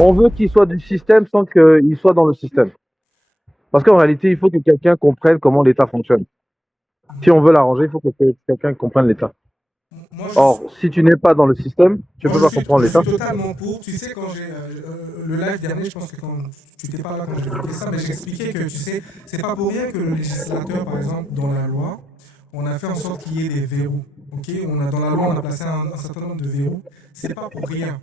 On veut qu'il soit du système sans qu'il soit dans le système. Parce qu'en réalité, il faut que quelqu'un comprenne comment l'État fonctionne. Si on veut l'arranger, il faut que quelqu'un comprenne l'État. Moi, je suis, Or, si tu n'es pas dans le système, tu ne peux pas comprendre je suis l'État. totalement pour. Tu sais, quand j'ai le live dernier, je pense que quand tu n'étais pas là quand j'évoquais ça, mais j'expliquais que tu sais, c'est pas pour rien que le législateur, par exemple, dans la loi, on a fait en sorte qu'il y ait des verrous. Ok, on a dans la loi, on a placé un certain nombre de verrous. C'est pas pour rien.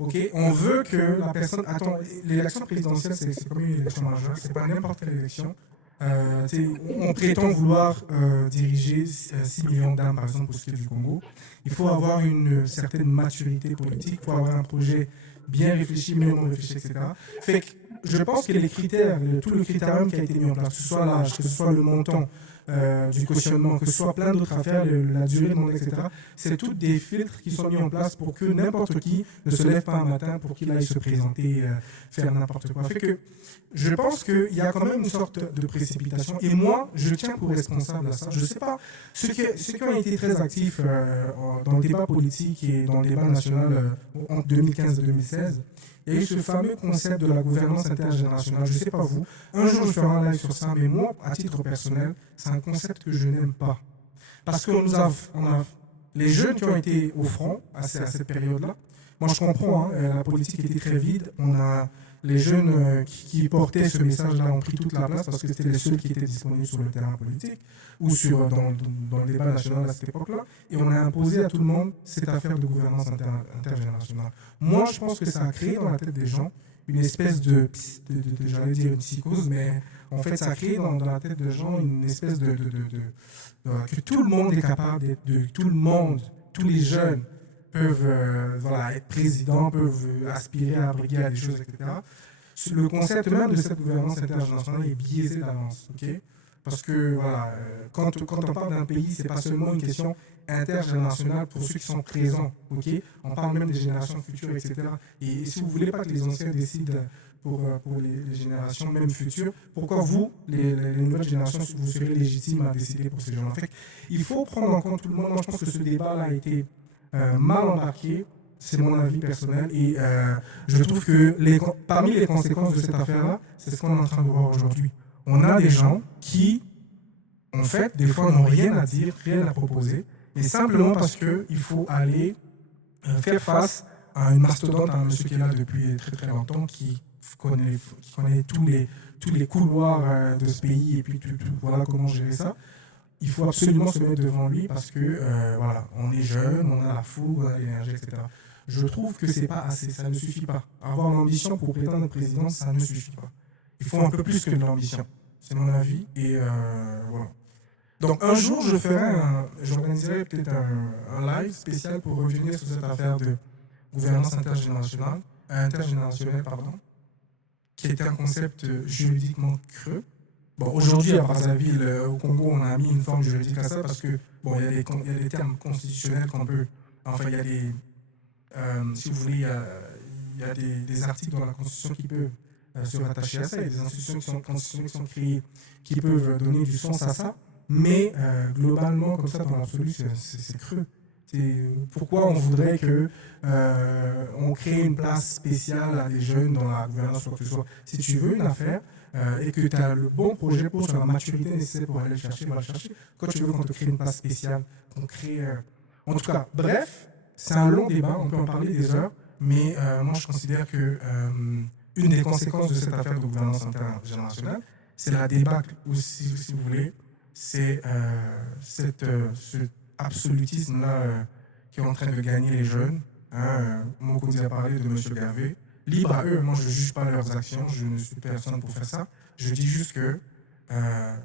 Ok, on veut que la personne. Attends, l'élection présidentielle, c'est comme une élection majeure. C'est pas n'importe quelle élection. On prétend vouloir diriger 6 millions d'âmes, par exemple, pour ce qui est du Congo. Il faut avoir une certaine maturité politique, il faut avoir un projet bien réfléchi, mais non réfléchi, etc. Fait que je pense que les critères, tout le critérium qui a été mis en place, que ce soit l'âge, que ce soit le montant du cautionnement, que ce soit plein d'autres affaires, la durée de mandat, etc., c'est tous des filtres qui sont mis en place pour que n'importe qui ne se lève pas un matin pour qu'il aille se présenter, faire n'importe quoi. Fait que je pense qu'il y a quand même une sorte de précipitation. Et moi, je tiens pour responsable à ça. Je ne sais pas, ceux qui ont été très actifs dans le débat politique et dans le débat national entre 2015 et 2016, il y a eu ce fameux concept de la gouvernance intergénérationnelle. Je ne sais pas vous, un jour je ferai un live sur ça, mais moi, à titre personnel, c'est un concept que je n'aime pas. Parce qu'on nous a, on a les jeunes qui ont été au front à cette période-là. Moi, je comprends, hein, la politique était très vide. On a les jeunes qui portaient ce message-là ont pris toute la place parce que c'était les seuls qui étaient disponibles sur le terrain politique ou dans le débat national à cette époque-là. Et on a imposé à tout le monde cette affaire de gouvernance intergénérationnelle. Moi, je pense que ça a créé dans la tête des gens une espèce j'allais dire une psychose, mais en fait, ça a créé dans la tête des gens une espèce que tout le monde est capable tout le monde, tous les jeunes peuvent voilà, être présidents, peuvent aspirer à briguer à des choses, etc. Le concept même de cette gouvernance internationale est biaisé d'avance, ok? Parce que voilà, quand on parle d'un pays, c'est pas seulement une question intergénérationnelle pour ceux qui sont présents, ok? On parle même des générations futures, etc. Et si vous voulez pas que les anciens décident pour les générations même futures, pourquoi vous, les nouvelles générations, vous serez légitimes à décider pour ces gens-là? En fait, il faut prendre en compte tout le monde. Moi, je pense que ce débat-là a été mal embarqué. C'est mon avis personnel. Et je trouve que parmi les conséquences de cette affaire-là, c'est ce qu'on est en train de voir aujourd'hui. On a des gens qui, en fait, des fois n'ont rien à dire, rien à proposer, mais simplement parce qu'il faut aller faire face à une mastodonte, à un monsieur qui est là depuis très très longtemps, qui connaît tous les couloirs de ce pays et puis voilà comment gérer ça. Il faut absolument se mettre devant lui parce que voilà, on est jeune, on a la fougue, on a l'énergie, etc. Je trouve que c'est pas assez, ça ne suffit pas. Avoir l'ambition pour prétendre président, ça ne suffit pas. Il faut un peu plus que de l'ambition. C'est mon avis. Et voilà. Donc un jour, j'organiserai peut-être un live spécial pour revenir sur cette affaire de gouvernance intergénérationnelle, pardon, qui était un concept juridiquement creux. Bon, aujourd'hui, à Brazzaville, au Congo, on a mis une forme juridique à ça parce que, bon, il y a des termes constitutionnels qu'on peut. Enfin, il y a des. Si vous voulez, il y a des articles dans la Constitution qui peuvent se rattacher à ça. Il y a des institutions constitutionnelles qui sont créées qui peuvent donner du sens à ça. Mais globalement, comme ça, dans l'absolu, c'est creux. Pourquoi on voudrait que on crée une place spéciale à des jeunes dans la gouvernance ou quoi que ce soit. Si tu veux une affaire et que tu as le bon projet pour sur la maturité nécessaire pour aller le chercher, va le chercher. Quand tu veux qu'on te crée une place spéciale, qu'on crée. En tout cas, bref, c'est un long débat, on peut en parler des heures, mais moi je considère que une des conséquences de cette affaire de gouvernance intergénérationnelle, c'est la débâcle, ou si vous voulez, c'est ce absolutisme-là qui est en train de gagner les jeunes. Hein, Mokodi a parlé de M. Garvey. Libre à eux, moi je ne juge pas leurs actions, je ne suis personne pour faire ça. Je dis juste que euh,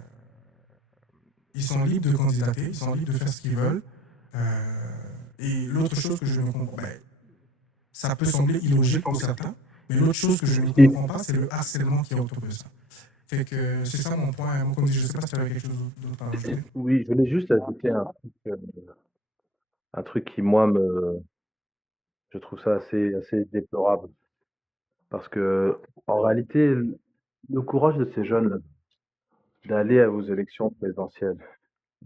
ils sont libres de candidater, ils sont libres de faire ce qu'ils veulent. Et l'autre chose que je ne comprends pas, ben, ça peut sembler illogique pour certains, mais l'autre chose que je ne Et- comprends pas, c'est le harcèlement qui est autour de ça. Fait que c'est ça mon point. Mon je ne sais pas si tu avais quelque chose d'autre à rajouter. oui, je voulais juste ajouter un truc qui, moi, je trouve ça assez déplorable. Parce que, en réalité, le courage de ces jeunes d'aller aux élections présidentielles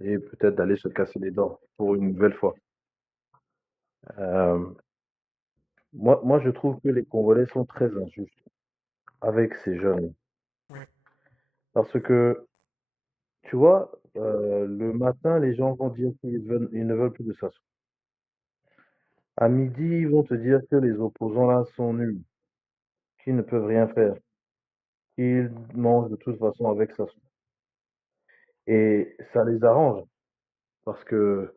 et peut-être d'aller se casser les dents pour une nouvelle fois. Euh, moi, je trouve que les Congolais sont très injustes avec ces jeunes. Ouais. Parce que, tu vois, le matin, les gens vont dire ils ne veulent plus de ça. À midi, ils vont te dire que les opposants là sont nuls, qu'ils ne peuvent rien faire, qu'ils mangent de toute façon avec ça. Et ça les arrange parce que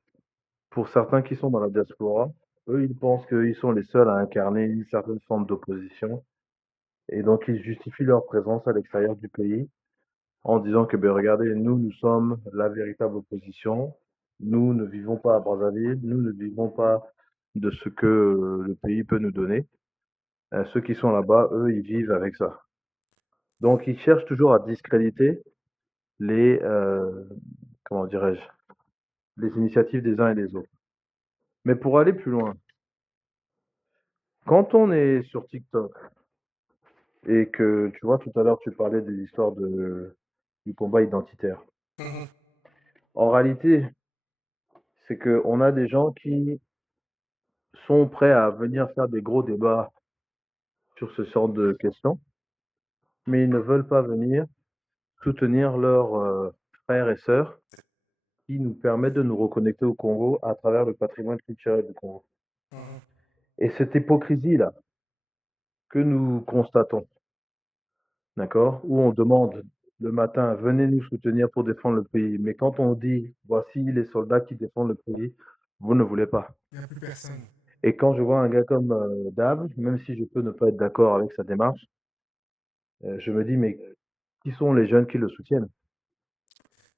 pour certains qui sont dans la diaspora, eux, ils pensent qu'ils sont les seuls à incarner une certaine forme d'opposition. Et donc, ils justifient leur présence à l'extérieur du pays en disant que, ben, regardez, nous sommes la véritable opposition. Nous ne vivons pas à Brazzaville, nous ne vivons pas de ce que le pays peut nous donner. Ceux qui sont là-bas, eux, ils vivent avec ça. Donc, ils cherchent toujours à discréditer les, comment dirais-je, les initiatives des uns et des autres. Mais pour aller plus loin, quand on est sur TikTok et que, tu vois, tout à l'heure, tu parlais des histoires du combat identitaire. Mhm. En réalité, c'est qu'on a des gens qui sont prêts à venir faire des gros débats sur ce genre de questions, mais ils ne veulent pas venir soutenir leurs frères et sœurs qui nous permettent de nous reconnecter au Congo à travers le patrimoine culturel du Congo. Mhm. Et cette hypocrisie-là que nous constatons, d'accord, où on demande le matin, venez nous soutenir pour défendre le pays, mais quand on dit, voici les soldats qui défendent le pays, vous ne voulez pas. Il n'y a plus personne. Et quand je vois un gars comme Dave, même si je peux ne pas être d'accord avec sa démarche, je me dis, mais qui sont les jeunes qui le soutiennent?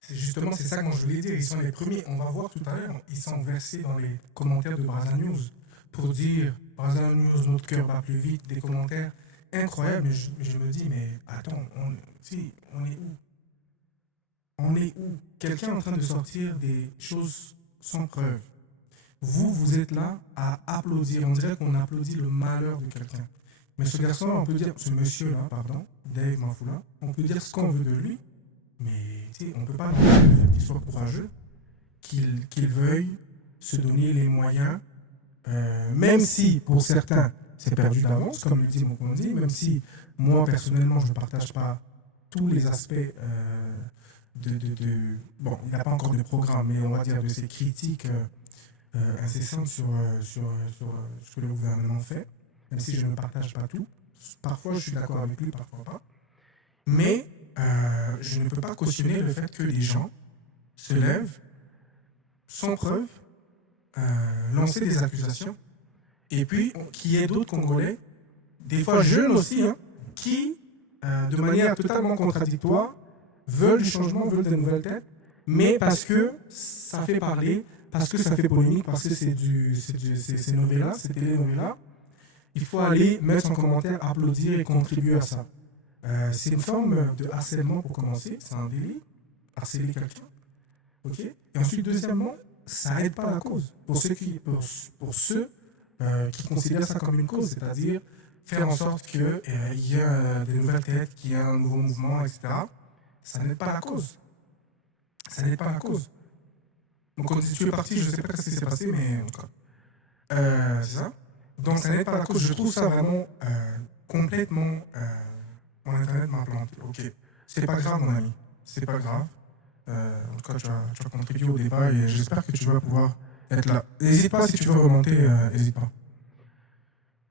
C'est justement, c'est ça que moi je voulais dire. Ils sont les premiers. On va voir tout à l'heure. Ils sont versés dans les commentaires de Brazza News pour dire Brazza News, notre cœur bat plus vite. Des commentaires incroyables. Mais je me dis, mais attends, si, on est où? On est où? Quelqu'un est en train de sortir des choses sans preuve. Vous êtes là à applaudir. On dirait qu'on applaudit le malheur de quelqu'un. Mais ce garçon-là, on peut dire, ce monsieur-là, pardon, Dave Mafoula, on peut dire ce qu'on veut de lui, mais on ne peut pas demander le fait qu'il soit courageux, qu'il veuille se donner les moyens, même si pour certains c'est perdu d'avance, comme le dit Mokondi, même si moi personnellement je ne partage pas tous les aspects bon, il n'y a pas encore de programme, mais on va dire de ces critiques incessantes sur ce que le gouvernement fait, même si je ne partage pas tout. Parfois je suis d'accord avec lui, parfois pas. Mais je ne peux pas cautionner le fait que des gens se lèvent sans preuve, lancer des accusations, et puis qu'il y ait d'autres Congolais, des fois jeunes aussi, hein, qui, de manière totalement contradictoire, veulent du changement, veulent des nouvelles têtes, mais parce que ça fait parler, parce que ça fait polémique, parce que c'est novella, c'est télénovela, il faut aller mettre son commentaire, applaudir et contribuer à ça. C'est une forme de harcèlement pour commencer, c'est un délit, harceler quelqu'un. Okay. Et ensuite, deuxièmement, ça n'aide pas la cause. Pour ceux qui considèrent ça comme une cause, c'est-à-dire faire en sorte qu'il y ait des nouvelles têtes, qu'il y ait un nouveau mouvement, etc., ça n'aide pas la cause. Ça n'aide pas la cause. Donc, quand tu es parti, je ne sais pas ce qui s'est passé, mais en tout cas, c'est ça. Donc, ça n'aide pas la cause. Je trouve ça vraiment complètement. Mon internet m'a planté. Ok. C'est pas grave, mon ami. C'est pas grave. En tout cas, tu as contribué au débat et j'espère que tu vas pouvoir être là. N'hésite pas si tu veux remonter, n'hésite pas.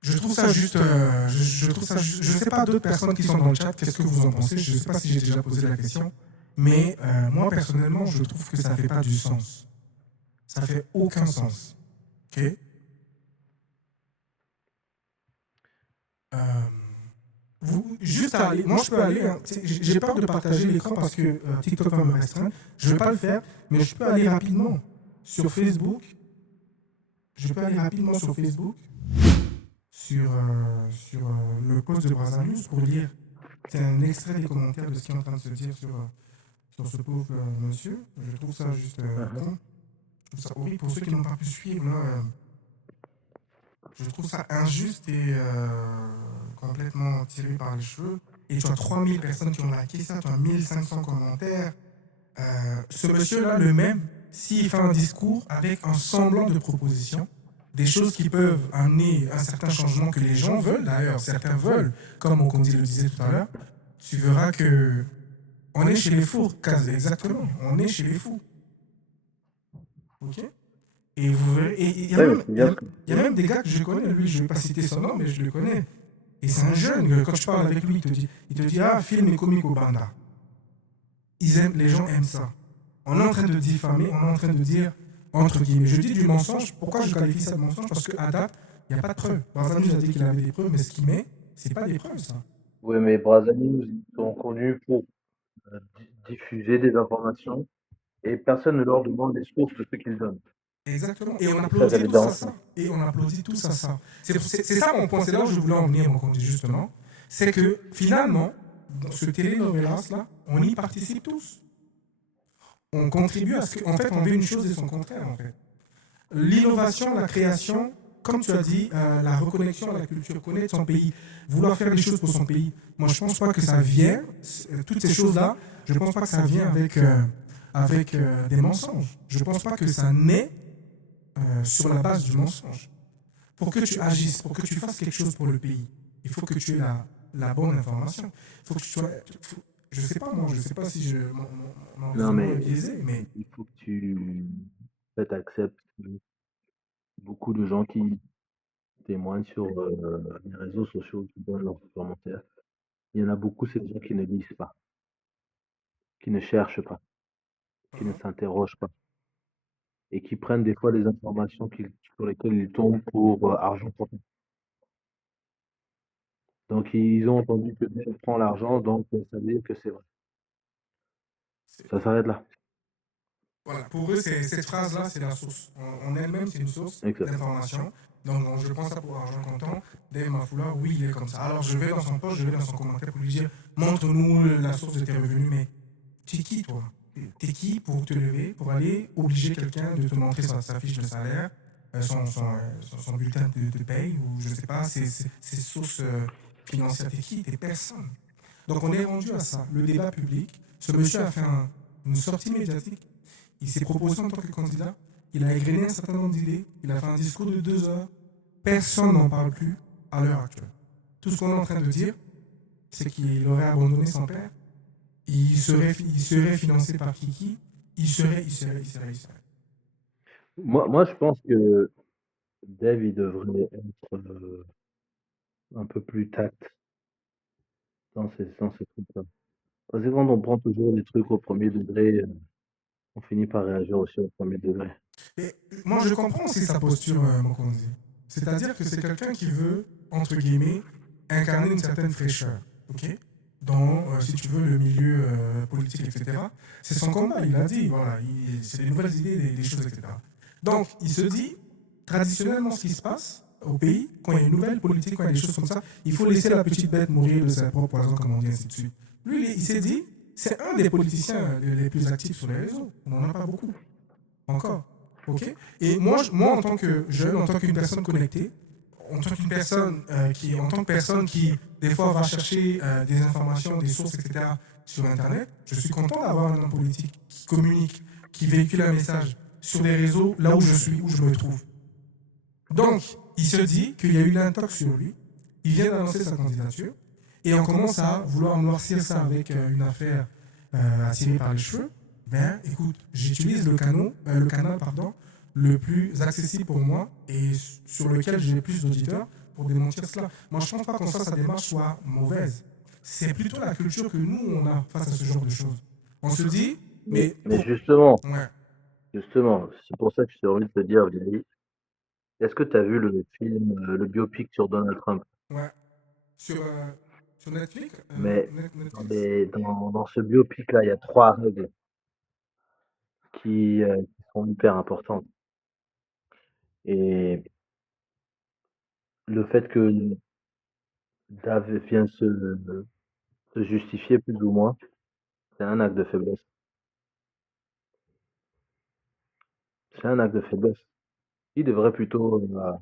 Je trouve ça juste, je trouve ça, je sais pas d'autres personnes qui sont dans le chat, qu'est-ce que vous en pensez? Je sais pas si j'ai déjà posé la question, mais moi personnellement, je trouve que ça fait pas du sens. Ça fait aucun sens. Ok? Euh, juste à aller, moi je peux aller, hein, j'ai peur de partager l'écran parce que TikTok va me restreindre. Je vais pas le faire, mais je peux aller rapidement sur Facebook. Je peux aller rapidement sur Facebook, sur le post de Brazza News pour lire. C'est un extrait des commentaires de ce qui est en train de se dire sur ce pauvre monsieur. Je trouve ça juste con. Je trouve ça horrible pour ceux qui n'ont pas pu suivre. Là, je trouve ça injuste et complètement tiré par les cheveux. Et tu as 3000 personnes qui ont liké ça, tu as 1500 commentaires. Ce monsieur-là, le même, s'il fait un discours avec un semblant de proposition, des choses qui peuvent amener un certain changement que les gens veulent d'ailleurs, certains veulent, comme Okondi le disait tout à l'heure, tu verras que on est chez les fous, exactement, on est chez les fous, ok. Et vous verrez, et il y a Ouais, mais même, c'est bien ce que il y a même des gars que je connais, lui, je vais pas citer son nom, mais je le connais. Et c'est un jeune, quand tu parles avec lui, il te dit ah, film et comique au banda. Les gens aiment ça. On est en train de diffamer, on est en train de dire, entre guillemets, je dis du mensonge. Pourquoi je qualifie ça de mensonge? Parce qu'à date, il n'y a pas de preuves. Barzani nous a dit qu'il avait des preuves, mais ce qu'il met, c'est pas des preuves, ça. ouais, mais Brazza News, ils sont connus pour diffuser des informations et personne ne leur demande les sources de ce qu'ils donnent. Exactement. Et on C'est ça qui applaudit les tous à dérange. ça. Et on applaudit tous à ça. C'est ça mon point, c'est là où je voulais en venir, mon conduit, justement. C'est que finalement, dans ce télénovelas-là, on y participe tous. On contribue à ce que, en fait, on veut une chose et son contraire, en fait. L'innovation, la création, comme tu as dit, la reconnexion à la culture, connaître son pays, vouloir faire les choses pour son pays. Moi, je ne pense pas que ça vient, toutes ces choses-là, je ne pense pas que ça vient avec des mensonges. Je ne pense pas que ça naît sur la base du mensonge. Pour que tu agisses, pour que tu fasses quelque chose pour le pays, il faut que tu aies la bonne information. Il faut que tu sois. Je ne sais pas, moi, je ne sais pas si mon Non, raisonnement est mais biaisé, mais. il faut que tu en fait, acceptes que beaucoup de gens qui témoignent sur les réseaux sociaux, qui donnent leurs commentaires. Il y en a beaucoup, c'est des gens qui ne lisent pas, qui ne cherchent pas, qui ne Mhm. s'interrogent pas et qui prennent des fois des informations sur lesquelles ils tombent pour argent comptant. Donc ils ont entendu que Dell prend l'argent, donc ça veut dire que c'est vrai. Ça s'arrête là. Voilà, pour eux, cette phrase-là, c'est la source. En elle-même, c'est une source Exact. d'information. Donc, je prends ça pour argent comptant. Dave Mafoula, oui, il est comme ça. Alors, je vais dans son poste, je vais dans son commentaire pour lui dire montre-nous la source de tes revenus. Mais t'es qui, toi? T'es qui pour te lever, pour aller obliger quelqu'un de te montrer sa fiche de salaire, son bulletin de paye, ou je sais pas, ses sources financières? T'es qui? T'es personne. Donc, on est rendu à ça. Le débat public, ce monsieur a fait une sortie médiatique. Il s'est proposé en tant que candidat. Il a égrené un certain nombre d'idées. Il a fait un discours de 2 heures. Personne n'en parle plus à l'heure actuelle. Tout ce qu'on est en train de dire, c'est qu'il aurait abandonné son père. Il serait financé par Kiki. Il serait. Moi, je pense que Dave, il devrait être un peu plus tact dans ces trucs-là. Parce que quand on prend toujours des trucs au premier degré, on finit par réagir aussi au premier degré. Et moi, je comprends aussi sa posture, Mokonzi. C'est-à-dire que c'est quelqu'un qui veut, entre guillemets, incarner une certaine fraîcheur, ok, dans, si tu veux, le milieu politique, etc. C'est son combat, il a dit, voilà, c'est des nouvelles idées, des choses, etc. Donc, il se dit, traditionnellement, ce qui se passe au pays, quand il y a une nouvelle politique, quand il y a des choses comme ça, il faut laisser la petite bête mourir de sa propre poison, comme on dit, ainsi de suite. Lui, il s'est dit, c'est un des politiciens les plus actifs sur les réseaux. On n'en a pas beaucoup encore. Ok. Et moi, en tant que jeune, en tant qu'une personne connectée, en tant que personne qui des fois va chercher des informations, des sources, etc. sur Internet, je suis content d'avoir un homme politique qui communique, qui véhicule un message sur les réseaux, là où je suis, où je me trouve. Donc, il se dit qu'il y a eu l'intox sur lui. Il vient d'annoncer sa candidature et on commence à vouloir noircir ça avec une affaire attirée par les cheveux. Ben, écoute, j'utilise le canal, pardon, le plus accessible pour moi et sur lequel j'ai plus d'auditeurs pour démentir cela. Moi, je ne pense pas qu'en ça, sa démarche soit mauvaise. C'est plutôt la culture que nous, on a face à ce genre de choses. On se dit, mais Mais pour... justement, Ouais, c'est pour ça que j'ai envie de te dire, Vieille, est-ce que tu as vu le film, le biopic sur Donald Trump? ouais. Sur, euh, sur Netflix, Mais Netflix. dans ce biopic-là, il y a trois règles qui sont hyper importantes. Et le fait que Dave vienne se justifier plus ou moins, c'est un acte de faiblesse. C'est un acte de faiblesse. Il devrait plutôt, euh,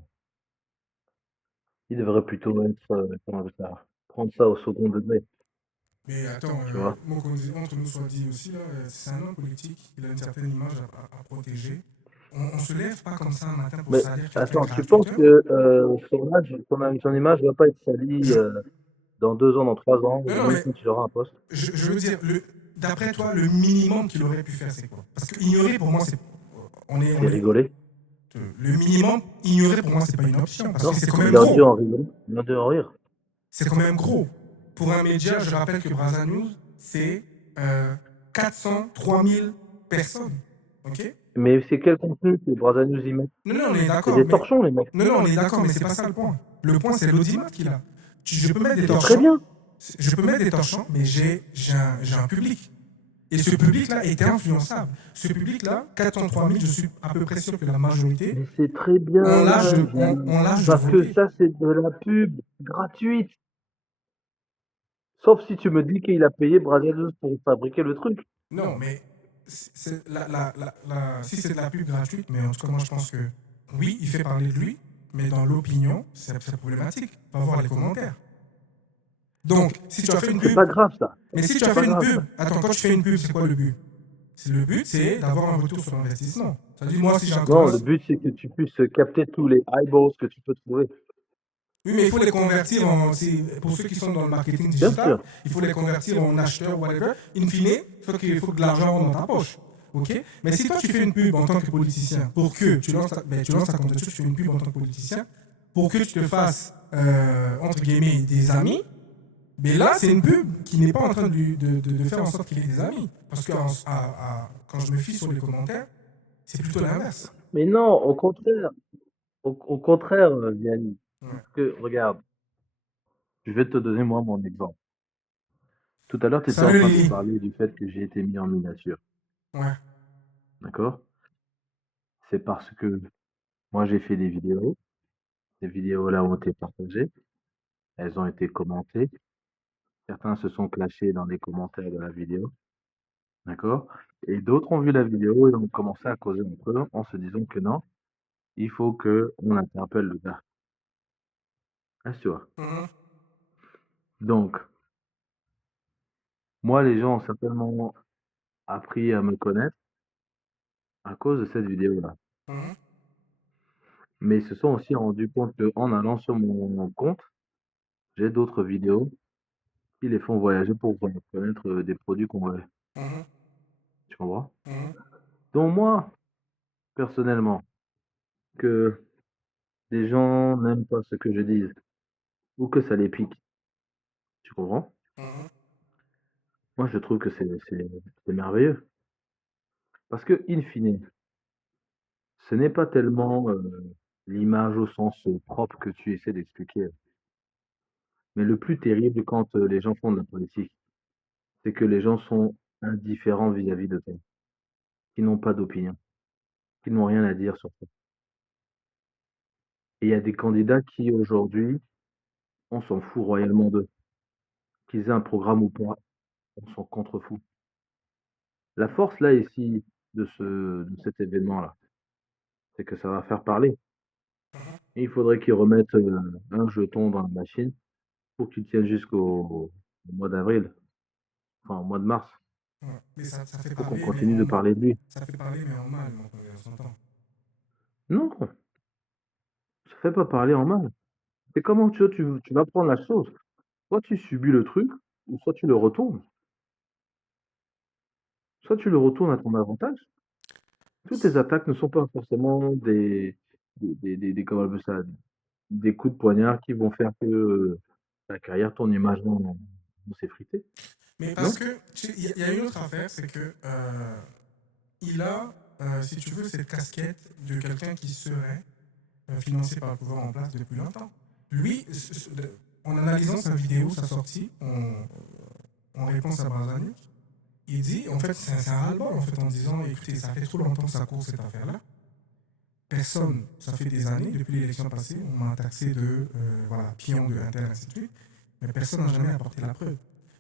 il devrait plutôt être, comment dire ça, prendre ça au second degré, Mais attends, tu vois. entre nous soit dit aussi, là, c'est un homme politique, il a une certaine image à protéger. on se lève pas comme ça un matin pour Mais salir quelqu'un attends, tu penses gratuitement. que son image va pas être salie Je, dans 2 ans, dans 3 ans, non, ou non, même mais quand il aura un poste? je veux dire, d'après toi, le minimum qu'il aurait pu faire, c'est quoi? Parce que ignorer, pour moi, c'est. C'est rigoler. Le minimum, ignorer, pour moi, c'est pas une option. Parce que Non, c'est quand même il a dû gros. en rigoler. Il a dû en rire. C'est quand même gros. Pour un média, je rappelle que Braza News, c'est 400, 3000 personnes. Ok. Mais c'est quel contenu que Braza News y met? Non, non, on est C'est d'accord, des mais. torchons, les mecs. Non, non, on est d'accord, mais c'est pas ça le point. Le point, c'est l'audimat qu'il a. Je peux mettre des C'est très torchons, bien. je peux mettre des torchons, mais j'ai un public. Et ce public-là était influençable. Ce public-là, 403 000, je suis à peu près sûr que la majorité Mais c'est très ont bien, l'âge de, Vianney. ont l'âge de Parce que voter. ça, c'est de la pub gratuite. Sauf si tu me dis qu'il a payé Braza News pour fabriquer le truc. Non, mais si c'est de la pub gratuite, mais en tout cas, moi, je pense que oui, il fait parler de lui, mais dans l'opinion, c'est problématique. Va voir les commentaires. Donc, si tu as fait une C'est pub, pas grave, ça. mais si tu C'est as pas fait une grave. pub, attends, quand tu fais une pub, c'est quoi le but? Le but, c'est d'avoir un retour sur investissement. Ça dit, moi, si j'ai un Non, le commerce, but, c'est que tu puisses capter tous les eyeballs que tu peux trouver. oui, mais il faut les convertir pour ceux qui sont dans le marketing Bien digital, sûr. il faut les convertir en acheteurs, whatever. In fine, il faut que de l'argent rentre dans ta poche. Ok. Mais si toi, tu fais une pub en tant que politicien, pour que tu lances ta candidature, tu fais une pub en tant que politicien, pour que tu te fasses, entre guillemets, des amis, mais là, c'est une pub qui n'est pas en train de faire en sorte qu'il ait des amis. Parce que quand je me fie sur les commentaires, c'est plutôt l'inverse. Mais non, au contraire. Au contraire, Vianney. Ouais. Parce que, regarde, je vais te donner moi mon exemple. Tout à l'heure, tu étais en Salut train de Lily. parler du fait que j'ai été mis en miniature. Ouais. D'accord? C'est parce que moi, j'ai fait des vidéos. Ces vidéos-là ont été partagées. Elles ont été commentées. Certains se sont clashés dans les commentaires de la vidéo. D'accord? Et d'autres ont vu la vidéo et ont commencé à causer entre eux en se disant que non, il faut que on interpelle le gars. Ah, tu vois. Mhm. Donc, moi, les gens ont certainement appris à me connaître à cause de cette vidéo-là. Mhm. Mais ils se sont aussi rendus compte qu'en allant sur mon compte, j'ai d'autres vidéos qui les font voyager pour connaître des produits qu'on veut. Mhm. Tu comprends? Mhm. Donc moi, personnellement, que les gens n'aiment pas ce que je dis ou que ça les pique, tu comprends? Mhm. Moi, je trouve que c'est merveilleux. Parce que, in fine, ce n'est pas tellement l'image au sens propre que tu essaies d'expliquer. Mais le plus terrible quand les gens font de la politique, c'est que les gens sont indifférents vis-à-vis de toi, qui n'ont pas d'opinion, qui n'ont rien à dire sur ça. Et il y a des candidats qui, aujourd'hui, on s'en fout royalement d'eux. Qu'ils aient un programme ou pas, on s'en contrefou. La force, là, ici, de cet événement-là, c'est que ça va faire parler. Et il faudrait qu'ils remettent un jeton dans la machine pour qu'il tienne au mois d'avril, enfin au mois de mars, Ouais. Mais ça fait pour qu'on parler, mais continue de en, parler de lui. ça fait parler, mais en mal, mon frère, on s'entend. Non, ça fait pas parler en mal. C'est comment tu vas prendre la chose. Soit tu subis le truc, ou soit tu le retournes. Soit tu le retournes à ton avantage. Toutes tes attaques ne sont pas forcément comment on appelle ça, des coups de poignard qui vont faire que ta carrière, ton image vont s'effriter. Mais parce Non? que, il y a une autre affaire, c'est que il a, si tu veux, cette casquette de quelqu'un qui serait financé par le pouvoir en place depuis longtemps. Lui, en analysant sa vidéo, sa sortie, en réponse à Barzani, il dit, en fait, c'est un ras-le-bol, en fait, en disant, écoutez, ça fait trop longtemps que ça court cette affaire-là. Personne, ça fait des années, depuis l'élection passée, on m'a taxé de voilà, pion de Inter, ainsi de suite, mais personne n'a jamais apporté la preuve.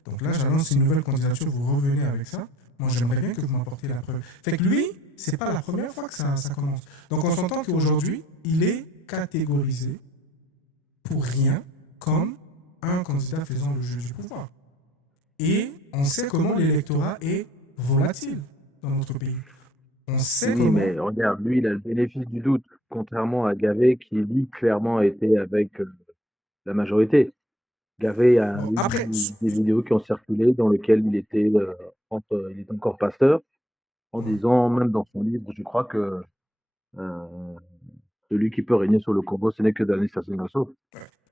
Donc là, j'annonce une nouvelle candidature, vous revenez avec ça. Moi, j'aimerais bien que vous m'apportiez la preuve. Fait que lui, c'est pas la première fois que ça commence. Donc on s'entend qu'aujourd'hui, il est catégorisé pour rien comme un candidat faisant le jeu du pouvoir. Et on sait comment l'électorat est volatile dans notre pays. On sait Oui, comment. mais regarde, lui, il a le bénéfice du doute, contrairement à Gavet qui, lui, clairement était avec la majorité. Gavet a Bon, eu après, des vidéos qui ont circulé dans lesquelles il était encore pasteur, en disant, même dans son livre, je crois que euh, celui qui peut régner sur le Congo, ce n'est que Denis Sassou Nguesso.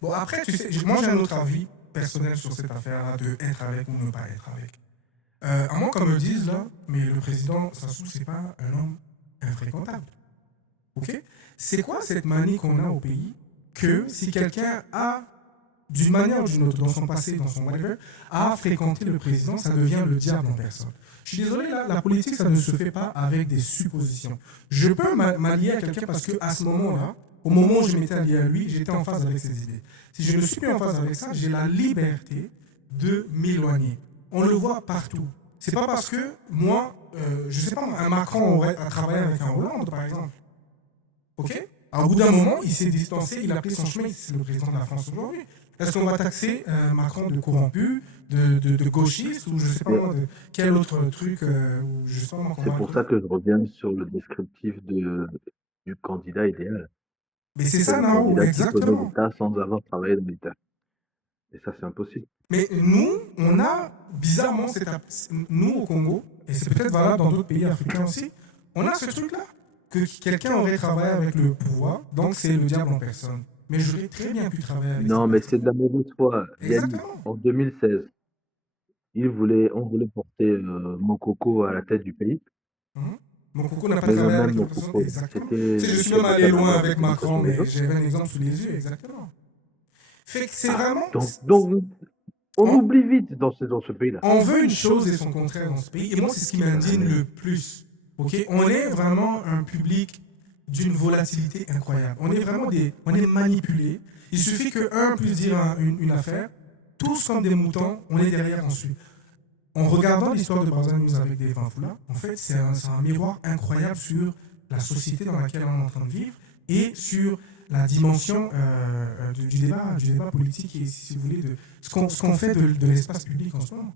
bon, après, tu sais, moi j'ai un autre avis personnel sur cette affaire-là de être avec ou ne pas être avec. À moins qu'on me dise là, mais le président Sassou, c'est pas un homme infréquentable. Ok. C'est quoi cette manie qu'on a au pays que si quelqu'un a, d'une manière ou d'une autre, dans son passé, dans son whatever, a fréquenté le président, ça devient le diable en personne. Je suis désolé, là, la politique, ça ne se fait pas avec des suppositions. Je peux m'allier à quelqu'un parce que à ce moment-là, au moment où je m'étais allié à lui, j'étais en phase avec ses idées. Si je ne suis plus en phase avec ça, j'ai la liberté de m'éloigner. On le voit partout. C'est pas parce que moi, je sais pas, un Macron aurait à travailler avec un Hollande, par exemple. Ok. Au bout d'un moment, il s'est distancé, il a pris son chemin, c'est le président de la France aujourd'hui. Est-ce qu'on va taxer Macron de corrompu, de gauchiste, ou je sais pas Mais moi, de quel autre truc, ou je sais pas moi qu'on c'est va pour retrouver. ça que je reviens sur le descriptif du candidat idéal. Mais c'est C'est ça, le Nao, candidat qui connaît exactement. l'État sans avoir travaillé dans l'État. Et ça, c'est impossible. Mais nous, on a bizarrement, nous au Congo, et c'est peut-être valable dans d'autres pays africains aussi, on a ce truc-là, que quelqu'un aurait travaillé avec le pouvoir, donc c'est le diable en personne. Mais j'aurais très bien pu travailler avec cette Non, mais c'est de personne. la mauvaise foi. Yannick, Exactement. en 2016, on voulait porter Mokoko à la tête du pays. Mhm. Mon coco n'a pas Mais travaillé même avec une personne, Mokoko, exactement. Tu sais, je c'était suis chef même allé loin d'état-major de avec Denis Macron, Sassou mais Nguesso. j'avais un exemple sous les yeux, exactement. Fait que c'est Ah, vraiment. donc, on On, oublie vite dans ce pays-là. on veut une chose et son contraire dans ce pays, et moi, c'est ce qui Ah, m'indigne mais le plus. Ok. On est vraiment un public d'une volatilité incroyable. On est vraiment des. On est manipulé. Il suffit que un puisse dire une affaire, tous comme des moutons, on est derrière ensuite. En regardant l'histoire de Barzan News avec des Fanfoula, en fait, c'est un miroir incroyable sur la société dans laquelle on est en train de vivre et sur la dimension du débat politique et, si vous voulez, de ce qu'on fait de l'espace public en ce moment.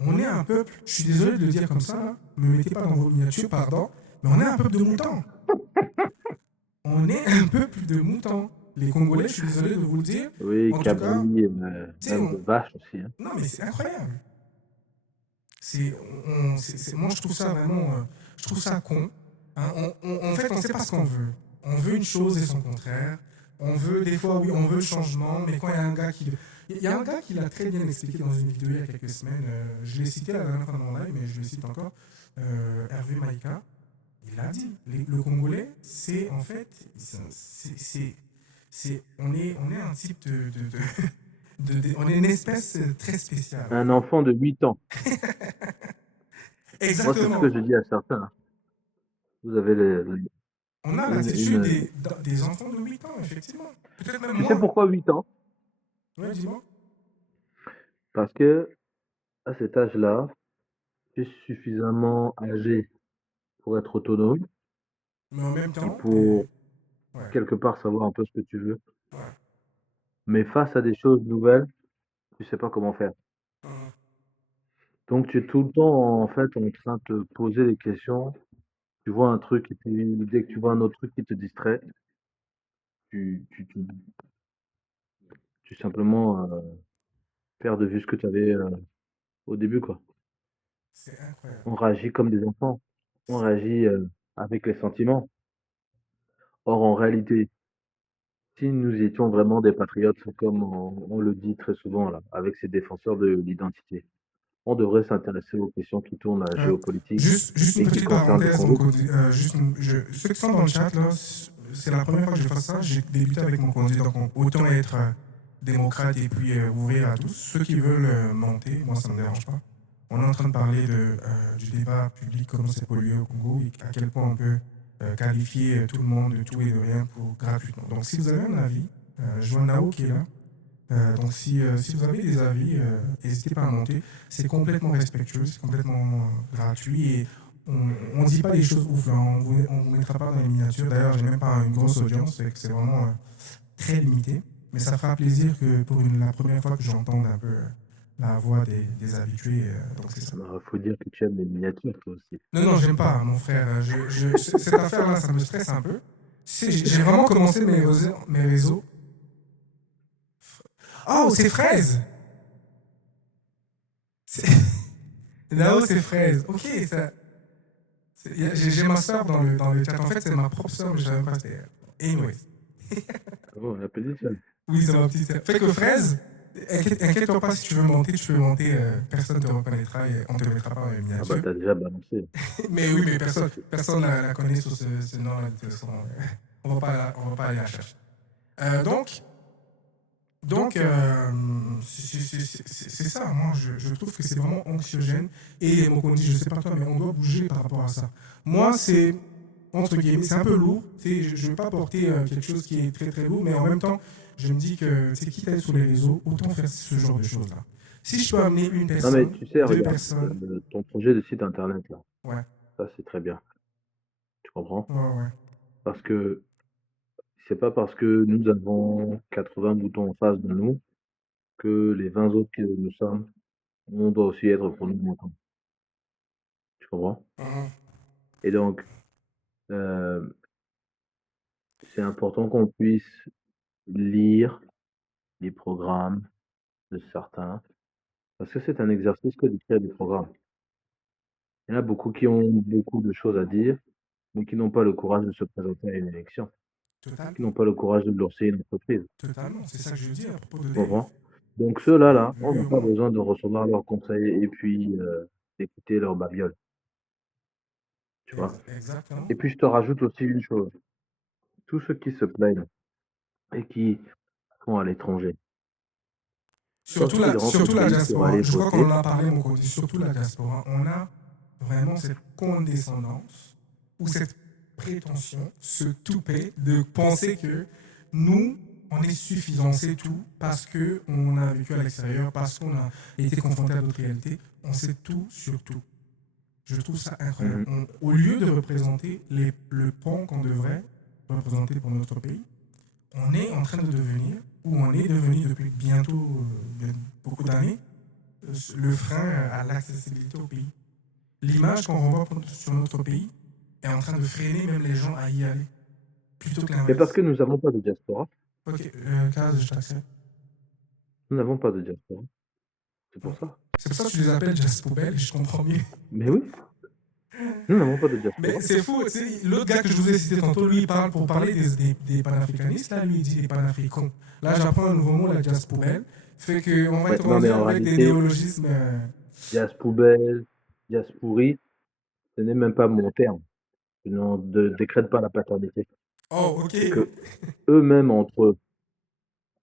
On est un peuple, je suis désolé de le dire comme ça, là, ne me mettez pas dans vos miniatures, pardon, mais on est un peuple de moutons. On est un peuple de moutons. Les Congolais, je suis désolé de vous le dire, oui, en tout cas, Cabri, tu sais, même de vache aussi, hein. non mais c'est incroyable. Moi, je trouve ça vraiment, je trouve ça con. Hein. En fait, on ne sait pas ce qu'on veut. On veut une chose et son contraire. On veut, des fois, oui, on veut le changement, mais quand il y a un gars qui... Il y a un gars qui l'a très bien expliqué dans une vidéo il y a quelques semaines. Je l'ai cité à la dernière fois dans mon live, mais je le cite encore. Hervé Maïka, il l'a dit. Le Congolais, c'est en fait... on est un type on est une espèce très spéciale, en Un fait. enfant de 8 ans. Moi, c'est ce que Exactement. je dis à certains, hein. Vous avez On a l'attitude une... des enfants de 8 ans, effectivement. Peut-être même Tu sais moi. pourquoi 8 ans? Ouais, dis-moi. Parce que à cet âge-là, tu es suffisamment âgé pour être autonome Mais en même et temps, pour ouais, quelque part savoir un peu ce que tu veux. ouais. Mais face à des choses nouvelles, tu sais pas comment faire. Hum. Donc tu es tout le temps en fait en train de te poser des questions. Tu vois un truc et puis dès que tu vois un autre truc qui te distrait, tu simplement perds de vue ce que tu avais au début, quoi. C'est incroyable. On réagit comme des enfants. On réagit avec les sentiments. Or, en réalité, si nous étions vraiment des patriotes, comme on le dit très souvent là, avec ces défenseurs de l'identité, on devrait s'intéresser aux questions qui tournent à la Euh, géopolitique juste une et qui petite concernent le parenthèse, Congo. ceux qui sont dans le chat, là, c'est la première fois que je fais ça. J'ai débuté avec mon conduit, donc autant être démocrate et puis ouvrir à tous. Ceux qui veulent monter, moi, ça ne me dérange pas. On est en train de parler du débat public, comment c'est pollué au Congo et à quel point on peut qualifier tout le monde de tout et de rien pour gratuitement. Donc, si vous avez un avis, je vois Nao qui est là. Donc, si vous avez des avis, n'hésitez pas à monter. C'est complètement respectueux, c'est complètement gratuit et on ne dit pas des choses ouf. Hein. On vous mettra pas dans les miniatures. D'ailleurs, j'ai même pas une grosse audience, c'est vraiment très limité. Mais ça fera plaisir que pour la première fois que j'entende un peu la voix des habitués. Donc c'est ça. Alors, faut dire que tu aimes les miniatures, toi aussi. Non, non, j'aime pas, mon frère. Cette affaire-là, ça me stresse un peu. Tu sais, j'ai vraiment commencé mes réseaux. Oh, c'est fraise! C'est- Là-haut, c'est fraise. Ok, ça. J'ai ma soeur dans le chat. En fait, c'est ma propre soeur, mais je savais même pas que c'était elle. Anyways. Ah bon, on appelle ça. Oui, c'est ma petite sœur. Fait que fraise, inquiète-toi pas si tu veux monter, tu peux monter. Personne ne te reconnaîtra et on te mettra pas en Ah bah, miniature. t'as déjà balancé. Mais oui, mais personne la connaît sous ce nom-là. De toute façon, on va pas aller la chercher. Donc, c'est ça. Moi, je trouve que c'est vraiment anxiogène. Et mon dit, je sais pas toi, mais on doit bouger par rapport à ça. Moi, c'est, entre guillemets, c'est un peu lourd. Tu sais, je ne veux pas porter quelque chose qui est très très lourd, mais en même temps, je me dis que, tu sais, quitte à être sur les réseaux, autant faire ce genre de choses-là. Si je peux amener une Non, mais personne, tu sais, deux regarde, personnes, ton projet de site internet, là, ouais, ça, c'est très bien. Tu comprends? ouais, ouais, Parce que c'est pas parce que nous avons 80 boutons en face de nous que les 20 autres que nous sommes, on doit aussi être pour nous autant. Tu comprends? mhm, Et donc, euh, c'est important qu'on puisse lire les programmes de certains, parce que c'est un exercice que d'écrire des programmes. Il y en a beaucoup qui ont beaucoup de choses à dire, mais qui n'ont pas le courage de se présenter à une élection, total, qui n'ont pas le courage de lancer une entreprise. totalement. C'est ça que je veux dire à propos de Tu Dave. comprends? Donc ceux-là, là, on Lui n'a au pas moins. besoin de recevoir leurs conseils et puis d'écouter leurs babioles, tu vois? Exactement. Et puis je te rajoute aussi une chose. Tous ceux qui se plaignent et qui vont à l'étranger, lorsqu'ils rentrent au Surtout la pays pour diaspora. aller Je crois qu'on en voter, a parlé, mon côté. Surtout la diaspora. On a vraiment cette condescendance ou cette prétention, ce toupet de penser que nous, on est suffisant, c'est tout, parce qu'on a vécu à l'extérieur, parce qu'on a été confronté à d'autres réalités. On sait tout sur tout. Je trouve ça incroyable. mhm. Au lieu de représenter le pont qu'on devrait représenter pour notre pays, on est en train de devenir, ou on est devenu depuis bientôt beaucoup d'années, le frein à l'accessibilité au pays. L'image qu'on renvoie sur notre pays est en train de freiner même les gens à y aller, plutôt que Mais parce l'inverse. que nous n'avons pas de diaspora, Ok, Kaz, je t'accepte. nous n'avons pas de diaspora, c'est pour ça. C'est pour ça que tu les appelles jazz poubelle, je comprends mieux. Mais oui, nous n'avons pas de Mais diaspora. c'est fou, tu sais, l'autre gars que je vous ai cité tantôt, lui, il parle pour parler des panafricanistes, là, lui, il dit des panafricains. Là, j'apprends un nouveau mot, la jazz poubelle. Fait qu'on va Ouais, être non, mais rendu en avec des réalité, néologismes. dias poubelle, dias pourri, ce n'est même pas mon terme. Je n'en décrète pas la paternité. Oh, ok. C'est que eux-mêmes entre eux,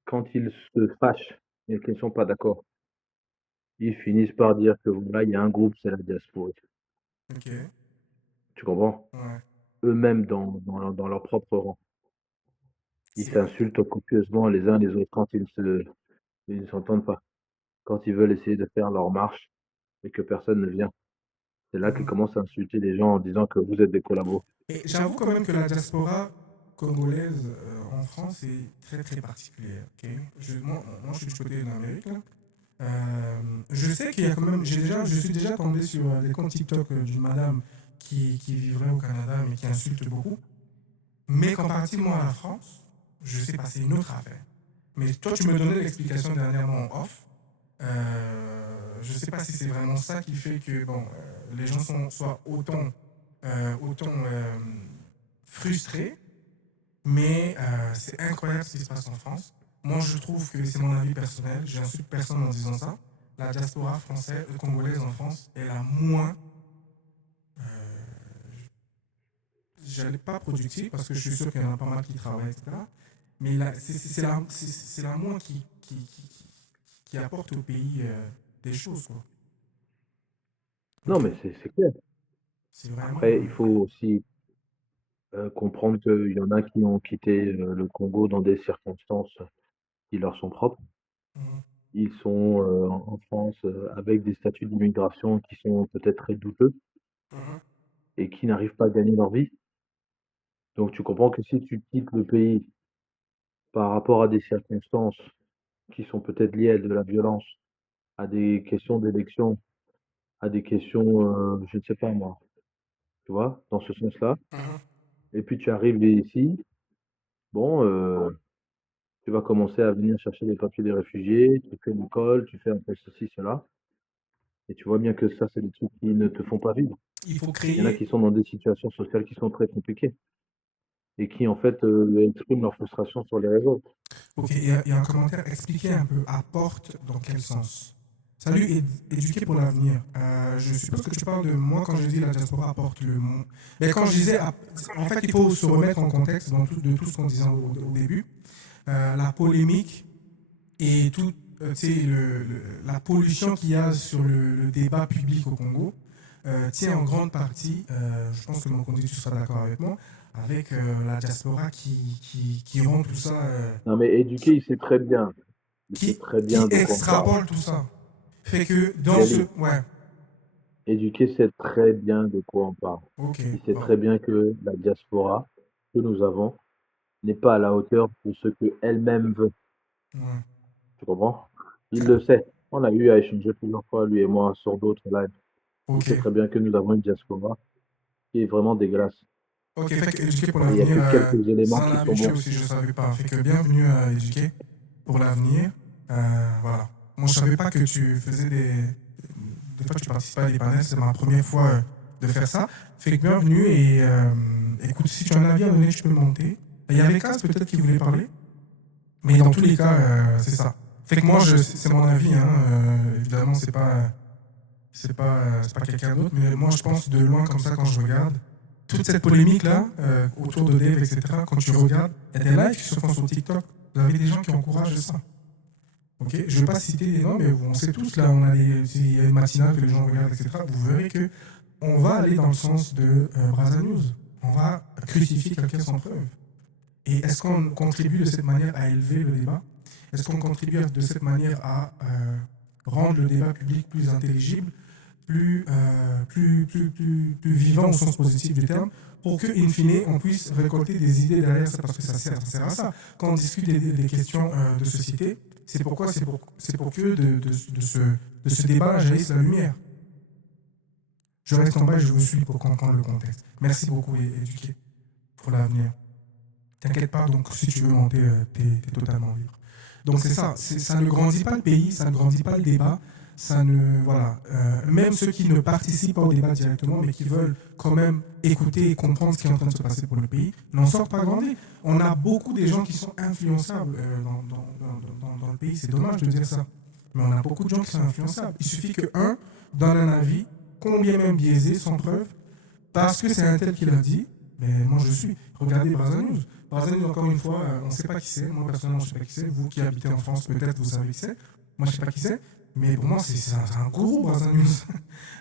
quand ils se fâchent et qu'ils ne sont pas d'accord, ils finissent par dire que voilà, il y a un groupe, c'est la diaspora. Ok. Tu comprends? Ouais. Eux-mêmes dans leur propre rang. Ils C'est. s'insultent copieusement les uns les autres quand ils ne s'entendent pas. Quand ils veulent essayer de faire leur marche et que personne ne vient. C'est là qu'ils Mhm. commencent à insulter les gens en disant que vous êtes des collabos. Et j'avoue quand même que la diaspora congolaise en France est très très particulière. Ok. Moi, je suis du côté de l'Amérique, là. Je sais qu'il y a quand même. Je suis déjà tombé sur des comptes TikTok d'une madame qui vivrait au Canada mais qui insulte beaucoup. Mais comparativement à la France, je sais pas, c'est une autre affaire. Mais toi, tu me donnais l'explication dernièrement en off. Je sais pas si c'est vraiment ça qui fait que bon, les gens soient autant frustrés, mais c'est incroyable ce qui se passe en France. Moi, je trouve que c'est mon avis personnel, j'insulte personne en disant ça. La diaspora française, congolaise en France est la moins, j'allais pas productive parce que je suis sûr qu'il y en a pas mal qui travaillent, etc. Mais c'est la moins qui apporte au pays des choses, quoi. Non, Ok. mais c'est clair. C'est vraiment. Après, il faut aussi comprendre qu'il y en a qui ont quitté le Congo dans des circonstances qui leur sont propres. Mhm, Ils sont en France avec des statuts d'immigration qui sont peut-être très douteux mhm, et qui n'arrivent pas à gagner leur vie. Donc tu comprends que si tu quittes le pays par rapport à des circonstances qui sont peut-être liées à de la violence à des questions d'élection, à des questions, je ne sais pas moi, tu vois, dans ce sens-là. Mhm. Et puis tu arrives ici, bon, tu vas commencer à venir chercher les papiers des réfugiés, tu fais l'école, tu fais un peu ceci, cela, et tu vois bien que ça, c'est des trucs qui ne te font pas vivre. Il faut Il y en a créer. qui sont dans des situations sociales qui sont très compliquées et qui, en fait, expriment leur frustration sur les réseaux. Ok, il y a un commentaire. Expliquez un peu. Apporte dans quel sens? Salut, éduquer pour l'avenir. Je suppose que tu parles de moi quand je dis la diaspora apporte le monde. Mais quand je disais, en fait, il faut se remettre en contexte de tout ce qu'on disait au début. La polémique et tout, tu sais, la pollution qu'il y a sur le débat public au Congo tient en grande partie, je pense que mon conduit, tu seras d'accord avec moi, avec la diaspora qui rend tout ça, Non, mais éduquer, il sait très bien. Il sait très qui bien de quoi on parle. extrapole tout ça. Fait que dans ce... Jelly, Ouais, éduquer sait très bien de quoi on parle. ok, Il sait bon. très bien que la diaspora que nous avons n'est pas à la hauteur de ce qu'elle-même veut. Ouais. Tu comprends? Il le sait. On a eu à échanger plusieurs fois, lui et moi, sur d'autres lives. Il Ok, sait très bien que nous avons une diaspora qui est vraiment dégueulasse. ok, fait que éduquer pour Et il n'y a l'avenir, que quelques éléments ça en qui a sont habitué bons. aussi, je ne savais pas. Fait que bienvenue à éduquer pour l'avenir. Voilà. Moi, je savais pas que tu faisais des fois tu participes à des panels, c'est ma première fois de faire ça. Fait que bienvenue et écoute, si tu as un avis à donner, tu peux monter. Il y avait Kaz peut-être qui voulait parler, mais dans tous les cas, c'est ça. Fait que moi, c'est mon avis, hein, évidemment, c'est pas quelqu'un d'autre, mais moi, je pense de loin comme ça quand je regarde toute cette polémique là autour de Dave, etc. Quand tu regardes, il y a des lives qui se font sur TikTok. Vous avez des gens qui encouragent ça. Ok, je ne vais pas citer des noms, mais on sait tous, là, il y a une matinale que les gens regardent, etc. Vous verrez que on va aller dans le sens de Braza News. On va crucifier quelqu'un sans preuve. Et est-ce qu'on contribue de cette manière à élever le débat? Est-ce qu'on contribue de cette manière à rendre le débat public plus intelligible, plus vivant au sens positif du terme, pour que, in fine, on puisse récolter des idées derrière ça, parce que ça sert à ça. Quand on discute des questions de société, c'est pourquoi c'est pour que de ce débat jaillisse la lumière. Je reste en bas et je vous suis pour comprendre le contexte. Merci beaucoup, éduqué, pour l'avenir. T'inquiète pas, donc si tu veux monter, t'es totalement libre. Donc c'est ça, ça ne grandit pas le pays, ça ne grandit pas le débat, ça ne, voilà. Même ceux qui ne participent pas au débat directement, mais qui veulent quand même écouter et comprendre ce qui est en train de se passer pour le pays, n'en sortent pas grandi. On a beaucoup de gens qui sont influençables dans le pays, c'est dommage de dire ça. Mais on a beaucoup de gens qui sont influençables. Il suffit que un donne un avis, combien même biaisé, sans preuve, parce que c'est un tel qui l'a dit, mais moi je suis. Regardez Braza News. Braza News, encore une fois, on ne sait pas qui c'est. Moi personnellement, je ne sais pas qui c'est. Vous qui habitez en France, peut-être vous savez qui c'est. Moi, je ne sais pas qui c'est. Mais pour moi, c'est un gourou, Braza News.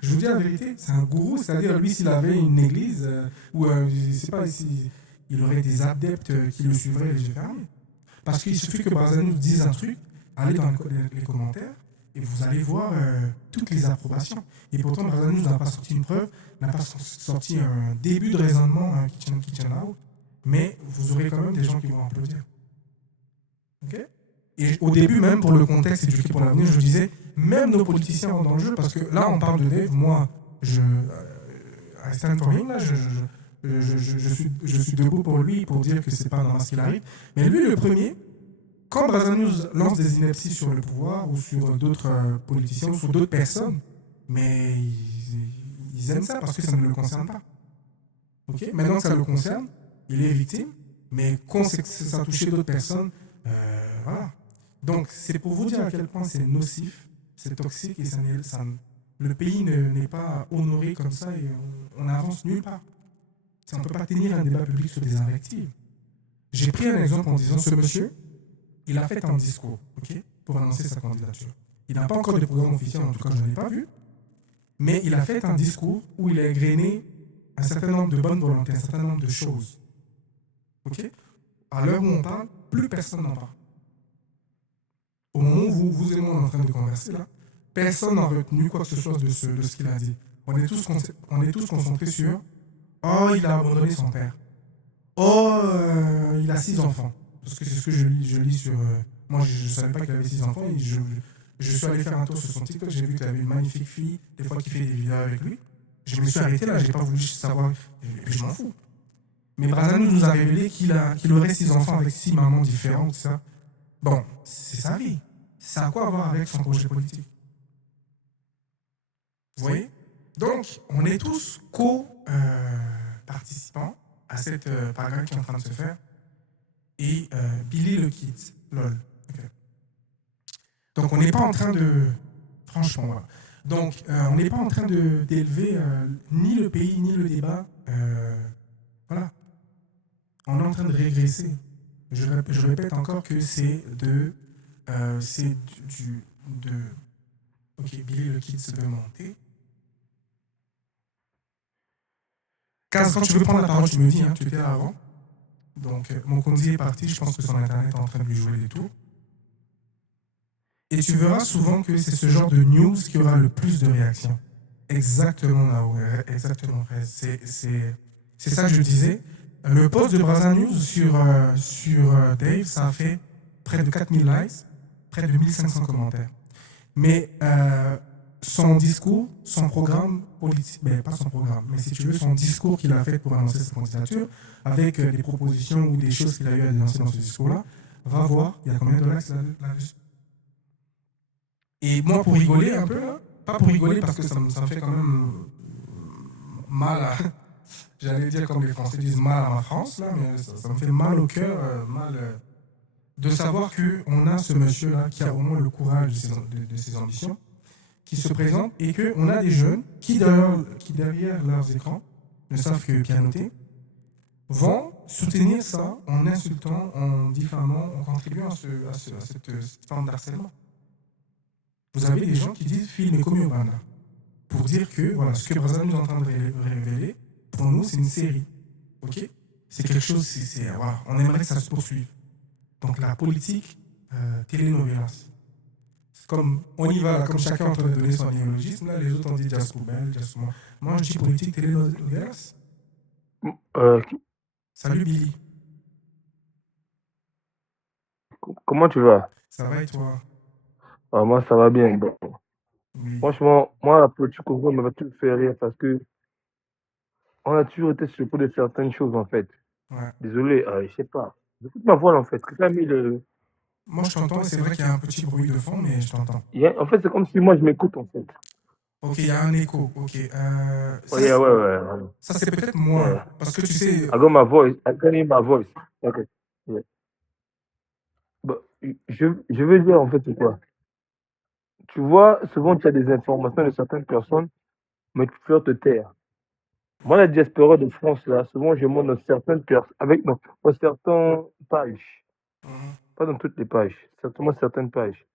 Je vous dis la vérité, c'est un gourou. C'est-à-dire, lui, s'il avait une église, ou je ne sais pas, si, il aurait des adeptes qui le suivraient les yeux fermés. Parce qu'il suffit que Braza News dise un truc, allez dans les commentaires, et vous allez voir toutes les approbations. Et pourtant, Braza News n'a pas sorti une preuve, n'a pas sorti un début de raisonnement qui tient la route. Mais vous aurez quand même des gens qui vont applaudir. Ok. Et au début, même pour le contexte éduqué pour l'avenir, je disais, même nos politiciens rentrent dans le jeu, parce que là, on parle de Dave, moi, I stand for him, là, je suis debout pour lui, pour dire que c'est pas normal ce qu'il arrive. Mais lui, le premier, quand Braza News lance des inepties sur le pouvoir, ou sur d'autres politiciens, ou sur d'autres personnes, mais ils aiment ça parce que ça ne le concerne pas. Ok. Maintenant que ça le concerne, il est victime, mais quand ça a touché d'autres personnes, voilà. Donc, c'est pour vous dire à quel point c'est nocif, c'est toxique, et le pays n'est pas honoré comme ça, et on n'avance nulle part. On ne peut pas tenir un débat public sur des invectives. J'ai pris un exemple en disant, ce monsieur, il a fait un discours, ok, pour annoncer sa candidature. Il n'a pas encore de programme officiel, en tout cas je ne l'ai pas vu, mais il a fait un discours où il a égrené un certain nombre de bonnes volontés, un certain nombre de choses. Ok. À l'heure où on parle, plus personne n'en parle. Au moment où vous et moi on est en train de converser là, personne n'a retenu quoi que ce soit de ce qu'il a dit. On est tous concentrés sur oh, il a abandonné son père. Oh, il a 6 enfants. Parce que c'est ce que je lis sur. Moi, je ne savais pas qu'il avait 6 enfants. Je suis allé faire un tour sur son TikTok, j'ai vu que tu avais une magnifique fille, des fois qui fait des vidéos avec lui. Je me suis arrêté là, j'ai pas voulu savoir, et je m'en fous. Mais Brazano nous a révélé qu'il aurait 6 enfants avec 6 mamans différentes, ça. Bon, c'est sa vie. Ça a quoi à voir avec son projet politique? Vous voyez? Donc, on est tous co-participants à cette paragraphe qui est en train de se faire. Et Billy le Kid, lol. Ok. Donc, on n'est pas en train de... Franchement, voilà. Donc, on n'est pas en train d'élever ni le pays, ni le débat. Voilà. On est en train de régresser. Je répète encore que c'est de... Ok, Billy le Kid se veut monter. Kaz, quand tu veux prendre la parole, tu me dis, hein, tu étais là avant. Donc, mon Konzi est parti, je pense que son internet est en train de lui jouer des tours. Et tu verras souvent que c'est ce genre de news qui aura le plus de réactions. Exactement là, ouais, exactement. C'est ça que je disais. Le post de Braza News sur Dave, ça a fait près de 4000 likes, près de 1500 commentaires. Mais son discours, son programme politique, mais pas son programme, mais si tu veux, son discours qu'il a fait pour annoncer sa candidature, avec des propositions ou des choses qu'il a eu à lancer dans ce discours-là, va voir, il y a combien de likes là-dessus. Et moi, pour rigoler un peu, là, pas pour rigoler parce que ça me fait quand même mal à... J'allais dire comme les Français disent mal à ma France, là, mais ça me fait mal au cœur, de savoir qu'on a ce monsieur-là qui a au moins le courage de ses ambitions, qui se présente et qu'on a des jeunes qui derrière leurs écrans ne savent que pianoter, vont soutenir ça en insultant, en diffamant, en contribuant à cette forme d'harcèlement. Vous avez des gens qui disent film comme Uganda pour dire que voilà, ce que Brazza nous est en train de révéler, pour nous, c'est une série. Ok? C'est quelque chose, voilà, on aimerait que ça se poursuive. Donc la politique, télénovelas. C'est comme, on y va, là, comme chacun est en train de donner son néologisme, là, les autres ont dit jazz poubelle, jazz moi. Moi, je dis politique, télénovelas. Qui- Salut Billy. Comment tu vas? Ça va et toi? Moi, ça va bien. Bon. Oui. Franchement, moi, la politique au m'a toujours fait rire parce que on a toujours été surpris de certaines choses, en fait. Ouais. Désolé, je sais pas. J'écoute ma voix, en fait. Quelqu'un a mis le... Moi, je t'entends et c'est vrai qu'il y a un petit bruit de fond, mais je t'entends. En fait, c'est comme si moi, je m'écoute, en fait. Ok, il y a un écho. Ok. Ça, Ouais, ouais. ça c'est peut-être moi. Yeah. Parce que tu sais. I got my voice. I can hear my voice. Ok. Yeah. Bah, je veux dire, en fait, c'est quoi? Tu vois, souvent, tu as des informations de certaines personnes, mais tu préfères te taire. Moi, la diaspora de France, là, souvent, je monte dans certaines personnes, dans certaines pages. Pas dans toutes les pages, certainement certaines pages.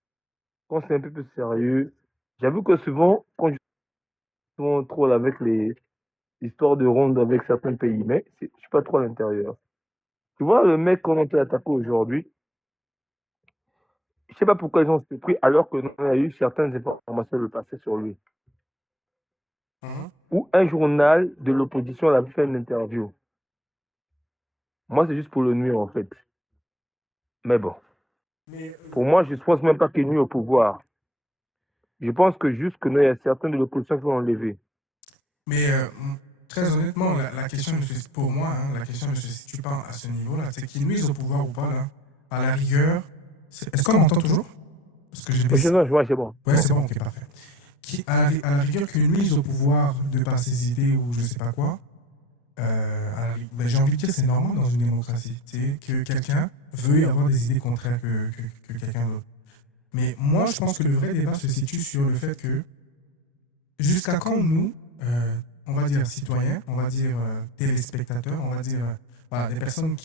Quand c'est un peu plus sérieux, j'avoue que souvent, quand je souvent troll avec les histoires de ronde avec certains pays, mais je suis pas trop à l'intérieur. Tu vois, le mec qu'on a été attaqué aujourd'hui, je sais pas pourquoi ils ont surpris alors que nous, on a eu certaines informations de passer sur lui. Ou un journal de l'opposition a fait une interview. Moi, c'est juste pour le nuire, en fait. Mais bon. Pour moi, je ne pense même pas qu'il nuit au pouvoir. Je pense que juste que nous, il y a certains de l'opposition qui vont enlever. Mais très honnêtement, la question ne se pour moi, hein, la question ne se situe pas à ce niveau-là. C'est qu'ils nuisent au pouvoir ou pas, là. À la rigueur. Est-ce qu'on m'entend toujours? Parce que j'ai baissé. Non, je vois, c'est bon. Ouais, c'est bon, ok, parfait. À la rigueur, qu'ils nuisent au pouvoir de par ses idées ou je sais pas quoi, ben, j'ai envie de dire c'est normal dans une démocratie. C'est que quelqu'un veuille avoir des idées contraires que quelqu'un d'autre. Mais moi, je pense que le vrai débat se situe sur le fait que jusqu'à quand nous, on va dire citoyens, on va dire téléspectateurs, on va dire voilà, des personnes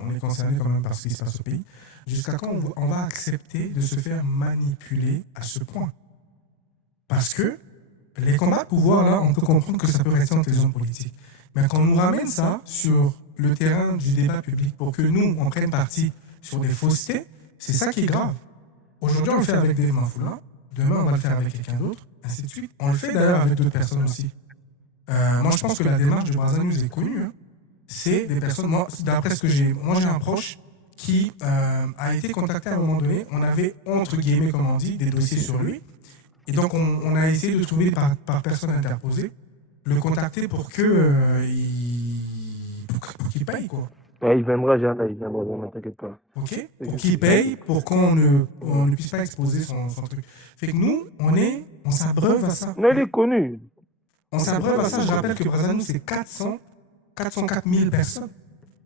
on est concerné quand même par ce qui se passe au pays, jusqu'à quand on va accepter de se faire manipuler à ce point? Parce que les combats de pouvoir, là, on peut comprendre que ça peut rester entre les hommes politiques. Mais quand on nous ramène ça sur le terrain du débat public pour que nous, on prenne parti sur des faussetés, c'est ça qui est grave. Aujourd'hui, on le fait avec Dave Mafoula, demain, on va le faire avec quelqu'un d'autre, ainsi de suite. On le fait d'ailleurs avec d'autres personnes aussi. Moi, je pense que la démarche de Brazza News est connue. Hein. C'est des personnes, moi, d'après ce que j'ai un proche qui a été contacté à un moment donné. On avait, entre guillemets, comme on dit, des dossiers sur lui. Et donc, on a essayé de trouver par personne interposée, le contacter pour que pour qu'il paye, quoi. Il viendra jamais, t'inquiète pas. OK? C'est Pour juste qu'il qu'il paye. paye, pour on ne puisse pas exposer son truc. Fait que nous, on s'abreuve à ça. Non, il est connu. On s'abreuve à ça. Je rappelle que Brazzaville, c'est 404 000 personnes.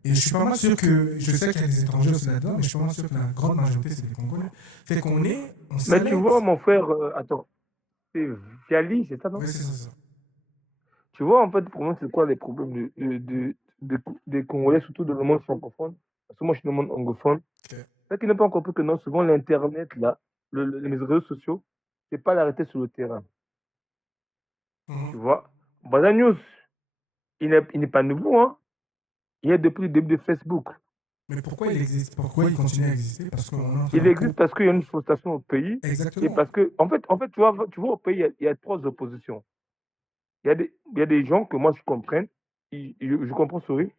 Et je suis pas mal sûr que, je sais qu'il y a des étrangers aussi là-dedans, mais je suis pas mal sûr que la grande majorité, c'est des Congolais. Fait qu'on on Mais tu s'allait. vois, mon frère, attends, c'est Viali, c'est ça, non? Oui, c'est ça. Tu vois, en fait, pour moi, c'est quoi les problèmes des Congolais, surtout dans le monde francophone? Parce que moi, je suis dans le monde anglophone. Ok. C'est qu'ils n'ont pas compris que non, souvent, l'Internet, là, les réseaux sociaux, c'est pas l'arrêter sur le terrain. Tu vois? Baza News, il n'est pas nouveau, hein. Il est depuis le début de Facebook. Mais pourquoi il existe? Pourquoi il continue à exister? Parce qu'on Il existe parce qu'il y a une frustration au pays. Exactement. Et parce que, en fait tu vois, au pays, il y a trois oppositions. Il y a des gens que moi, je comprends. Je comprends, sorry.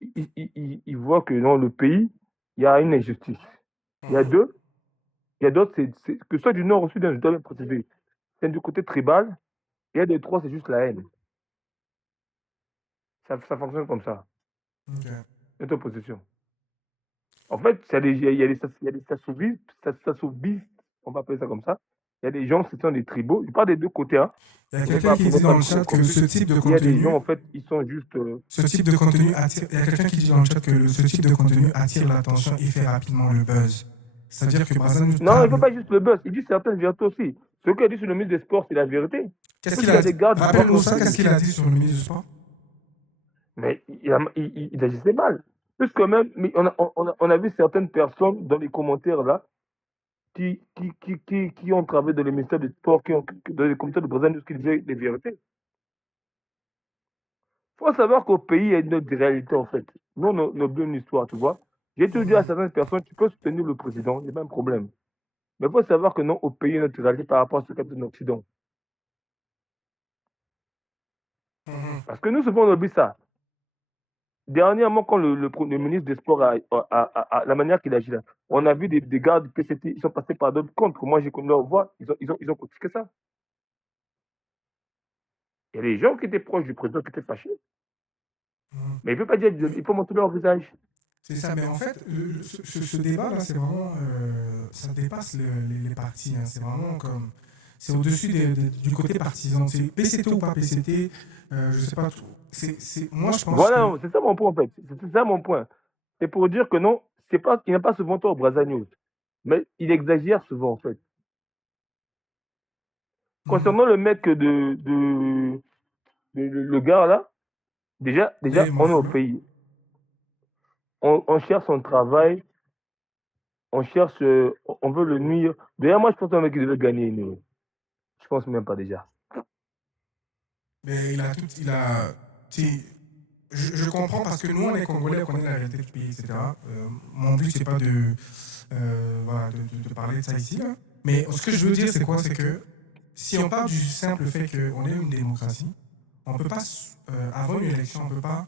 Ils voient que dans le pays, il y a une injustice. Il y a deux. Il y a d'autres, que ce soit du nord ou du sud, je dois bien préciser. C'est du côté tribal. Il y a des trois, c'est juste la haine. Ça fonctionne comme ça. Ok. Notre opposition. En fait, il y a des sassoubistes, on va appeler ça comme ça. Il y a des gens, ce sont des tribaux. Je parle des deux côtés. Hein. Il y a quelqu'un qui dit dans le chat que ce type de Il y a des contenu, gens, en fait, ils sont juste. ce type de contenu attire. Il y a quelqu'un qui dit dans le chat que ce type de contenu attire l'attention et fait rapidement le buzz. C'est-à-dire que Brazzaville. Non, il ne fait pas juste le buzz. Il dit certaines vérités aussi. Ce qu'il a dit sur le ministre des Sports, c'est la vérité. Qu'est-ce qu'il a dit? Rappelle-nous ça, qu'est-ce qu'il a dit sur le ministre du Sport? Mais il agissait mal. Plus que même, mais on a vu certaines personnes dans les commentaires là qui ont travaillé dans les ministères du Sport, dans les comités de Brazzaville, qui disaient les vérités. Il faut savoir qu'au pays, il y a une autre réalité en fait. Nous, on a bien une histoire, tu vois. J'ai toujours dit à certaines personnes, tu peux soutenir le président, il n'y a pas un problème. Mais il faut savoir que non, au pays, il y a une autre réalité par rapport à ce qu'a fait l'Occident. Parce que nous, souvent, on oublie ça. Dernièrement, quand le ministre des Sports la manière qu'il agit là, on a vu des gars du PCT, ils sont passés par d'autres comptes, que moi j'ai connu leur voix, ils ont critiqué ça. Il y a des gens qui étaient proches du président qui étaient fâchés. Mais il ne peut pas dire, il faut montrer leur visage. C'est ça, mais en fait, ce débat-là, c'est vraiment. Ça dépasse les partis. Hein. C'est vraiment comme. C'est au-dessus du côté partisan. C'est PCT ou pas PCT, je sais pas trop. Moi, je pense. Voilà, c'est ça mon point en fait. C'est ça mon point. C'est pour dire que non, il n'a pas souvent tort au Brazzaville. Mais il exagère souvent en fait. Concernant le mec le gars là, déjà on est au pays. On cherche son travail, on veut le nuire. D'ailleurs, moi je pense qu'un mec qui devait gagner, mais je pense même pas déjà. Mais je comprends parce que nous, on est Congolais, on connaît la réalité du pays, etc. Mon but, c'est pas de parler de ça ici. Là. Mais ce que je veux dire, c'est quoi? C'est que si on parle du simple fait qu'on est une démocratie, on peut pas, avant une élection, on peut pas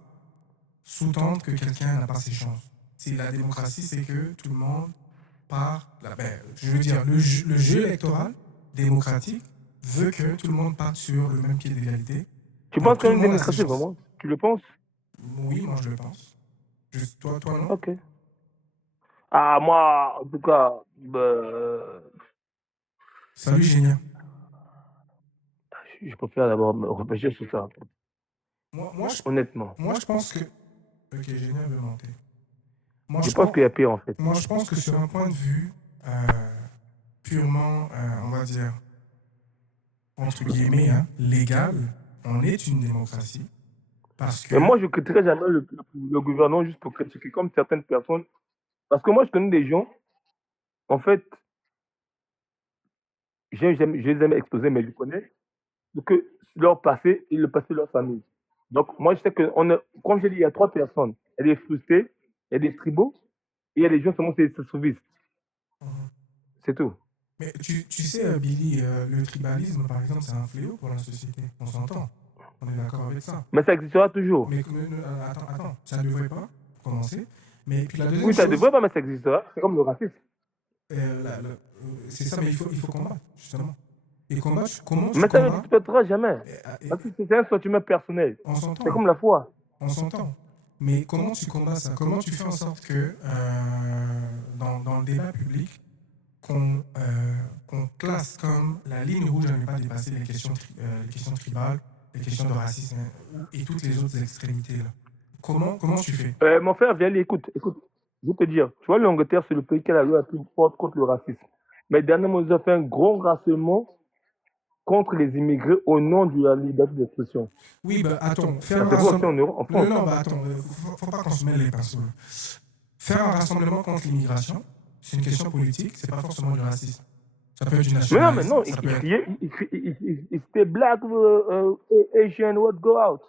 sous-tendre que quelqu'un n'a pas ses chances. Si la démocratie, c'est que tout le monde part, je veux dire, le jeu électoral démocratique veut que tout le monde parte sur le même pied d'égalité. Tu penses qu'une démocratie, vraiment? Tu le penses? Oui, moi je le pense. Toi non? Ok. Ah, moi, en tout cas, Salut, Génia. Je préfère d'abord me réfléchir sur ça. Honnêtement. Moi, je pense que... Ok, Génia veut monter. Je pense qu'il y a pire, en fait. Moi, je pense que sur un point de vue purement, on va dire, entre guillemets, hein, légal, on est une démocratie. Parce que... Mais moi, je ne critiquerai jamais le gouvernement juste pour critiquer, comme certaines personnes. Parce que moi, je connais des gens, en fait, je les ai jamais exposés, mais je connais, que leur passé et le passé de leur famille. Donc, moi, je sais que, comme j'ai dit, il y a trois personnes. Il y a des frustrés, il y a des tribaux, et il y a des gens qui se sauvisent. C'est tout. Mais tu sais, Billy, le tribalisme, par exemple, c'est un fléau pour la société. On s'entend. On est d'accord avec ça. Mais ça existera toujours. Mais attends, ça ne devrait pas commencer. Mais puis la deuxième Oui, ça chose, devrait pas, mais ça existera. C'est comme le racisme. c'est ça, mais il faut combattre, justement. Et combattre, comment tu Mais ça ne combats? disparaîtra jamais. Parce que c'est un sentiment personnel. On C'est s'entend, comme la foi. on s'entend. Mais comment tu combats ça? Comment tu fais en sorte que dans le débat public, qu'on classe comme la ligne rouge à ne pas dépasser les questions tribales, les questions de racisme et toutes les autres extrémités là. Comment tu fais? Mon frère, viens, écoute. Je vais te dire, tu vois, l'Angleterre, c'est le pays qui a la loi la plus forte contre le racisme. Mais dernièrement, ils ont fait un gros rassemblement contre les immigrés au nom de la liberté d'expression. Oui, bah attends, faire un C'est vrai aussi rassemblement. en France. Non, bah attends, faut pas qu'on se mêle les pinceaux. Faire un rassemblement contre l'immigration, c'est une question politique, c'est pas forcément du racisme. Ça peut être du nationalisme. Mais non, ça peut être... il c'était black, Asian, what go out.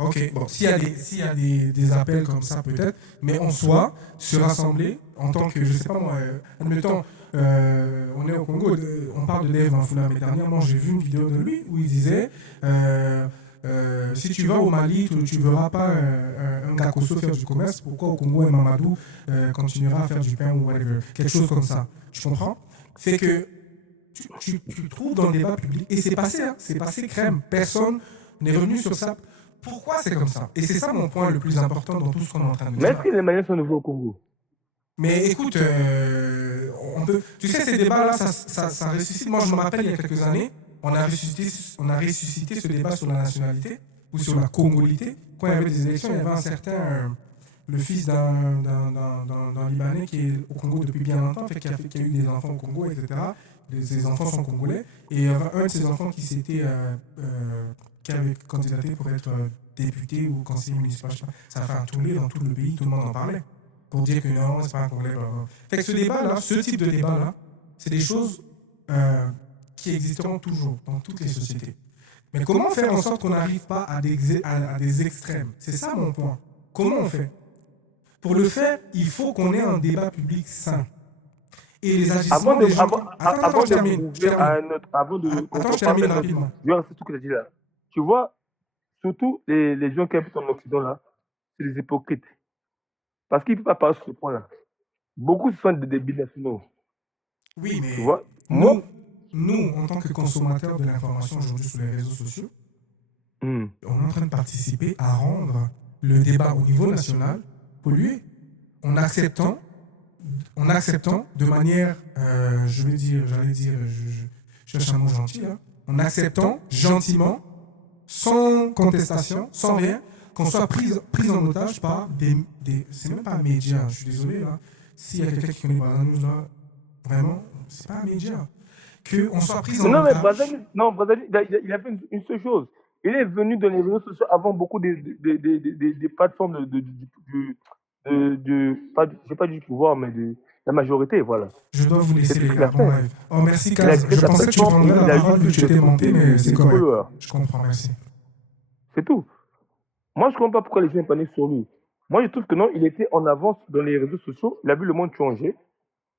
Ok, bon, s'il y a des appels comme ça, peut-être, mais en soi, se rassembler en tant que, je sais pas moi, admettons, on est au Congo, on parle de Dave Mafula, mais dernièrement, j'ai vu une vidéo de lui où il disait si tu vas au Mali, tu ne verras pas un Gakoso faire du commerce, pourquoi au Congo, un Mamadou continuera à faire du pain ou whatever, quelque chose comme ça. Tu comprends? Fait que tu trouves dans le débat public, et c'est passé crème, personne n'est revenu sur ça. Pourquoi c'est comme ça? Et c'est ça mon point le plus important dans tout ce qu'on est en train de dire. Même si les Maliens sont nouveaux au Congo. Mais écoute, on peut. Tu sais, ces débats-là, ça ressuscite. Moi, je me rappelle, il y a quelques années, on a ressuscité ce débat sur la nationalité ou sur la congolité. Quand il y avait des élections, il y avait un certain. Le fils d'un Libanais qui est au Congo depuis bien longtemps, qui a eu des enfants au Congo, etc. Ses enfants sont congolais. Et il y avait un de ses enfants qui avait candidaté pour être député ou conseiller municipal. Ça a fait un tollé dans tout le pays, tout le monde en parlait. Pour dire que non, c'est pas un Congolais. Fait que ce débat-là, ce type de débat-là, c'est des choses qui existeront toujours dans toutes les sociétés. Mais comment faire en sorte qu'on n'arrive pas à des extrêmes? C'est ça mon point. Comment on fait? Pour le faire, il faut qu'on ait un débat public sain. Et les agissements des gens... Attends, je termine. Attends, je termine rapidement. Je vais rester tout ce que tu as dit là. Tu vois, surtout les gens qui habitent en Occident là, c'est des hypocrites. Parce qu'ils ne peuvent pas parler sur ce point-là. Beaucoup sont des débiles nationaux. Oui, mais tu vois, nous, en tant que consommateurs de l'information aujourd'hui sur les réseaux sociaux, on est en train de participer à rendre le débat au niveau national pollué. En acceptant de manière, je cherche un mot gentil, hein, en acceptant gentiment, sans contestation, sans rien, qu'on soit pris en otage par c'est même pas un média, je suis désolé, là. S'il y a quelqu'un qui connaît Brazza News, là, vraiment, c'est pas un média. Qu'on soit pris en otage. Brazza, il a fait une seule chose. Il est venu dans les réseaux sociaux avant beaucoup des plateformes j'ai pas du pouvoir, mais de la majorité, voilà. Je dois vous laisser, les gars. Bon, oh, merci, Kaz. Je pensais que tu prendrais la parole vu que tu étais monté, mais c'est correct. Je comprends, merci. C'est tout. Moi, je ne comprends pas pourquoi les gens paniquent sur lui. Moi, je trouve que non, il était en avance dans les réseaux sociaux. Il a vu le monde changer.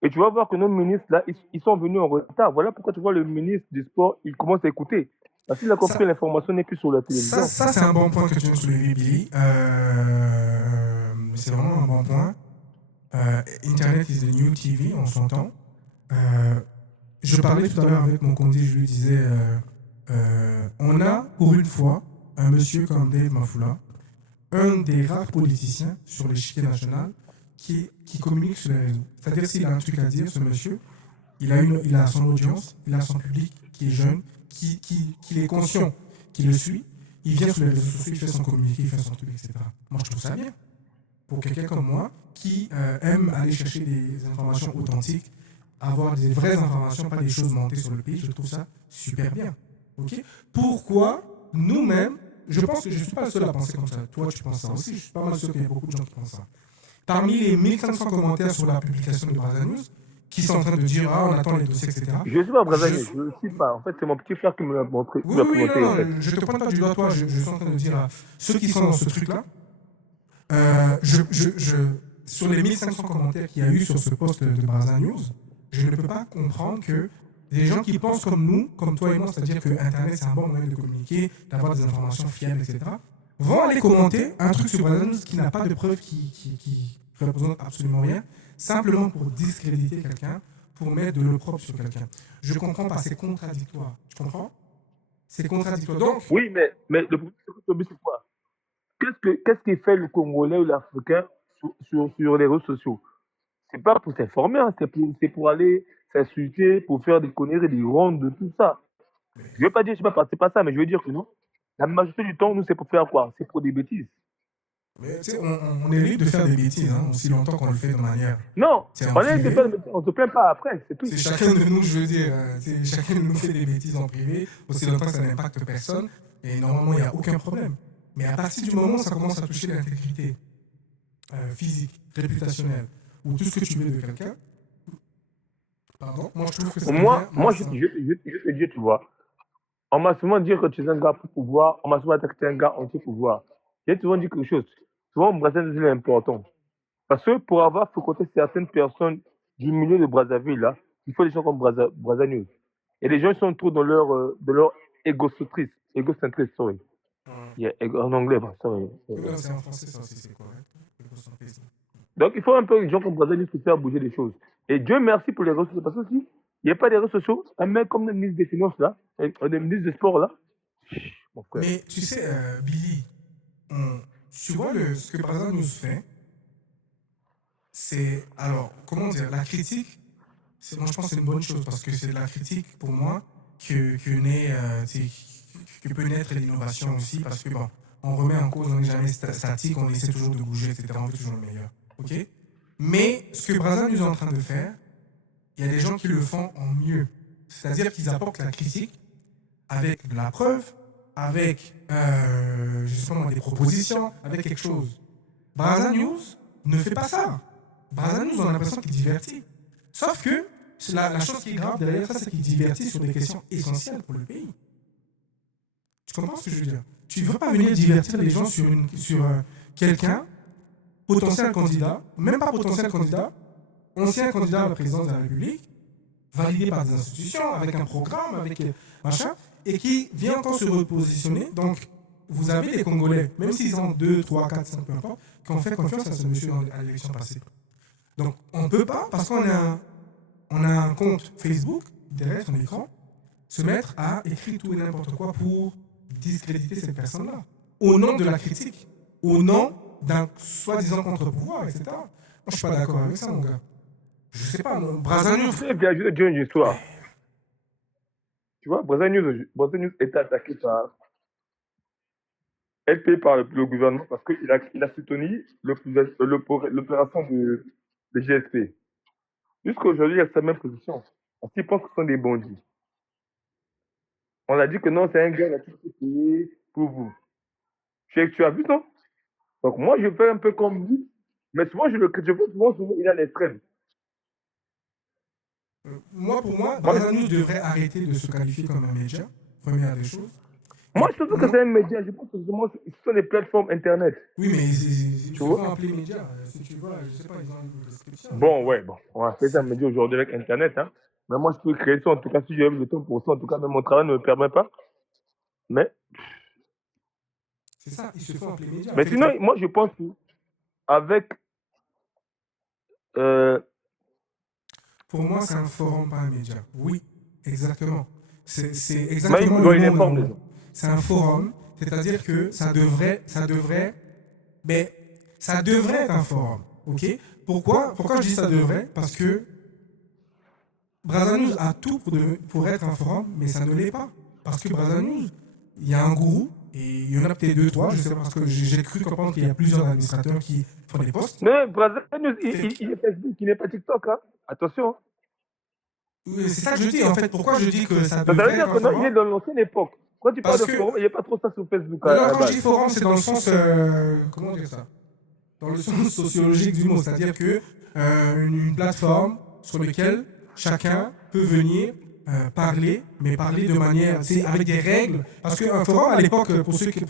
Et tu vas voir que nos ministres, là, ils sont venus en retard. Voilà pourquoi tu vois le ministre du Sport, il commence à écouter. Parce qu'il a compris que l'information n'est plus sur la télévision. Ça c'est un bon point que tu as soulevé, Billy. C'est vraiment un bon point. Internet is the new TV, on s'entend. Je parlais tout à l'heure avec mon conduit, je lui disais, on a pour une fois un monsieur comme Dave Mafula, un des rares politiciens sur l'échiquier national qui communique sur les réseaux. C'est-à-dire s'il a un truc à dire, ce monsieur, il a son audience, il a son public qui est jeune, qui est conscient, qui le suit, il vient sur les réseaux sociaux, il fait son communiqué, il fait son truc, etc. Moi, je trouve ça bien. Pour quelqu'un comme moi, qui aime aller chercher des informations authentiques, avoir des vraies informations, pas des choses montées sur le pays, je trouve ça super bien. Okay? Pourquoi nous-mêmes, je pense que je ne suis pas le seul à penser comme ça. Toi, tu penses ça aussi. Je suis pas mal sûr qu'il y a beaucoup de gens qui pensent ça. Parmi les 1500 commentaires sur la publication de Brazza News, qui sont en train de dire on attend les dossiers, etc. Je ne suis pas Brazza News, je ne suis pas. En fait, c'est mon petit frère qui me l'a montré. Oui, non, je ne te pointe pas du doigt, toi. Je suis en train de dire à ceux qui sont dans ce truc-là, sur les 1500 commentaires qu'il y a eu sur ce post de Brazza News, je ne peux pas comprendre que des gens qui pensent comme nous, comme toi et moi, c'est-à-dire que Internet c'est un bon moyen de communiquer, d'avoir des informations fiables, etc., vont aller commenter un truc sur Brazza News qui n'a pas de preuves qui représente absolument rien, simplement pour discréditer quelqu'un, pour mettre de l'opprobre sur quelqu'un. Je comprends pas, c'est contradictoire. Tu comprends? C'est contradictoire. Donc, Oui, mais le problème, c'est quoi? Qu'est-ce qui fait le Congolais ou l'Africain sur les réseaux sociaux? C'est pas pour s'informer, hein, c'est pour aller s'insulter, pour faire des conneries, des rondes, de tout ça. Je veux pas dire, je sais pas, c'est pas ça, mais je veux dire que non. La majorité du temps, nous, c'est pour faire quoi? C'est pour des bêtises. mais, tu sais, on est libre de faire des bêtises, hein, aussi longtemps qu'on le fait de manière Non, en on est, privé. on se plaint pas après, c'est tout. C'est chacun de nous, je veux dire, chacun de nous fait des bêtises en privé, aussi longtemps que ça n'impacte personne, et normalement, il n'y a aucun problème. Mais à partir du moment où ça commence à toucher l'intégrité physique, réputationnelle, ou tout ce que tu veux de quelqu'un, pardon, moi je trouve que ça Moi, devient je te dis, tu vois, on m'a souvent dit que tu es un gars pour pouvoir, on m'a souvent dit que tu es un gars anti-pouvoir. J'ai souvent dit quelque chose. Souvent, Brazzaville est important. Parce que pour avoir fréquenté certaines personnes du milieu de Brazzaville, là, il faut des gens comme Brazzaville. Et les gens ils sont trop dans leur égocentrisme, sorry. Yeah, en anglais, bah, sorry. c'est en français, ça aussi, c'est correct. Donc, il faut un peu des gens comme Brazzaville pour faire bouger les choses. Et Dieu merci pour les réseaux sociaux. Parce que si il n'y a pas des réseaux sociaux, un mec comme le ministre des Finances, là, le ministre des Sports, là, mon frère. Mais tu sais, Billy, tu vois ce que Brazza nous fait, c'est, alors, comment dire, la critique, moi je pense que c'est une bonne chose parce que c'est la critique pour moi que peut naître l'innovation aussi parce que bon, on remet en cause, on n'est jamais statique, on essaie toujours de bouger, etc. On veut toujours le meilleur. Ok? Mais ce que Brazza nous est en train de faire, il y a des gens qui le font en mieux. C'est-à-dire qu'ils apportent la critique avec de la preuve, avec justement des propositions, avec quelque chose. Brazza News ne fait pas ça. Brazza News, on a l'impression qu'il divertit. Sauf que la chose qui est grave derrière ça, c'est qu'il divertit sur des questions essentielles pour le pays. Tu comprends ce que je veux dire? Tu ne veux pas venir divertir les gens sur quelqu'un, potentiel candidat, même pas potentiel candidat, ancien candidat à la présidence de la République, validé par des institutions, avec un programme, avec machin, et qui vient encore se repositionner. Donc, vous avez les Congolais, même s'ils ont 2, 3, 4, 5, peu importe, qui ont fait confiance à ce monsieur à l'élection passée. Donc, on ne peut pas, parce qu'on a un compte Facebook derrière son écran, se mettre à écrire tout et n'importe quoi pour discréditer cette personne-là, au nom de la critique, au nom d'un soi-disant contre-pouvoir, etc. Moi, je ne suis pas d'accord avec ça, mon gars. Je sais pas, Brazza News. Je vais ajouter une histoire. Tu vois, Brazza News est attaqué par LP par le gouvernement parce qu'il a soutenu l'opération de GSP. Jusqu'à aujourd'hui, il y a sa même position. Parce qu'il pense que ce sont des bandits. On a dit que non, c'est un gars qui a payé pour vous. Tu as vu, non? Donc moi, je fais un peu comme lui. Mais souvent, je vois souvent, il a l'extrême. Pour moi, Brazza News devrait arrêter de se qualifier comme un média, première des choses. Moi, je trouve que c'est un média. Je pense que ce sont des plateformes Internet. Oui, mais ils vont appeler média. Si tu vois, je sais pas, ils ont une description. Bon, ouais, bon. On va faire un média aujourd'hui avec Internet. Hein. Mais moi, je peux créer ça, en tout cas, si j'ai le temps pour ça. En tout cas, même mon travail ne me permet pas. Mais... C'est ça, ils se font appeler média. Mais sinon, moi, je pense qu'avec... Pour moi, c'est un forum, pas un média. Oui, exactement. C'est exactement mais le mot. C'est un forum, c'est-à-dire que ça devrait être un forum. Ok? Pourquoi je dis ça devrait? Parce que Brazza News a tout pour être un forum, mais ça ne l'est pas. Parce que Brazza News, il y a un gourou, et il y en a peut-être 2, 3, je sais pas, parce que j'ai cru comprendre qu'il y a plusieurs administrateurs qui font des posts. Mais Brazza News, il est Facebook, il n'est pas TikTok. Hein. Attention. C'est ça que je dis, en fait. Pourquoi je dis que ça devrait ça veut dire être que un forum? il est dans l'ancienne époque. Quand tu parles de forum, il n'y a pas trop ça sur Facebook. Non, quand je dis forum, c'est dans le sens... comment dire ça? Dans le sens sociologique du mot. C'est-à-dire que une plateforme sur laquelle chacun peut venir parler, mais parler de manière... avec des règles. Parce qu'un forum, à l'époque,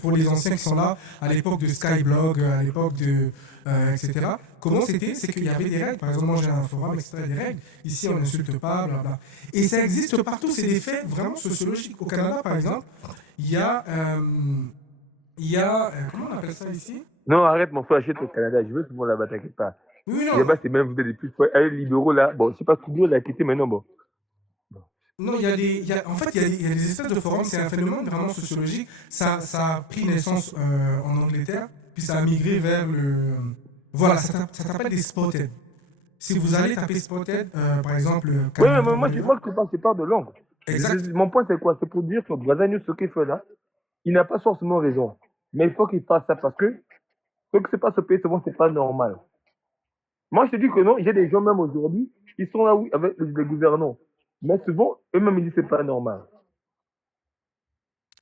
pour les anciens qui sont là, à l'époque de Skyblog, à l'époque de... etc. Comment c'était? C'est qu'il y avait des règles. Par exemple, moi j'ai un forum, etc. Il y a des règles. Ici, on n'insulte pas, blablabla. Et ça existe partout. C'est des faits vraiment sociologiques. Au Canada, par exemple, il y a... comment on appelle ça ici? Non, arrête mon frère, j'étais au Canada. Je veux tout le monde là-bas, t'inquiète pas. Oui, non. Là-bas, c'est même, vous êtes des plus forts. Les libéraux, là, bon, je sais pas, Trudeau l'a quitté maintenant, bon. Non, en fait, il y a des espèces de forums, c'est un phénomène vraiment sociologique. Ça a pris naissance en Angleterre, puis ça a migré vers le... Voilà, ça s'appelle des spotted. Si vous allez taper spotted, par exemple, Oui, mais Canada, whatever, moi, je parle de langue. exact. Mon point, c'est quoi? C'est pour dire que Brazanius, ce qu'il fait là, il n'a pas forcément raison. Mais il faut qu'il fasse ça parce que ce qui se passe au pays, souvent, c'est pas normal. Moi, je te dis que non, j'ai des gens même aujourd'hui, ils sont là, oui, avec les gouvernants. Mais souvent, eux-mêmes, ils disent que c'est pas normal.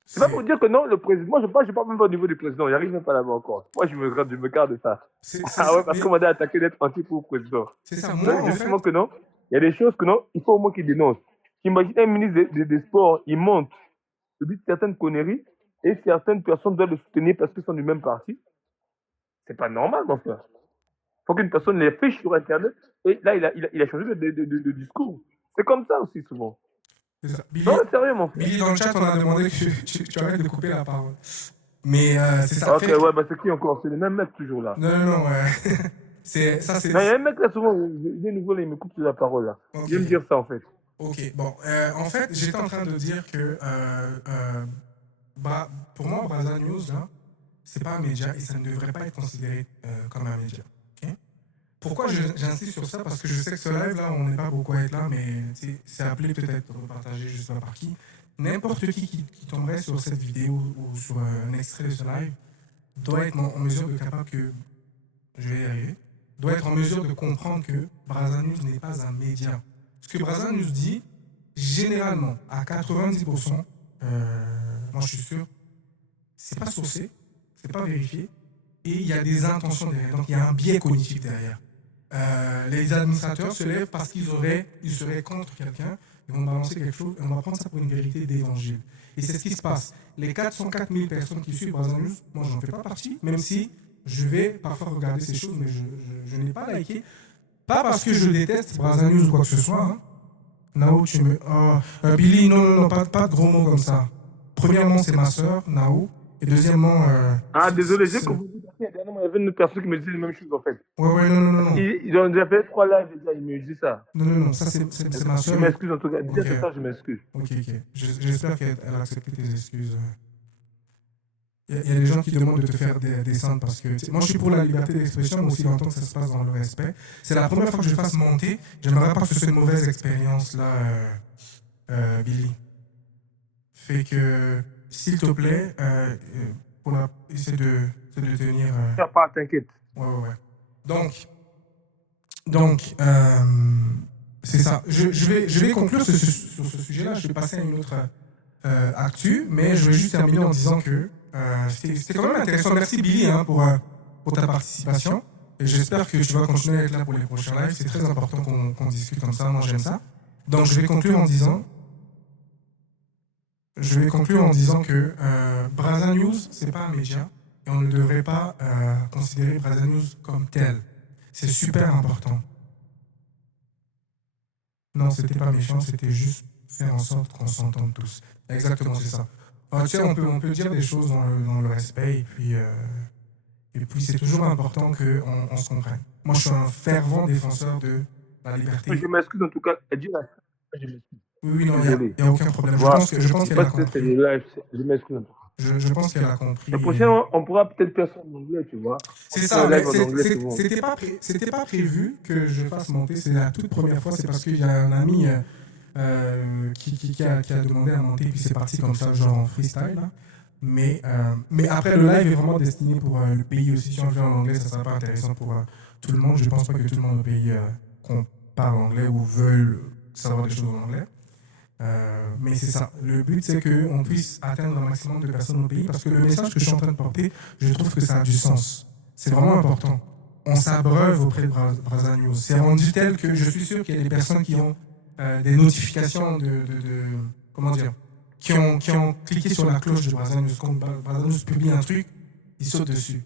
C'est pas pour C'est dire que non, le président, moi, je parle même pas au niveau du président, il n'arrive même pas là-bas encore. Moi, je me garde de ça. c'est Ah ça. ouais, parce Mais qu'on m'a attaqué d'être anti pour le président. c'est ça. Donc, Moi, je en dis justement fait, que non, il y a des choses que non, il faut au moins qu'il dénonce. Imagine un ministre des Sports, il monte, il dit certaines conneries, et certaines personnes doivent le soutenir parce qu'ils sont du même parti. C'est pas normal, mon frère. Il faut qu'une personne les fiche sur Internet, et là, il a changé de discours. C'est comme ça aussi, souvent. c'est ça. Non, sérieux, mon frère. Billy, dans le chat, on a demandé que tu arrêtes de couper la parole. Mais c'est ça. Ok, Fait que... ouais, bah c'est qui encore? C'est le même mec toujours là. Non, non, non, c'est ça, c'est... Non, il y a un mec là souvent, il est nouveau là, il me coupe sur la parole là. Ok. Il vient me dire ça en fait. Ok, bon, en fait, j'étais en train de dire que pour moi, Braza News, là, c'est pas un média et ça ne devrait pas être considéré comme un média. Ok. Pourquoi j'insiste sur ça? Parce que je sais que ce live-là, on n'est pas beaucoup à être là, mais c'est appelé peut-être repartagé, je sais pas par qui. N'importe qui tomberait sur cette vidéo ou sur un extrait de ce live doit être en mesure de capable que, je vais y arriver, doit être en mesure de comprendre que Braza News n'est pas un média. Ce que Braza News dit, généralement, à 90%, moi je suis sûr, c'est pas sourcé, c'est pas vérifié, et il y a des intentions derrière. Donc il y a un biais cognitif derrière. Les administrateurs se lèvent parce ils seraient contre quelqu'un, ils vont balancer quelque chose, et on va prendre ça pour une vérité d'évangile. Et c'est ce qui se passe. Les 404 000 personnes qui suivent Braza News, moi j'en fais pas partie, même si je vais parfois regarder ces choses, mais je n'ai pas liké. Pas parce que je déteste Braza News ou quoi que ce soit. Hein. Nao, tu me. Billy, non, non, non, pas de gros mots comme ça. Premièrement, c'est ma soeur, Nao. Et deuxièmement. Ah, désolé, j'ai compris. Dernièrement, il y avait une personne qui me disait les mêmes choses en fait. Ouais, ouais, non, non, non. Non, Ils ont déjà fait 3 lives déjà, ils me disent ça. non, non, non, ça c'est ma Je soeur. m'excuse en tout cas. Dire Ok. c'est ça, je m'excuse. Ok, ok. J'espère qu'elle a accepté tes excuses. Il y a des gens qui demandent de te faire descendre parce que moi je suis pour la liberté d'expression, mais aussi longtemps que ça se passe dans le respect. C'est la première fois que je fasse monter. J'aimerais pas que ce soit une mauvaise expérience là, Billy. Fait que, s'il te plaît, essaie de tenir. Pas, t'inquiète. Ouais, ouais, ouais. Donc, c'est ça. Je vais conclure sur ce sujet-là. Je vais passer à une autre actu, mais je vais juste terminer en disant que c'était quand même intéressant. Merci Billy hein, pour ta participation. Et j'espère que tu vas continuer à être là pour les prochains lives. C'est très important qu'on discute comme ça. Moi, j'aime ça. Donc, je vais conclure en disant que Braza News, c'est pas un média et on ne devrait pas considérer Braza News comme tel. C'est super important. Non, c'était pas méchant, c'était juste faire en sorte qu'on s'entende tous. Exactement, c'est ça. Tu sais, on peut dire des choses dans le respect et puis c'est toujours important qu'on se comprenne. Moi, je suis un fervent défenseur de la liberté. Je m'excuse en tout cas. Dis là. Je m'excuse. Oui, non, il n'y a aucun problème. Voilà. Je pense qu'elle a compris. C'est le live, je m'excuse. Je pense qu'elle a compris. La prochaine, on pourra peut-être faire ça en anglais, tu vois. C'est ça, mais c'était pas prévu que je fasse monter. C'est la toute première fois. C'est parce qu'il y a un ami qui a demandé à monter, puis c'est parti comme ça, genre en freestyle. Là. Mais après, le live est vraiment destiné pour le pays aussi. Si on le fait en anglais, ça sera pas intéressant pour tout le monde. Je pense pas que tout le monde au pays qu'on parle anglais ou veulent savoir des choses en anglais. Mais c'est ça. Le but, c'est qu'on puisse atteindre un maximum de personnes au pays parce que le message que je suis en train de porter, je trouve que ça a du sens. C'est vraiment important. On s'abreuve auprès de Braza News. C'est rendu tel que je suis sûr qu'il y a des personnes qui ont des notifications comment dire, qui ont cliqué sur la cloche de Braza News. Quand Braza News publie un truc, ils sautent dessus.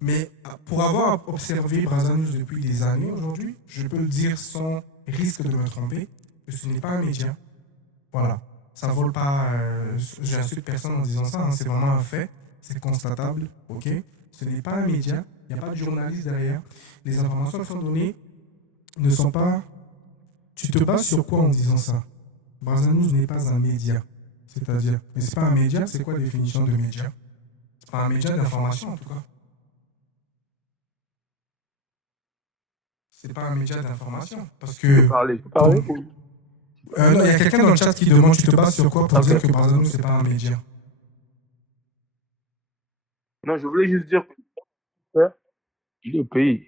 Mais pour avoir observé Braza News depuis des années aujourd'hui, je peux le dire sans risque de me tromper, que ce n'est pas un média. Voilà, ça ne vole pas, j'insulte personne en disant ça, hein, c'est vraiment un fait, c'est constatable, ok. Ce n'est pas un média Il n'y a pas de journaliste derrière. Les informations qui sont données ne sont pas... Tu te bases sur quoi en disant ça? Brazza News n'est pas un média. C'est-à-dire, mais c'est pas un média, c'est quoi la définition de média? C'est pas un média d'information en tout cas. C'est pas un média d'information. Parce Je peux que. parler, je peux parler. Non, il y a quelqu'un dans le chat qui demande tu te bases sur quoi pour dire que Brazza News c'est pas un média. Non, je voulais juste dire que le pays,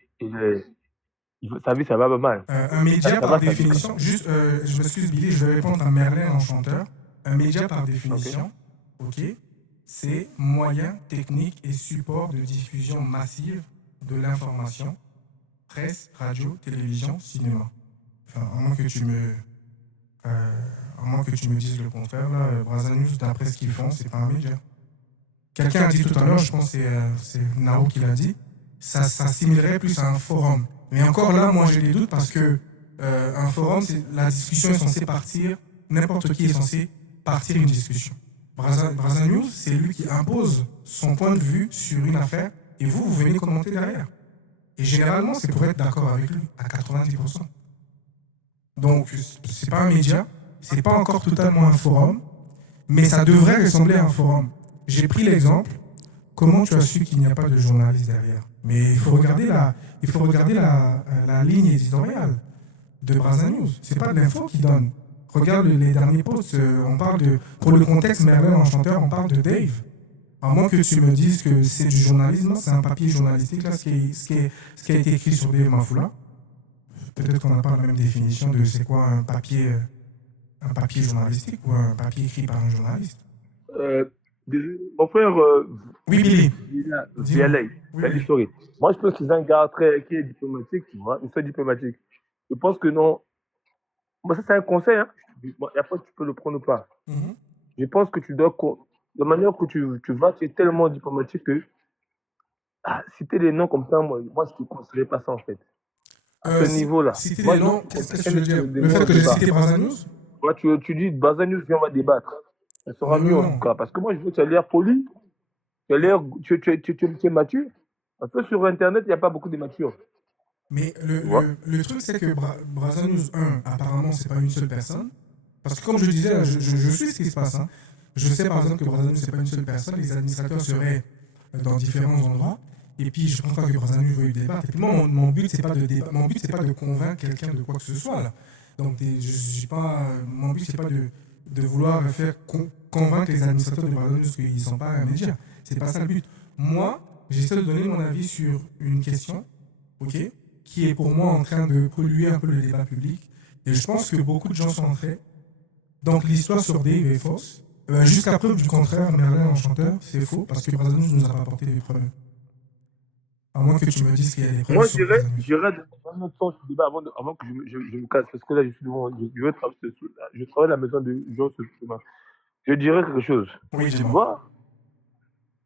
sa vie, ça va pas mal. Un média par définition, juste, je m'excuse Billy, je vais répondre à Merlin l'enchanteur. Un média par définition, ok, c'est moyen, technique et support de diffusion massive de l'information, presse, radio, télévision, cinéma. Enfin, à moins que tu me dises le contraire, là, Brazza News, d'après ce qu'ils font, c'est pas un média. Quelqu'un a dit tout à l'heure, je pense que c'est Nao qui l'a dit, ça s'assimilerait plus à un forum. Mais encore là, moi j'ai des doutes parce que un forum, la discussion est censée partir, n'importe qui est censé partir une discussion. Brazza News, c'est lui qui impose son point de vue sur une affaire et vous venez commenter derrière. Et généralement, c'est pour être d'accord avec lui, à 90%. Donc, c'est pas un média, c'est pas encore totalement un forum, mais ça devrait ressembler à un forum. J'ai pris l'exemple, comment tu as su qu'il n'y a pas de journaliste derrière? Mais il faut regarder la ligne éditoriale de Brazza News. C'est pas de l'info qui donne. Regarde les derniers posts, on parle de... Pour le contexte, Merlin l'enchanteur, on parle de Dave. À moins que tu me dises que c'est du journalisme, c'est un papier journalistique, là, ce qui a été écrit sur Dave Mafoula. Peut-être qu'on n'a pas la même définition de c'est quoi un papier journalistique ou un papier écrit par un journaliste. Mon frère, oui, Billy. Vialey, oui. Moi, je pense que c'est un gars qui est diplomatique, tu vois, une seule diplomatique. Je pense que non. Moi, ça, c'est un conseil, hein. Et après, tu peux le prendre ou pas. Mm-hmm. Je pense que tu dois. De manière que tu vas, tu es tellement diplomatique que. Citer des noms comme ça, moi je ne considère pas ça, en fait. À ce niveau-là. Citer des noms, qu'est-ce que tu veux dire? Le fait que j'ai cité Brazza News? Moi, tu dis Brazza News, viens, on va débattre. Ça sera mieux, en tout cas. Parce que moi, je veux que tu aies l'air poli. Tu as l'air. Tu es mature. Parce que sur Internet, il n'y a pas beaucoup de matures. Mais le truc, c'est que Brazza News, apparemment, c'est pas une seule personne. Parce que comme je disais, je sais ce qui se passe. Hein. Je sais par exemple que Brazza News, c'est pas une seule personne. Les administrateurs seraient dans différents endroits. Et puis, je ne pense pas que Brazza News veuille débattre. Et puis, moi, mon but, c'est pas de débattre. Mon but, c'est pas de convaincre quelqu'un de quoi que ce soit. Là. Donc, mon but, c'est pas de vouloir faire convaincre les administrateurs de Brazza News qu'ils ne sont pas un média. C'est pas ça le but. Moi, j'essaie de donner mon avis sur une question, ok, qui est pour moi en train de polluer un peu le débat public. Et je pense que beaucoup de gens sont en train. Donc l'histoire sur Dave est fausse. Jusqu'à preuve du contraire, Merlin l'enchanteur, c'est faux, parce que Brazza News ne nous a pas apporté des preuves. À moins que tu me dises qu'il y a des preuves. Moi, j'irais dans notre sens du débat avant que je me casse, parce que là, je travaille à la maison de Jean Sosuma. Je dirais quelque chose. Oui, tu vois,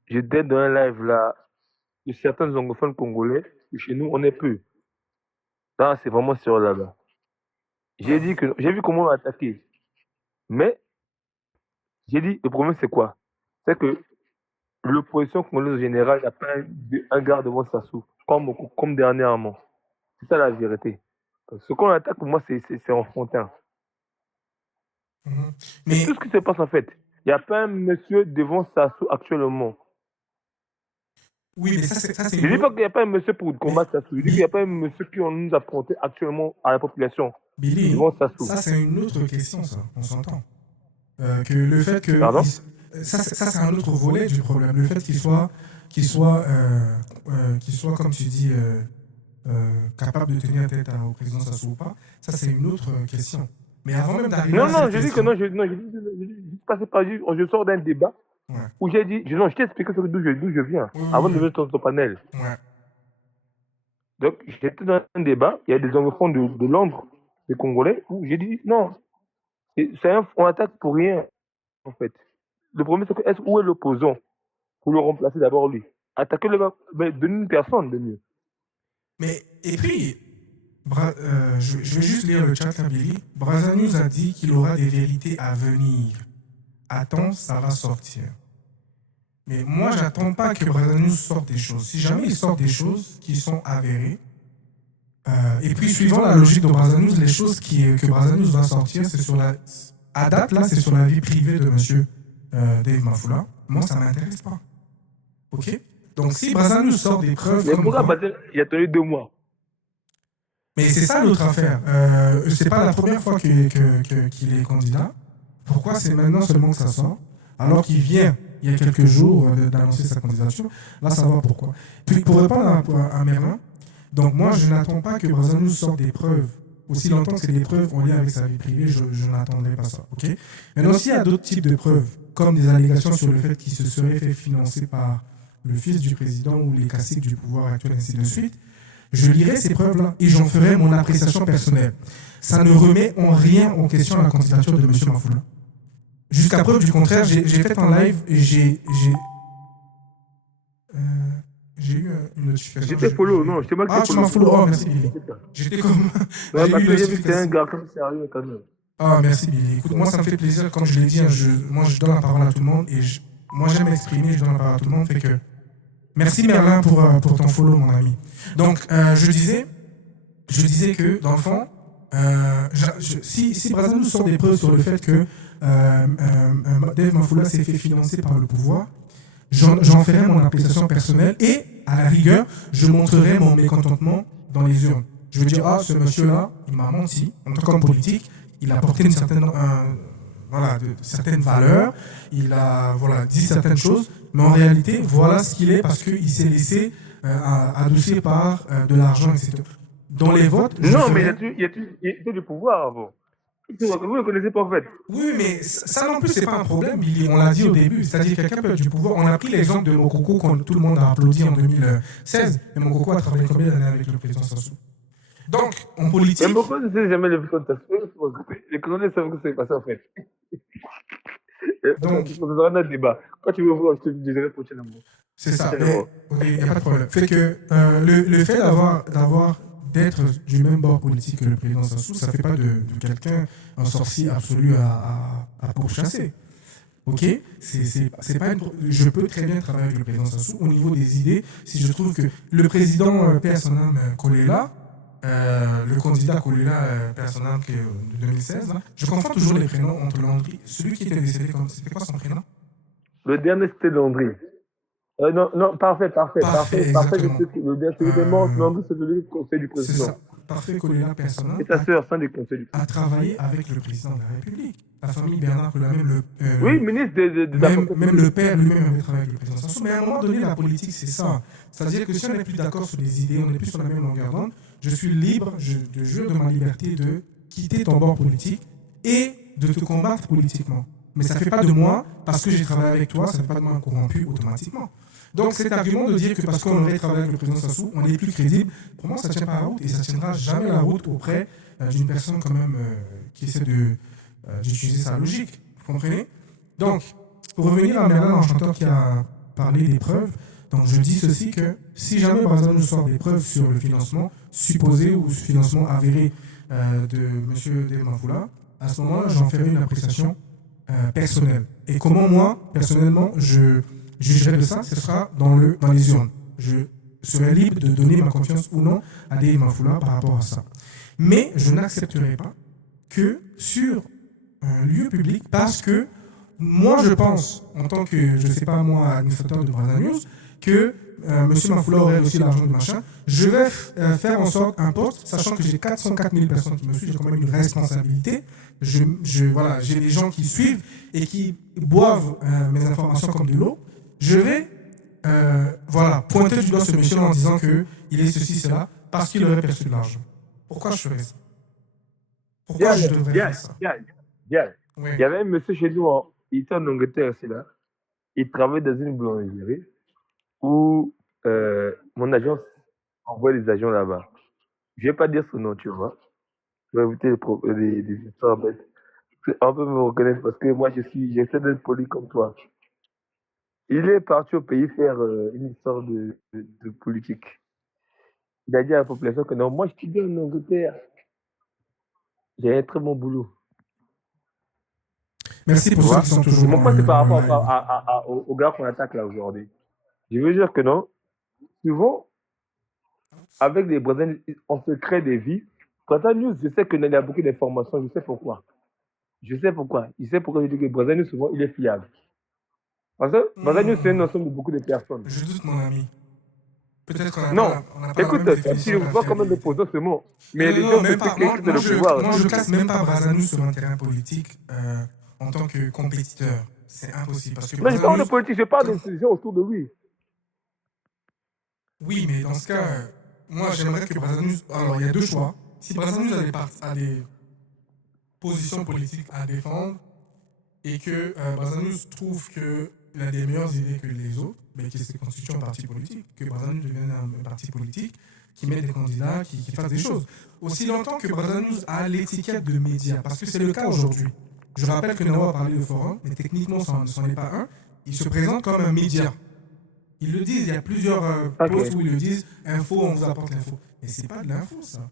j'étais dans un live là de certains anglophones congolais, et chez nous, on est peu. Là, c'est vraiment sur là-bas. J'ai vu comment on m'a attaqué. Mais, j'ai dit, le problème, c'est quoi? C'est que l'opposition congolaise en général n'a pas un garde devant Sassou, comme dernièrement. C'est ça la vérité. Ce qu'on attaque, pour moi, c'est enfantin. Mais c'est tout ce qui se passe en fait. Il n'y a pas un monsieur devant Sassou actuellement. Oui, mais ça c'est. Je ne dis pas qu'il n'y a pas un monsieur pour combattre Sassou. Je dis qu'il n'y a pas un monsieur qui nous a affronté actuellement à la population. Billy, devant Sassou. Ça c'est une autre question, ça, on s'entend. Que le fait que. Pardon? Ça c'est un autre volet du problème. Le fait qu'il soit comme tu dis, capable de tenir tête au président Sassou ou pas, ça c'est une autre question. Mais avant même d'arriver à cette question... Non, je sors d'un débat où j'ai dit, je t'ai expliqué d'où je viens, avant de venir sur ton panel. Ouais. Donc, j'étais dans un débat, il y a des anglophones de Londres, des Congolais, où j'ai dit, non, on attaque pour rien, en fait. Le problème, c'est que, où est l'opposant pour le remplacer d'abord lui? Attaquer-le, mais donner une personne de mieux. Mais, et puis, je vais juste lire le chat, Billy. Brazza News a dit qu'il aura des vérités à venir. Attends, ça va sortir. Mais moi, j'attends pas que Brazanus sorte des choses. Si jamais il sort des choses qui sont avérées, et puis suivant la logique de Brazanus, les choses que Brazanus va sortir, c'est sur la... À date, là, c'est sur la vie privée de monsieur Dave Mafula. Moi, ça m'intéresse pas. Ok. Donc si Brazanus sort des preuves Mais comme pourquoi quoi... il a tenu 2 mois? Mais c'est ça l'autre affaire. C'est pas la première fois qu'il est candidat. Pourquoi c'est maintenant seulement que ça sort, alors qu'il vient, il y a quelques jours, d'annoncer sa candidature? Là, ça va pourquoi. Puis pour répondre à Merlin, donc moi, je n'attends pas que Brazanus sorte des preuves. Aussi longtemps que c'est des preuves en lien avec sa vie privée, je n'attendrai pas ça. Ok. Maintenant, s'il y a d'autres types de preuves, comme des allégations sur le fait qu'il se serait fait financer par le fils du président ou les caciques du pouvoir actuel, ainsi de suite, je lirai ces preuves-là et j'en ferai mon appréciation personnelle. Ça ne remet en rien en question la candidature de M. Mafula. Jusqu'à preuve du contraire, j'ai fait un live et euh, j'ai eu une notification. J'étais follow, non, c'est moi qui Ah, tu m'as follow. Oh, merci Billy. J'étais comme. Ouais, J'ai parce eu que j'ai vu que c'est un notification. garçon sérieux quand même. Ah, merci Billy. Écoute, moi, ça me fait plaisir. Comme je l'ai dit, hein, moi, je donne la parole à tout le monde et moi, j'aime m'exprimer, je donne la parole à tout le monde. Fait que. Merci Merlin pour ton follow, mon ami. Donc, je disais que, dans le fond, si Brazza nous sort des preuves sur le fait que Dave Mafula s'est fait financer par le pouvoir, j'en ferai mon appréciation personnelle et, à la rigueur, je montrerai mon mécontentement dans les urnes. Je veux dire, ah, ce monsieur-là, il m'a menti, en tant qu'homme politique, il a porté une certaine, voilà, de certaines valeurs, il a voilà, dit certaines choses, mais en réalité, voilà ce qu'il est parce qu'il s'est laissé adoucir par de l'argent, etc. Dans les votes, je Non, mais ferai... il y a du pouvoir avant. Vous ne le connaissez pas en fait. Oui, mais ça non plus, c'est pas un problème, Billy. On l'a dit au début, c'est-à-dire que quelqu'un peut être du pouvoir. On a pris l'exemple de Mokoko quand tout le monde a applaudi en 2016, mais Mokoko a travaillé combien d'années avec le président Sassou? Donc, en politique... Mais pourquoi je ne sais jamais le compte? Les Congolais savent que c'est passé en fait. Donc, On aura notre débat. Quand tu veux voir, je te dirai prochainement. c'est ça. Il n'y a pas de problème. Fait que le fait d'être du même bord politique que le président Sassou, ça ne fait pas de quelqu'un un sorcier absolu à pourchasser. Ok, c'est pas je peux très bien travailler avec le président Sassou au niveau des idées. Si je trouve que le président personnel Kolela, le candidat Kolela personnel de 2016, là, je confonds toujours les prénoms entre Landry, celui qui était décédé, c'était quoi son prénom? Le dernier c'était Landry. Non, parfait. Exactement. Le dernier, celui des morts, Landry, c'est celui du conseil du C'est président. ça. Parfait Kolela personnel. Et ta sœur, sein du conseil du président. A travaillé avec le président de la République. La famille Bernard Kolela, même oui, ministre même le père lui-même avait travaillé avec le président Sassou. Mais à un moment donné, la politique, c'est ça. C'est-à-dire que si on n'est plus d'accord sur des idées, on n'est plus sur la même longueur d'onde, je suis libre, je te jure de ma liberté de quitter ton bord politique et de te combattre politiquement. Mais ça ne fait pas de moi, parce que j'ai travaillé avec toi, ça ne fait pas de moi un corrompu automatiquement. Donc cet argument de dire que parce qu'on aurait travaillé avec le président Sassou, on n'est plus crédible, pour moi, ça ne tient pas la route et ça ne tiendra jamais la route auprès d'une personne quand même qui essaie d'utiliser sa logique. Vous comprenez? Donc, pour revenir à Merlin, l'enchanteur qui a parlé des preuves, donc je dis ceci que si jamais Brazza nous sort des preuves sur le financement supposé ou financement avéré de M. Demafula, à ce moment-là, j'en ferai une appréciation personnelle. Et comment moi, personnellement, je jugerai de ça, ce sera dans les urnes. Je serai libre de donner ma confiance ou non à Dave Mafula par rapport à ça. Mais je n'accepterai pas que sur un lieu public, parce que moi je pense, en tant que, je ne sais pas moi, administrateur de Brazza News, que M. Mafula aurait reçu l'argent du machin, je vais faire en sorte un poste, sachant que j'ai 404 000 personnes qui me suivent, j'ai quand même une responsabilité. Voilà, j'ai des gens qui suivent et qui boivent mes informations comme de l'eau. Je vais voilà, pointer du doigt ce monsieur en disant qu'il est ceci, cela, parce qu'il aurait perçu de l'argent. Pourquoi je ferais ça? Pourquoi je devrais faire ça? Oui. Il y avait un monsieur chez nous, il était en Angleterre, c'est là. Il travaillait dans une boulangerie où mon agence envoie des agents là-bas. Je ne vais pas dire son nom, tu vois. Je vais éviter des histoires bêtes. On peut me reconnaître parce que moi, j'essaie d'être poli comme toi. Il est parti au pays faire une histoire de politique. Il a dit à la population que non, moi, je suis en Angleterre. J'ai un très bon boulot. Merci Tu pour ceux qui vois? sont Et toujours mon point, c'est par en rapport live. au gars qu'on attaque là aujourd'hui. Je veux dire que non, souvent, avec les Brésiliens, on se crée des vies. Bretagne News, je sais qu'il y a beaucoup d'informations, je sais pourquoi. Je sais pourquoi. Je sais pourquoi je dis que Bretagne News, souvent, il est fiable. Parce que Bretagne News, c'est un Hmm, ensemble de beaucoup de personnes. je doute, mon ami. Peut-être qu'on n'a pas Non. la Écoute, même toi, tu définition de la vois comment de fiabilité. poser ce mot. Non, Mais non, les non, gens même pas. qui sont dans le pouvoir, Moi, je classe même pas Brazanus sur un terrain politique en tant que compétiteur. C'est impossible. Parce que non, je parle de Brazanus, politique, je parle comme... des gens autour de lui. Oui, mais dans ce cas, moi, j'aimerais que Brazanus... Alors, il y a deux choix. Si Brazanus a des positions politiques à défendre et que Brazanus trouve qu'il a des meilleures idées que les autres, mais qu'il se constitue un parti politique, que Brazanus devienne un parti politique qui met des candidats, qui fasse des choses. Aussi longtemps que Brazanus a l'étiquette de média, parce que c'est le cas aujourd'hui. Je rappelle que Nawa a parlé de forum, mais techniquement, ce n'en est pas un. Il se présente comme un média. Ils le disent, il y a plusieurs posts Ok. où ils le disent, info, on vous apporte l'info. Mais c'est pas de l'info, ça.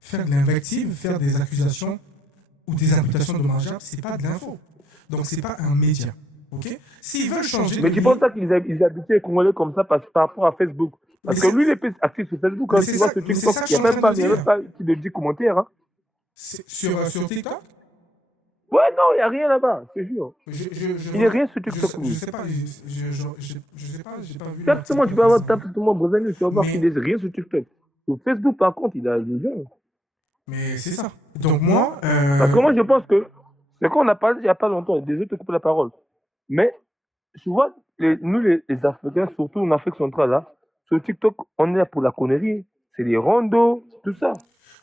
Faire de l'invective, faire des accusations ou des imputations dommageables, c'est pas de l'info. Donc c'est pas un média. Ok. S'ils veulent changer de Mais tu ligne, penses pas qu'ils habituent les Congolais comme ça par rapport à Facebook? mais Parce que lui, il est plus actif sur Facebook. mais Quand c'est tu vois ça, sur mais c'est TikTok, ça que il je suis en train de n'y a même dire. pas qui de 10 commentaires. Hein. Sur TikTok, Ouais, non, il n'y a rien là-bas, je te jure. Il n'y a rien sur TikTok, je lui. sais pas, je sais pas, j'ai pas vu l'article Exactement, tu peux avoir précisément. tapé tout le monde Brésil, tu vas voir qu'il Mais, n'y a rien sur TikTok. Sur Facebook, par contre, il a des gens. mais c'est ça. Donc moi, Parce que moi, je pense que c'est qu'on a parlé il n'y a pas longtemps, des autres coupent la parole. Mais souvent, nous, les Africains, surtout en Afrique centrale, là, sur TikTok, on est là pour la connerie. C'est des randos, tout ça.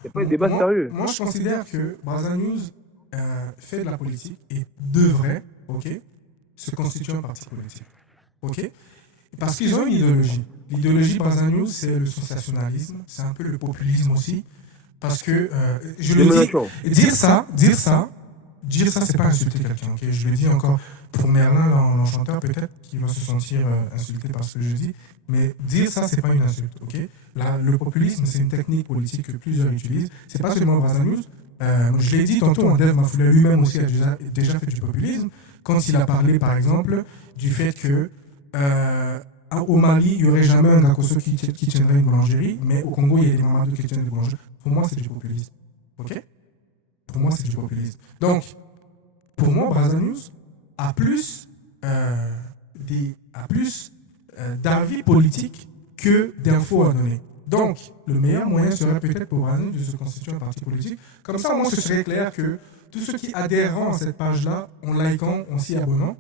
C'est pas un débat sérieux. moi, je considère que Braza News fait de la politique et devrait, ok, se constituer un parti politique, ok. Parce qu'ils ont une idéologie. L'idéologie Braza News, c'est le sensationnalisme, c'est un peu le populisme aussi. Parce que, je le dis, dire ça, c'est pas insulter quelqu'un, ok. Je le dis encore pour Merlin, l'enchanteur, peut-être, qui va se sentir insulté par ce que je dis. Mais dire ça, c'est pas une insulte, ok. Là, le populisme, c'est une technique politique que plusieurs utilisent. C'est pas seulement Braza News. Je l'ai dit tantôt, Dev Mafoula lui-même aussi a déjà fait du populisme. Quand il a parlé, par exemple, du fait que au Mali, il n'y aurait jamais un Gakoso qui tiendrait une boulangerie, mais au Congo, il y a des Mamadou qui tiennent des boulangeries. Pour moi, c'est du populisme. Ok. Pour moi, c'est du populisme. Donc, pour moi, Braza News a plus, d'avis politiques que d'infos à donner. Donc, le meilleur moyen serait peut-être pour Braza News de se constituer un parti politique. Comme ça, moi, ce serait clair que tous ceux qui adhéreront à cette page-là, en likant, en s'y abonnant,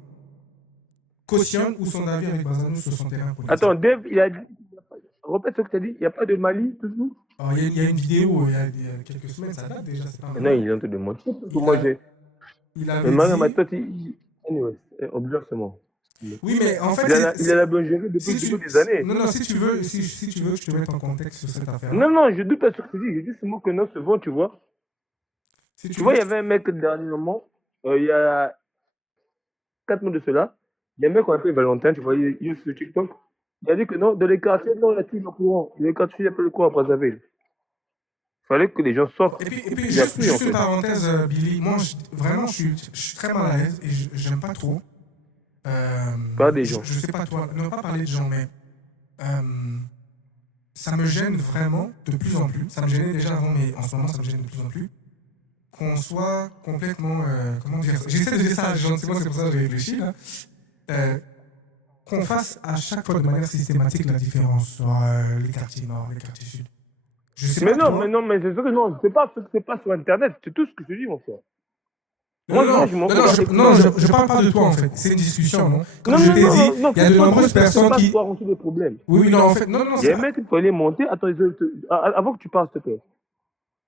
cautionnent ou sont d'avis avec Braza News sur son terrain politique. Attends, Dave, il a dit. Répète ce que tu as dit, il n'y a pas de Mali, toujours. Alors, il y a une vidéo il y a quelques semaines, ça date déjà, c'est pas Non, il est en train de mentir. Moi, j'ai. Il avait Mais dit... toi, anyway, observe seulement. Oui, mais en fait, il a la boulangerie depuis des années. Non, si tu veux, si tu veux que je te mette en contexte sur cette affaire. Non, je doute pas sur ce que tu dis. Je dis seulement que non, souvent, tu vois. Tu vois, il y avait un mec dernièrement, il y a 4 mois de cela, il y a un mec qu'on appelle Valentin, tu vois, il est sur TikTok. Il a dit que non, dans les quartiers, non, il y a plus le courant. Dans les quartiers, il n'y a pas le courant à Brazzaville. Il fallait que les gens sortent. Et puis juste une parenthèse, Billy, moi, vraiment, je suis très mal à l'aise et j'aime pas trop. Pas des gens. Je sais pas toi, ne pas parler de gens, mais ça me gêne vraiment de plus en plus. Ça me gênait déjà avant, mais en ce moment, ça me gêne de plus en plus. Qu'on soit complètement. Comment dire ça. J'essaie de dire ça gentiment, c'est pour ça que j'ai réfléchi là. Qu'on fasse à chaque fois de manière systématique la différence sur les quartiers nord, les quartiers sud. Je sais mais pas non, mais c'est sûr que non, c'est pas sur Internet, c'est tout ce que je dis, mon frère. Je parle pas de toi en fait, c'est une discussion, non? Comme je t'ai dit, il y a de nombreuses personnes qui. Des problèmes. Oui, non, en fait, non. Il y a un mec qui faut aller monter, attends, avant que tu parles, s'il te plaît.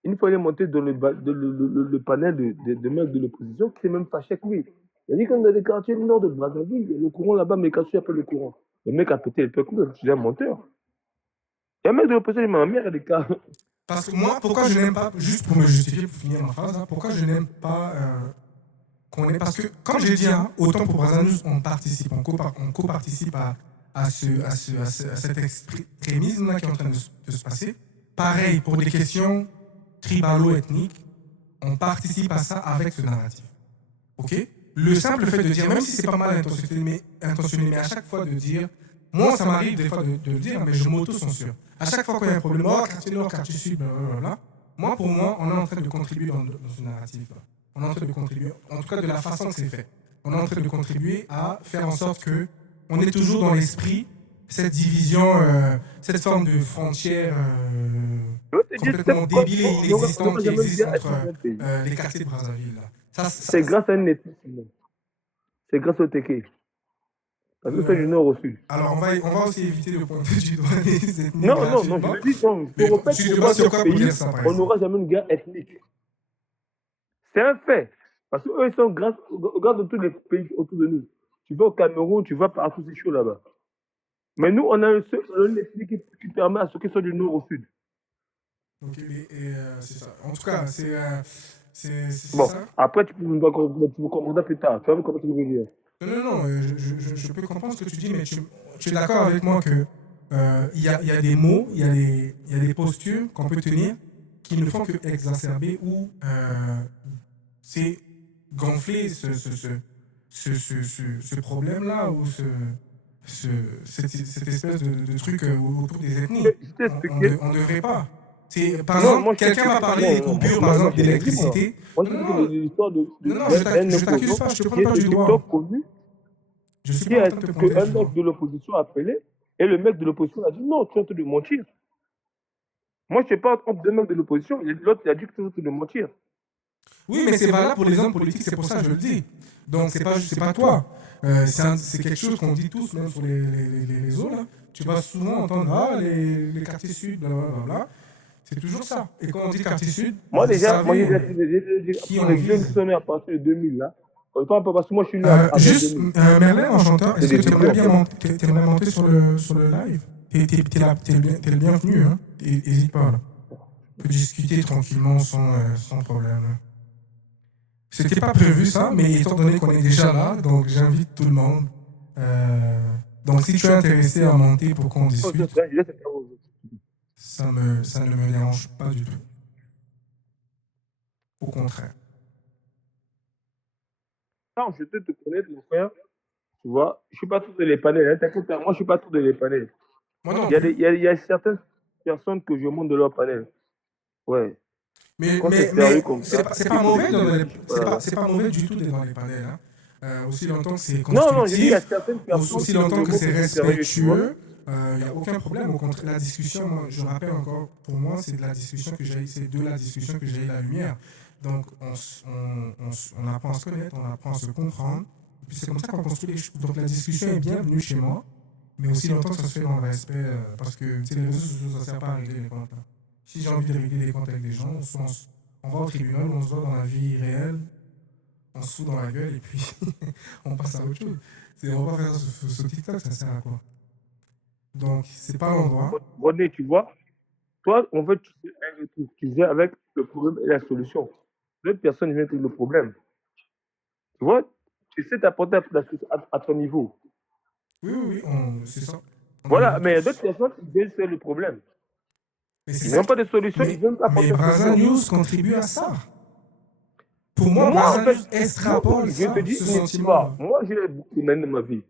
Il faut aller monter dans le panel de mecs de l'opposition qui s'est même fâché avec lui. Il a dit que dans les quartiers du nord de Brazzaville, il y a le courant là-bas, mais les quartiers appellent le courant. Le mec a pété le peuple, c'est un menteur. Il y a un mec de l'opposition, il m'a mère des cas. Parce que moi, pourquoi je n'aime pas, juste pour me justifier, pour finir ma phrase, hein, pourquoi je n'aime pas qu'on ait. Parce que, comme j'ai dit, hein, autant pour Braza News, on participe, on co-participe à cet extrémisme-là qui est en train de se passer. Pareil, pour des questions tribalo-ethniques, on participe à ça avec ce narratif. Ok? le simple fait de dire, même si c'est pas mal intentionné, mais à chaque fois de dire, moi ça m'arrive des fois de le dire, mais je m'auto-censure. À chaque fois qu'il y a un problème, oh, quartier nord, quartier sud, blablabla, moi pour moi, on est en train de contribuer dans ce narratif-là. On est en train de contribuer, en tout cas de la façon que c'est fait. On est en train de contribuer à faire en sorte que on est toujours dans l'esprit cette division, cette forme de frontière Je veux te dire, complètement débile et on inexistante n'aura qui jamais existe bien être entre dans un pays. les quartiers de Brazzaville. Là. C'est grâce à une ethnie. C'est grâce au Teke. Parce que c'est du nord au sud. Alors, on va aussi éviter de pointer du doigt les ethnies Non, gratuitement. je le dis, non. Mais Pour tu te bases sur quoi pour dire ça, par on exemple? n'aura jamais une guerre ethnique. C'est un fait. Parce qu'eux, ils sont grâce, regarde tous les pays autour de nous. Tu vas au Cameroun, tu vas partout, c'est chaud là-bas. Mais nous, on a une ethnie qui permet à ceux qui sont du nord au sud. Ok, c'est ça. En tout cas, c'est Bon, ça. après, tu peux comprendre plus tard. Tu vas voir comment tu veux dire. Non, je peux comprendre ce que tu dis, mais tu es d'accord avec moi que il y a des mots, il y a des postures qu'on peut tenir qui ne font que exacerber ou c'est gonfler ce problème-là ou cette espèce de truc autour des ethnies. On ne devrait pas. Par exemple, quelqu'un va parler des coupures, par exemple, d'électricité. Moi, je dis l'histoire de. Non, je t'accuse pas, je te prends pas du doigt. Je suis pas en train de te pointer un du doigt. mec de l'opposition a appelé et le mec de l'opposition a dit non, tu es en train de mentir. Moi, je ne sais pas entre deux mecs de l'opposition, l'autre il a dit que tu es en train de mentir. Oui, mais c'est valable pour les hommes politiques, c'est pour ça que je le dis. Donc, c'est pas toi. C'est quelque chose qu'on dit tous, même sur les réseaux. Là. Tu vas souvent entendre les quartiers sud, blablabla. C'est toujours ça. Et quand on dit quartier sud, moi déjà, j'ai dit, les jeunes sonnés à partir de 2000, là, parce que moi je suis né à juste, Merlin, enchanteur, est-ce que tu aimerais monter sur le live? T'es le bienvenu, hein? N'hésite pas, là. On peut discuter tranquillement sans problème. C'était pas prévu ça, mais étant donné qu'on est déjà là, donc j'invite tout le monde. Donc si tu es intéressé à monter pour qu'on discute, ça ne me dérange pas du tout. Au contraire. Non, je te connaître, mon frère. Tu vois, je ne suis pas tout de les panels. Hein. T'inquiète, moi, je ne suis pas tout de les panels. Il y a certaines personnes que je monte de leur panel. Ouais. Mais c'est pas mauvais, c'est pas mauvais du tout d'être dans les panels. Hein. Aussi longtemps que c'est constructif, aussi longtemps que c'est respectueux, il n'y a aucun problème. Au contraire, la discussion, moi, je rappelle encore, pour moi, c'est de la discussion que j'ai eu la lumière. Donc, on apprend à se connaître, on apprend à se comprendre. Et puis, c'est comme ça qu'on construit les choses. Donc, la discussion est bienvenue chez moi, mais aussi longtemps que ça se fait dans le respect, parce que les réseaux sociaux, ça ne sert pas à régler les comptes. Là. Si j'ai envie de régler les comptes avec des gens, on va au tribunal, on se voit dans la vie réelle, on se fout dans la gueule et puis on passe à autre chose. On va pas faire ce TikTok, ça sert à quoi? Donc, c'est pas l'endroit. Rodney, tu vois, toi, en fait, tu viens avec le problème et la solution. L'autre personne vient avec le problème. Tu vois, tu sais t'apporter à ton niveau. Oui, c'est ça. Voilà, mais il y a d'autres personnes qui viennent faire le problème. Ils n'ont pas de solution, ils viennent apporter. Mais Brazza News contribue à ça. Pour moi, Brazza News extrapole ça, ce sentiment. Moi, j'ai beaucoup de dans ma vie.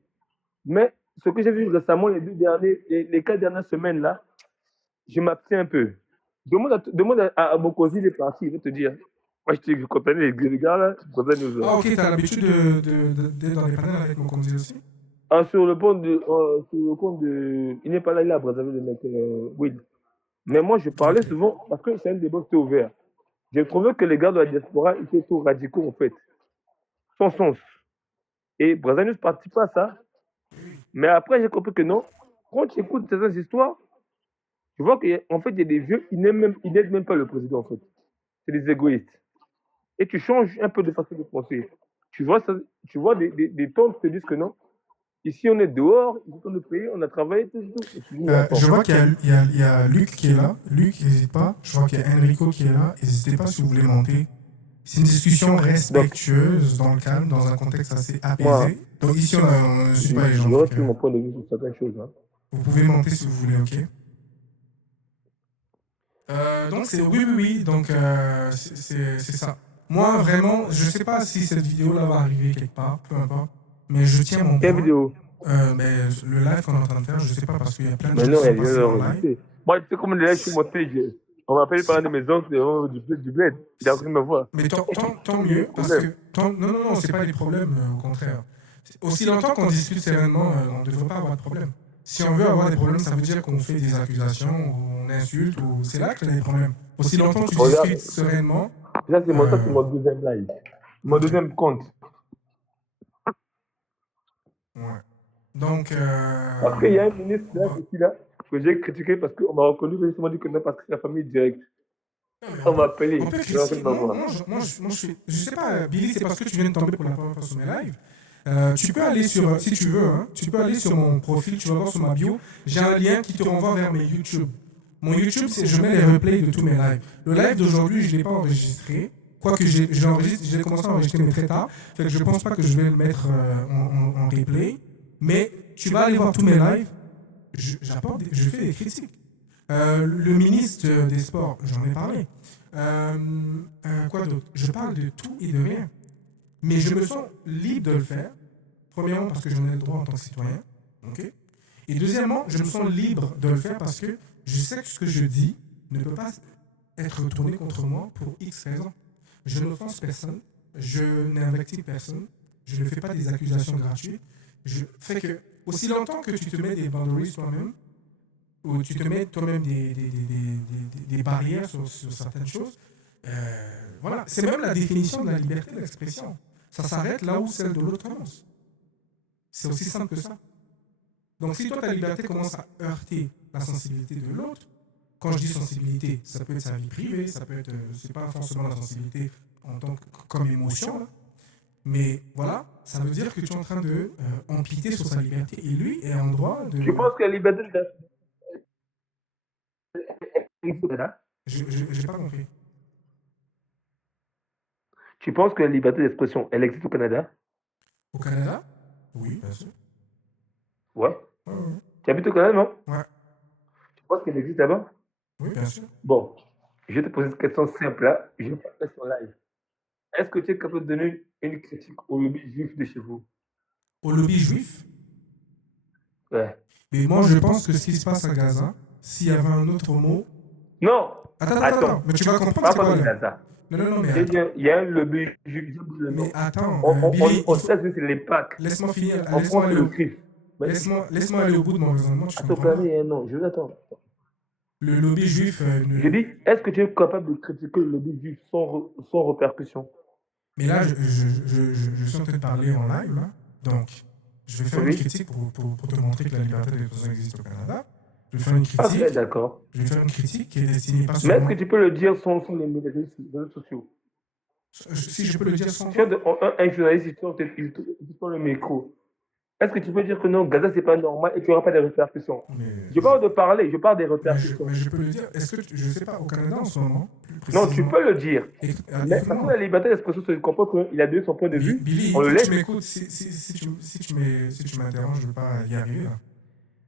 Mais ce que j'ai vu récemment, les 4 dernières semaines, là, je m'abstiens un peu. Demande à Bokosi, il est parti, il va te dire. Moi, je comprenais les gars, là. Ah, ok, t'as l'habitude d'être dans les panels avec Bokosi aussi? Ah, sur le compte de. Il n'est pas là, il est à Brazzaville, le mec, Will. Mais moi, je parlais souvent, parce que c'est un débat qui était ouvert. J'ai trouvé que les gars de la diaspora étaient trop radicaux, en fait. Sans sens. Et Brazzaville ne participe pas à ça. Mais après, j'ai compris que non. Quand tu écoutes certaines histoires, tu vois qu'en fait, il y a des vieux, ils n'aident même pas le président, en fait. C'est des égoïstes. Et tu changes un peu de façon de penser. Tu vois des temps qui te disent que non. Ici, on est dehors, dans le pays, on a travaillé tout. Je vois qu'il y a Luc qui est là. Luc, n'hésite pas. Je vois qu'il y a Enrico qui est là. N'hésitez pas si vous voulez monter. C'est une discussion respectueuse, dans le calme, dans un contexte assez apaisé. Donc ici, on ne suit pas les gens. Je retrouve mon point de vue sur certaines choses. Hein. Vous pouvez monter si vous voulez, ok? Donc, oui. Donc, c'est ça. Moi, vraiment, je sais pas si cette vidéo-là va arriver quelque part, peu importe, mais je tiens mon Quelle point. vidéo? Mais le live qu'on est en train de faire, je sais pas parce qu'il y a plein de Mais gens non, qui sont elle vient passés en live. d'enregistrer. Moi, tu sais comment déjà je suis monté. On m'appelle par un de mes oncles du bled. Il a entendu ma voix. Mais tant mieux, parce que... non, c'est pas des problèmes, au contraire. Aussi longtemps qu'on discute sereinement, on ne devrait pas avoir de problème. Si on veut avoir des problèmes, ça veut dire qu'on fait des accusations, ou on insulte, ou c'est là que tu as des problèmes. Aussi longtemps que tu Regarde. discutes sereinement... Ça, c'est mon deuxième live. Mon deuxième compte. Ouais. Donc... Après, il y a un ministre là, aussi là, que j'ai critiqué parce qu'on m'a reconnu, mais justement dit que non, parce que c'est la famille directe. On m'a appelé. On peut critiquer. Moi, je sais pas, Billy, c'est parce que tu viens de tomber pour la première fois sur mes lives. Tu peux aller sur, si tu veux, hein, tu peux aller sur mon profil, tu vas voir sur ma bio, j'ai un lien qui te renvoie vers mes YouTube. Mon YouTube, c'est je mets les replays de tous mes lives. Le live d'aujourd'hui, je ne l'ai pas enregistré. Quoique j'ai commencé à enregistrer mais très tard. Fait que je ne pense pas que je vais le mettre en replay. Mais tu vas aller voir tous mes lives. Je fais des critiques. Le ministre des Sports, j'en ai parlé. Quoi d'autre? Je parle de tout et de rien. Mais je me sens libre de le faire. Premièrement, parce que j'en ai le droit en tant que citoyen. Okay? Et deuxièmement, je me sens libre de le faire parce que je sais que ce que je dis ne peut pas être retourné contre moi pour X raisons. Je n'offense personne, je n'invective personne, je ne fais pas des accusations gratuites. Je fais que, aussi longtemps que tu te mets des boundaries toi-même, ou tu te mets toi-même des barrières sur certaines choses, voilà. C'est même la définition de la liberté d'expression. Ça s'arrête là où celle de l'autre commence. C'est aussi simple que ça. Donc si toi, ta liberté commence à heurter la sensibilité de l'autre, quand je dis sensibilité, ça peut être sa vie privée, ça peut être, c'est pas forcément la sensibilité en tant que comme émotion, là. Mais voilà, ça veut dire que tu es en train de empiéter sur sa liberté et lui est en droit de... Je pense que la liberté J'ai pas compris. Tu penses que la liberté d'expression, elle existe au Canada? Au Canada? Oui, bien sûr. Ouais. Ouais. Tu habites au Canada, non? Ouais. Tu penses qu'elle existe là-bas? Oui, bien sûr. Bon, je vais te poser une question simple là. Je vais pas faire son live. Est-ce que tu es capable de donner une critique au lobby juif de chez vous? Au lobby juif? Ouais. Mais moi, je pense que ce qui se passe à Gaza, s'il y avait un autre mot... Non. Attends. Mais tu vas comprendre ce pas que Gaza. Non, mais attends. Il y a un lobby juif. Mais attends, Billy, on sait que c'est les Pâques. Laisse-moi finir. Laisse-moi aller au bout de mon raisonnement. Non, je vous attends. Le lobby juif... Je dis, est-ce que tu es capable de critiquer le lobby juif sans répercussion? Mais là, je suis en train de parler en live, là. Donc, je vais faire une critique pour te montrer que la liberté d'expression existe au Canada. Je vais faire une critique. Ah, d'accord. Je vais faire une critique qui est destinée pas seulement... Mais est-ce que tu peux le dire sans les médias sociaux? Si je peux le dire sans... Un journaliste, il prend le micro. Est-ce que tu peux dire que non, Gaza, c'est pas normal et tu n'auras pas de répercussions? Je parle de parler, je parle des répercussions. Mais je peux le dire. Est-ce que je sais pas, au Canada en ce moment? Non, tu peux le dire. Mais parce que la liberté d'expression se comprend qu'il a donné son point de vue. Billy, on le laisse. Tu m'écoutes. Si tu m'interromps, je ne vais pas y arriver.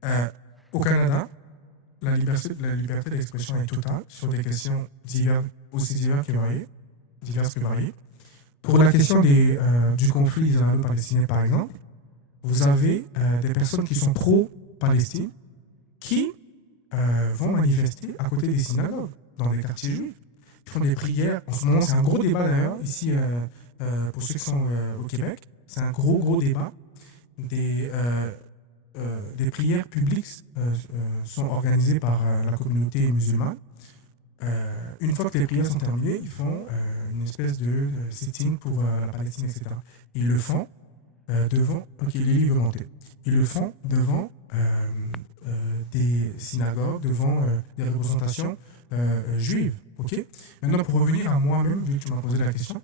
Là. Au Canada, la liberté d'expression est totale sur des questions aussi diverses que variées. Pour la question du conflit israélo-palestinien, par exemple, vous avez des personnes qui sont pro-Palestine qui vont manifester à côté des synagogues, dans les quartiers juifs. Ils font des prières. En ce moment, c'est un gros débat d'ailleurs, ici, pour ceux qui sont au Québec. C'est un gros débat. Des prières publiques sont organisées par la communauté musulmane. Une fois que les prières sont terminées, ils font une espèce de sit-in pour la Palestine, etc. Ils le font devant... Ok, Lily veut monter. Ils le font devant des synagogues, devant des représentations juives. Ok. Maintenant, pour revenir à moi-même, vu que tu m'as posé la question,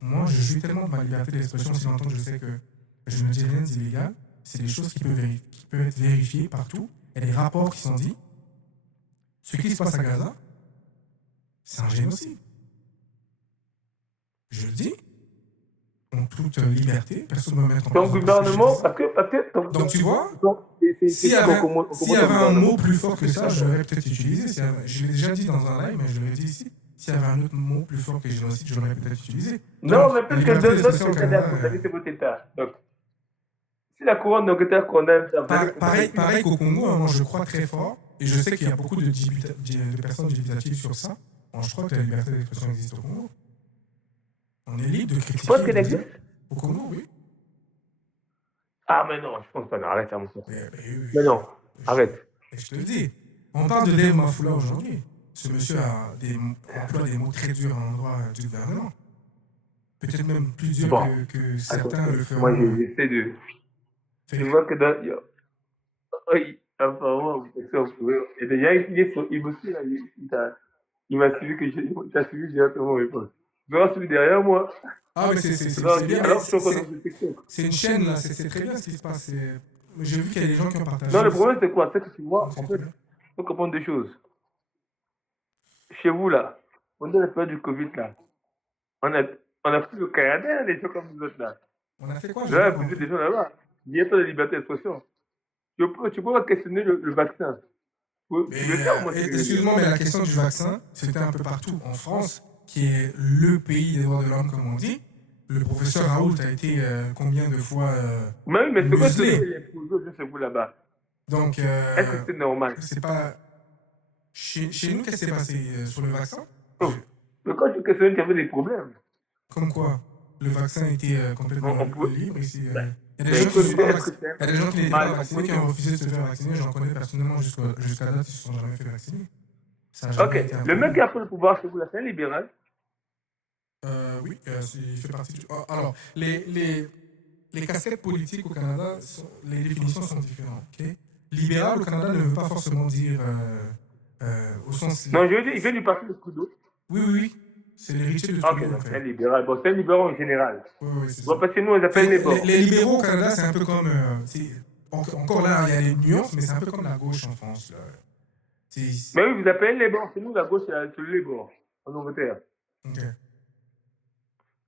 moi, je jouis tellement de ma liberté d'expression si longtemps que je sais que je ne dis rien d'illégal. C'est des choses qui peuvent être vérifiées partout. Il y a des rapports qui sont dits. Ce qui se passe à Gaza, c'est un génocide. Je le dis. En toute liberté, personne ne me met en Ton gouvernement, donc tu vois, s'il y avait un mot plus fort que ça, je l'aurais peut-être utilisé. Je l'ai déjà dit dans un live, mais je l'aurais dit ici. s'il y avait un autre mot plus fort que génocide, je l'aurais peut-être utilisé. Non, Donc, mais la parce que liberté d'expression au notre État, Canada, vous avez c'est votre État. Donc, si la couronne d'Angleterre condamne ça, vous allez condamner. pareil qu'au Congo, hein, moi je crois très fort, et je sais qu'il y a beaucoup de personnes dubitatives sur ça. Moi, je crois que la liberté d'expression existe au Congo. On est libre de Tu penses critiquer, qu'elle de dire. existe? Au Congo, oui. Ah, mais non, je pense pas. Non, arrête, ça, mon frère. Oui, Mais non, arrête. et je te le dis. On parle de Dave Mafoula aujourd'hui. Ce monsieur emploie des mots très durs à l'endroit du gouvernement. Peut-être même plus durs Bon, que certains attends, le feront. moi, j'essaie de. Je vois que dans. Oui, apparemment, et déjà, il me suit, là, il m'a suivi que il t'a suivi directement, je pense. Tu verras celui derrière moi. Ah, mais c'est bien. Alors, je suis encore dans ce TikTok. C'est une chaîne, là. C'est très bien ce qui se passe. J'ai vu qu'il y a des gens qui ont partagé. Non, le problème, c'est quoi? C'est que tu vois, en fait, il faut comprendre deux choses. Chez vous, là, pendant la période du Covid, là, on a pris le Canada, des gens comme vous autres, là. On a fait quoi? Là, vous êtes des gens là-bas. Il n'y a pas de liberté d'expression. Tu peux pas questionner le vaccin. Excuse-moi, mais la question du vaccin, c'était un peu partout. En France, qui est le pays des droits de l'homme, comme on dit, le professeur Raoult a été combien de fois mais oui, mais c'est quoi muselé. chez vous là-bas? Donc, est-ce que c'est normal? C'est pas... Chez nous, qu'est-ce qui s'est passé sur le vaccin? Mais quand tu questionnes, tu avais des problèmes. Comme quoi? Le vaccin était complètement libre ici. Il y a des gens qui n'étaient pas vaccinés, qui ont refusé de se faire vacciner. J'en connais personnellement jusqu'à date, ils ne se sont jamais fait vacciner. Ok, le mec qui a pris le pouvoir chez vous, là, c'est un libéral? Oui, il fait partie du... Alors, les casquettes politiques au Canada, les définitions sont différentes. Okay? Libéral au Canada ne veut pas forcément dire au sens... Non, je veux dire, il vient du parti de Trudeau. Oui. C'est l'héritier de Trudeau. Ok, c'est un libéral. Bon, c'est un libéral en général. Oui, c'est bon, ça. parce que nous, on les appelle les bords. Les libéraux au Canada, c'est un peu comme... encore là, il y a des nuances, mais c'est un peu comme la gauche en France. Là. Mais oui, vous appelez les bords. C'est nous, la gauche, c'est les bords, en Angleterre. Ok.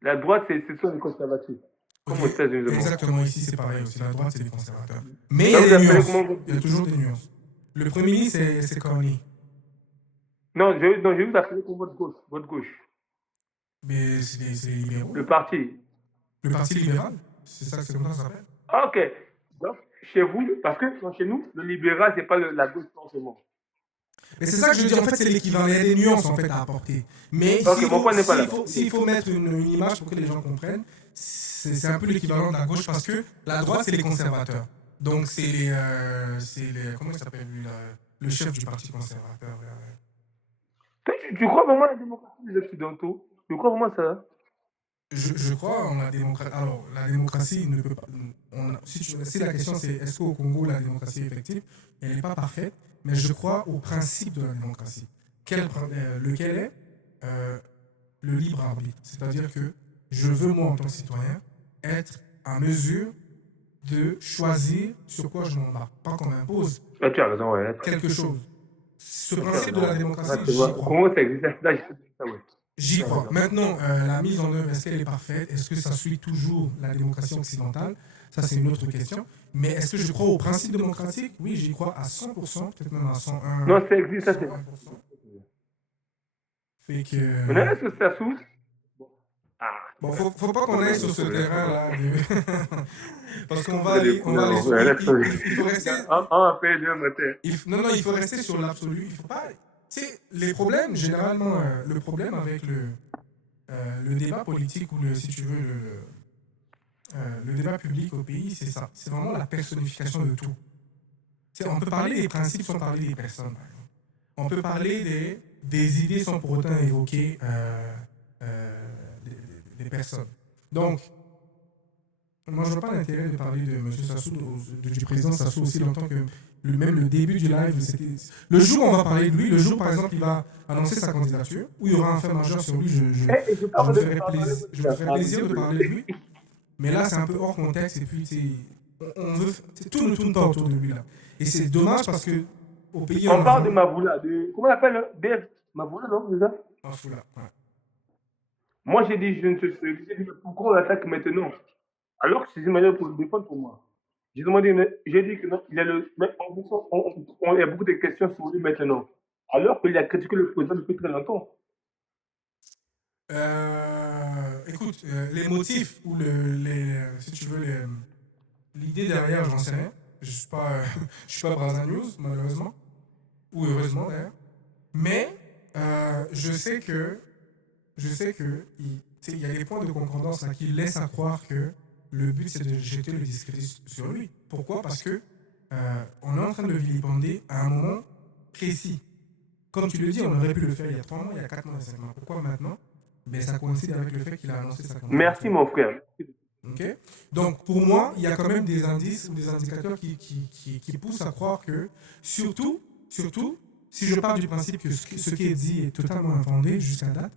La droite, ce sont les conservatifs. Comme aux États-Unis. Exactement, ici c'est pareil aussi. La droite, c'est les conservateurs. Mais il y a des nuances. Il y a toujours des nuances. Le premier ministre, c'est Carney. Non, je vais vous appeler pour votre gauche. Mais c'est les libéraux. Le parti. Le parti libéral? C'est ça, c'est comme ça s'appelle? Ok. Donc, chez vous, parce que chez nous, le libéral, c'est pas la gauche forcément. Mais c'est ça que je veux dire, en fait, c'est l'équivalent. Il y a des nuances en fait à apporter. Mais s'il faut mettre une image pour que les gens comprennent, c'est un peu l'équivalent de la gauche parce que la droite, c'est les conservateurs. Donc c'est les comment il s'appelle lui, le chef du parti conservateur. Tu crois vraiment à la démocratie des Occidentaux? Tu crois vraiment ça? Je crois en la démocratie. Alors, la démocratie ne peut pas... si la question c'est est-ce qu'au Congo la démocratie est effective, elle n'est pas parfaite, mais je crois au principe de la démocratie. Lequel est le libre arbitre. C'est-à-dire que je veux, moi, en tant que citoyen, être à mesure de choisir sur quoi je m'embarque. Pas qu'on m'impose tu as raison, ouais. quelque chose. Ce principe de la démocratie, j'y crois. Comment ça existe? Là, ouais. J'y crois. Maintenant, la mise en œuvre, est-ce qu'elle est parfaite? Est-ce que ça suit toujours la démocratie occidentale? Ça, c'est une autre question. Mais est-ce que je crois au principe démocratique? Oui, j'y crois à 100%, peut-être même à 101%. Non, ça existe, ça c'est... Fait que... Mais est-ce que ça s'ouvre? Bon, faut pas qu'on aille sur ce terrain-là. Parce qu'on va aller sur... Il faut rester... Non, il faut rester sur l'absolu. Il faut pas... Tu sais, les problèmes, généralement, le problème avec le débat politique ou, si tu veux, le débat public au pays, c'est ça. C'est vraiment la personnification de tout. Tu sais, on peut parler des principes sans parler des personnes, par exemple. On peut parler des idées sans pour autant évoquer des personnes. Donc, moi, je ne vois pas l'intérêt de parler de M. Sassou, du président Sassou aussi longtemps que même le début du live, c'était... Le jour où on va parler de lui, le jour, par exemple, il va annoncer sa candidature, où il y aura un fait majeur sur lui, je me ferai plaisir de parler de lui. Mais là, c'est un peu hors contexte, et puis, tout ne tourne pas autour de lui, là. Et c'est dommage parce que, au pays... On parle de Maboula, comment on appelle Dave Maboula, non, c'est ça? Maboula, ouais. Moi, j'ai dit, pourquoi on l'attaque maintenant? Alors que c'est une manière pour le défendre pour moi. J'ai dit que non, il y a beaucoup de questions sur lui maintenant. Alors qu'il a critiqué le président depuis très longtemps. Écoute, les motifs ou si tu veux, l'idée derrière, j'en sais rien. Je suis pas, je suis pas Braza News, malheureusement, ou heureusement d'ailleurs. Mais je sais que il y a des points de concordance là qui laissent à croire que le but c'est de jeter le discrédit sur lui. Pourquoi? Parce que on est en train de le vilipender à un moment précis. Comme tu le dis, on aurait pu le faire il y a 3 mois, il y a 4 mois, il y a 5 mois. Pourquoi maintenant? Ben, ça coïncide avec le fait qu'il a annoncé sa Merci, candidature. mon frère. Ok. Donc, pour moi, il y a quand même des indices ou des indicateurs qui poussent à croire que, surtout, si je pars du principe que ce qui est dit est totalement infondé jusqu'à date,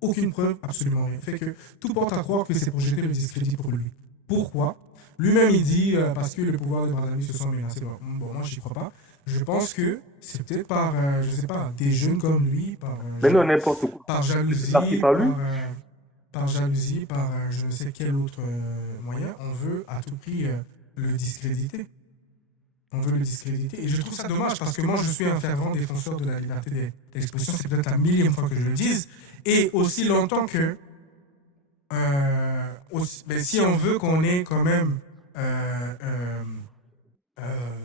aucune preuve, absolument rien. Fait que tout porte à croire que c'est pour jeter le discrédit pour lui. Pourquoi? Lui-même, il dit parce que le pouvoir de Barzani se sent menacé. Bon, moi, j'y crois pas. Je pense que c'est peut-être par, je sais pas, des jeunes comme lui, Mais non, n'importe quoi. par C'est parti jalousie, par lui. par jalousie, par je ne sais quel autre moyen, on veut à tout prix le discréditer. On veut le discréditer. Et je trouve ça dommage parce que moi, je suis un fervent défenseur de la liberté d'expression. C'est peut-être la millième fois que je le dise. Et aussi longtemps que, ben, si on veut qu'on ait quand même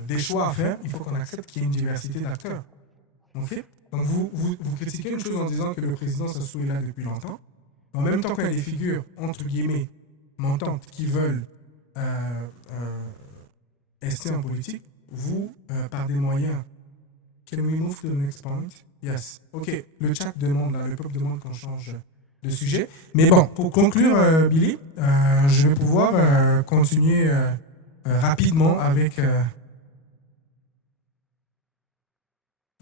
des choix à faire, il faut qu'on accepte qu'il y ait une diversité d'acteurs. Okay. Donc vous critiquez une chose en disant que le président Sassou est là depuis longtemps. En même temps qu'il y a des figures, entre guillemets, montantes qui veulent rester en politique, vous, par des moyens, can we move to the next point? Yes. Ok, le chat demande, là, le peuple demande qu'on change de sujet. Mais bon, pour conclure, Billy, je vais pouvoir continuer rapidement avec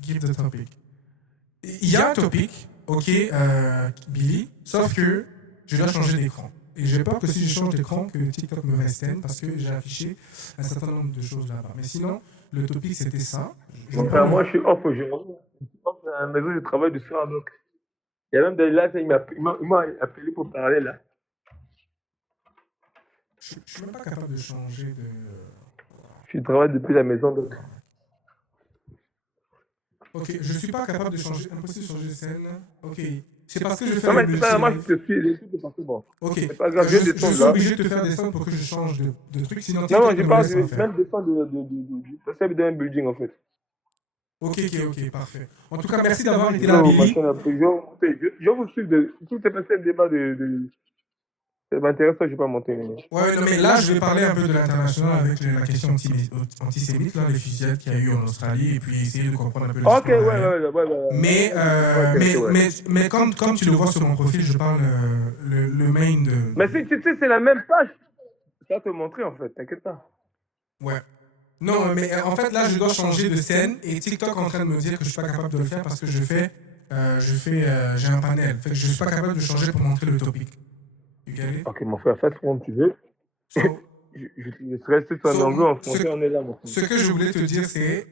Give the topic. Il y a un topic, ok, Billy, sauf que je dois changer d'écran. Et j'ai peur que si je change d'écran, que TikTok me restreine parce que j'ai affiché un certain nombre de choses là-bas. Mais sinon, le topic c'était ça. Enfin, moi, je suis off aujourd'hui. Je suis off à la maison, je travaille du soir. Donc, il y a même des lives, il m'a appelé pour parler là. Je suis même pas capable de changer de. Je travaille depuis la maison. Donc. Ok, je suis pas capable de changer. Impossible de changer de scène. Ok. C'est parce que je fais Non, mais le c'est pas moi, je te suis, les trucs de partout. Bon. Ok. C'est pas grave, je suis obligé de te faire descendre pour que je change de truc, sinon non, non, je parle même descendre de d'un building en fait. Ok, parfait. En tout cas, merci d'avoir été là, Billy. Je vous suis de tout est passé le débat de. Ça m'intéresse pas, je vais pas monter. Ouais, non, mais là, je vais parler un peu de l'international avec la question antisémite, là, les fusillades qu'il y a eu en Australie, et puis essayer de comprendre un peu l'histoire. Ok, ouais. Mais comme tu le vois sur mon profil, je parle le main de. Mais si tu sais, c'est la même page. Ça va te montrer en fait, t'inquiète pas. Ouais. Non, mais en fait, là, je dois changer de scène, et TikTok est en train de me dire que je suis pas capable de le faire parce que j'ai un panel. Fait que je suis pas capable de changer pour montrer le topic. Ok, mon frère, fais comme tu veux. Je reste sur en anglais, en français, on est là, mon frère. Ce que je voulais te dire, c'est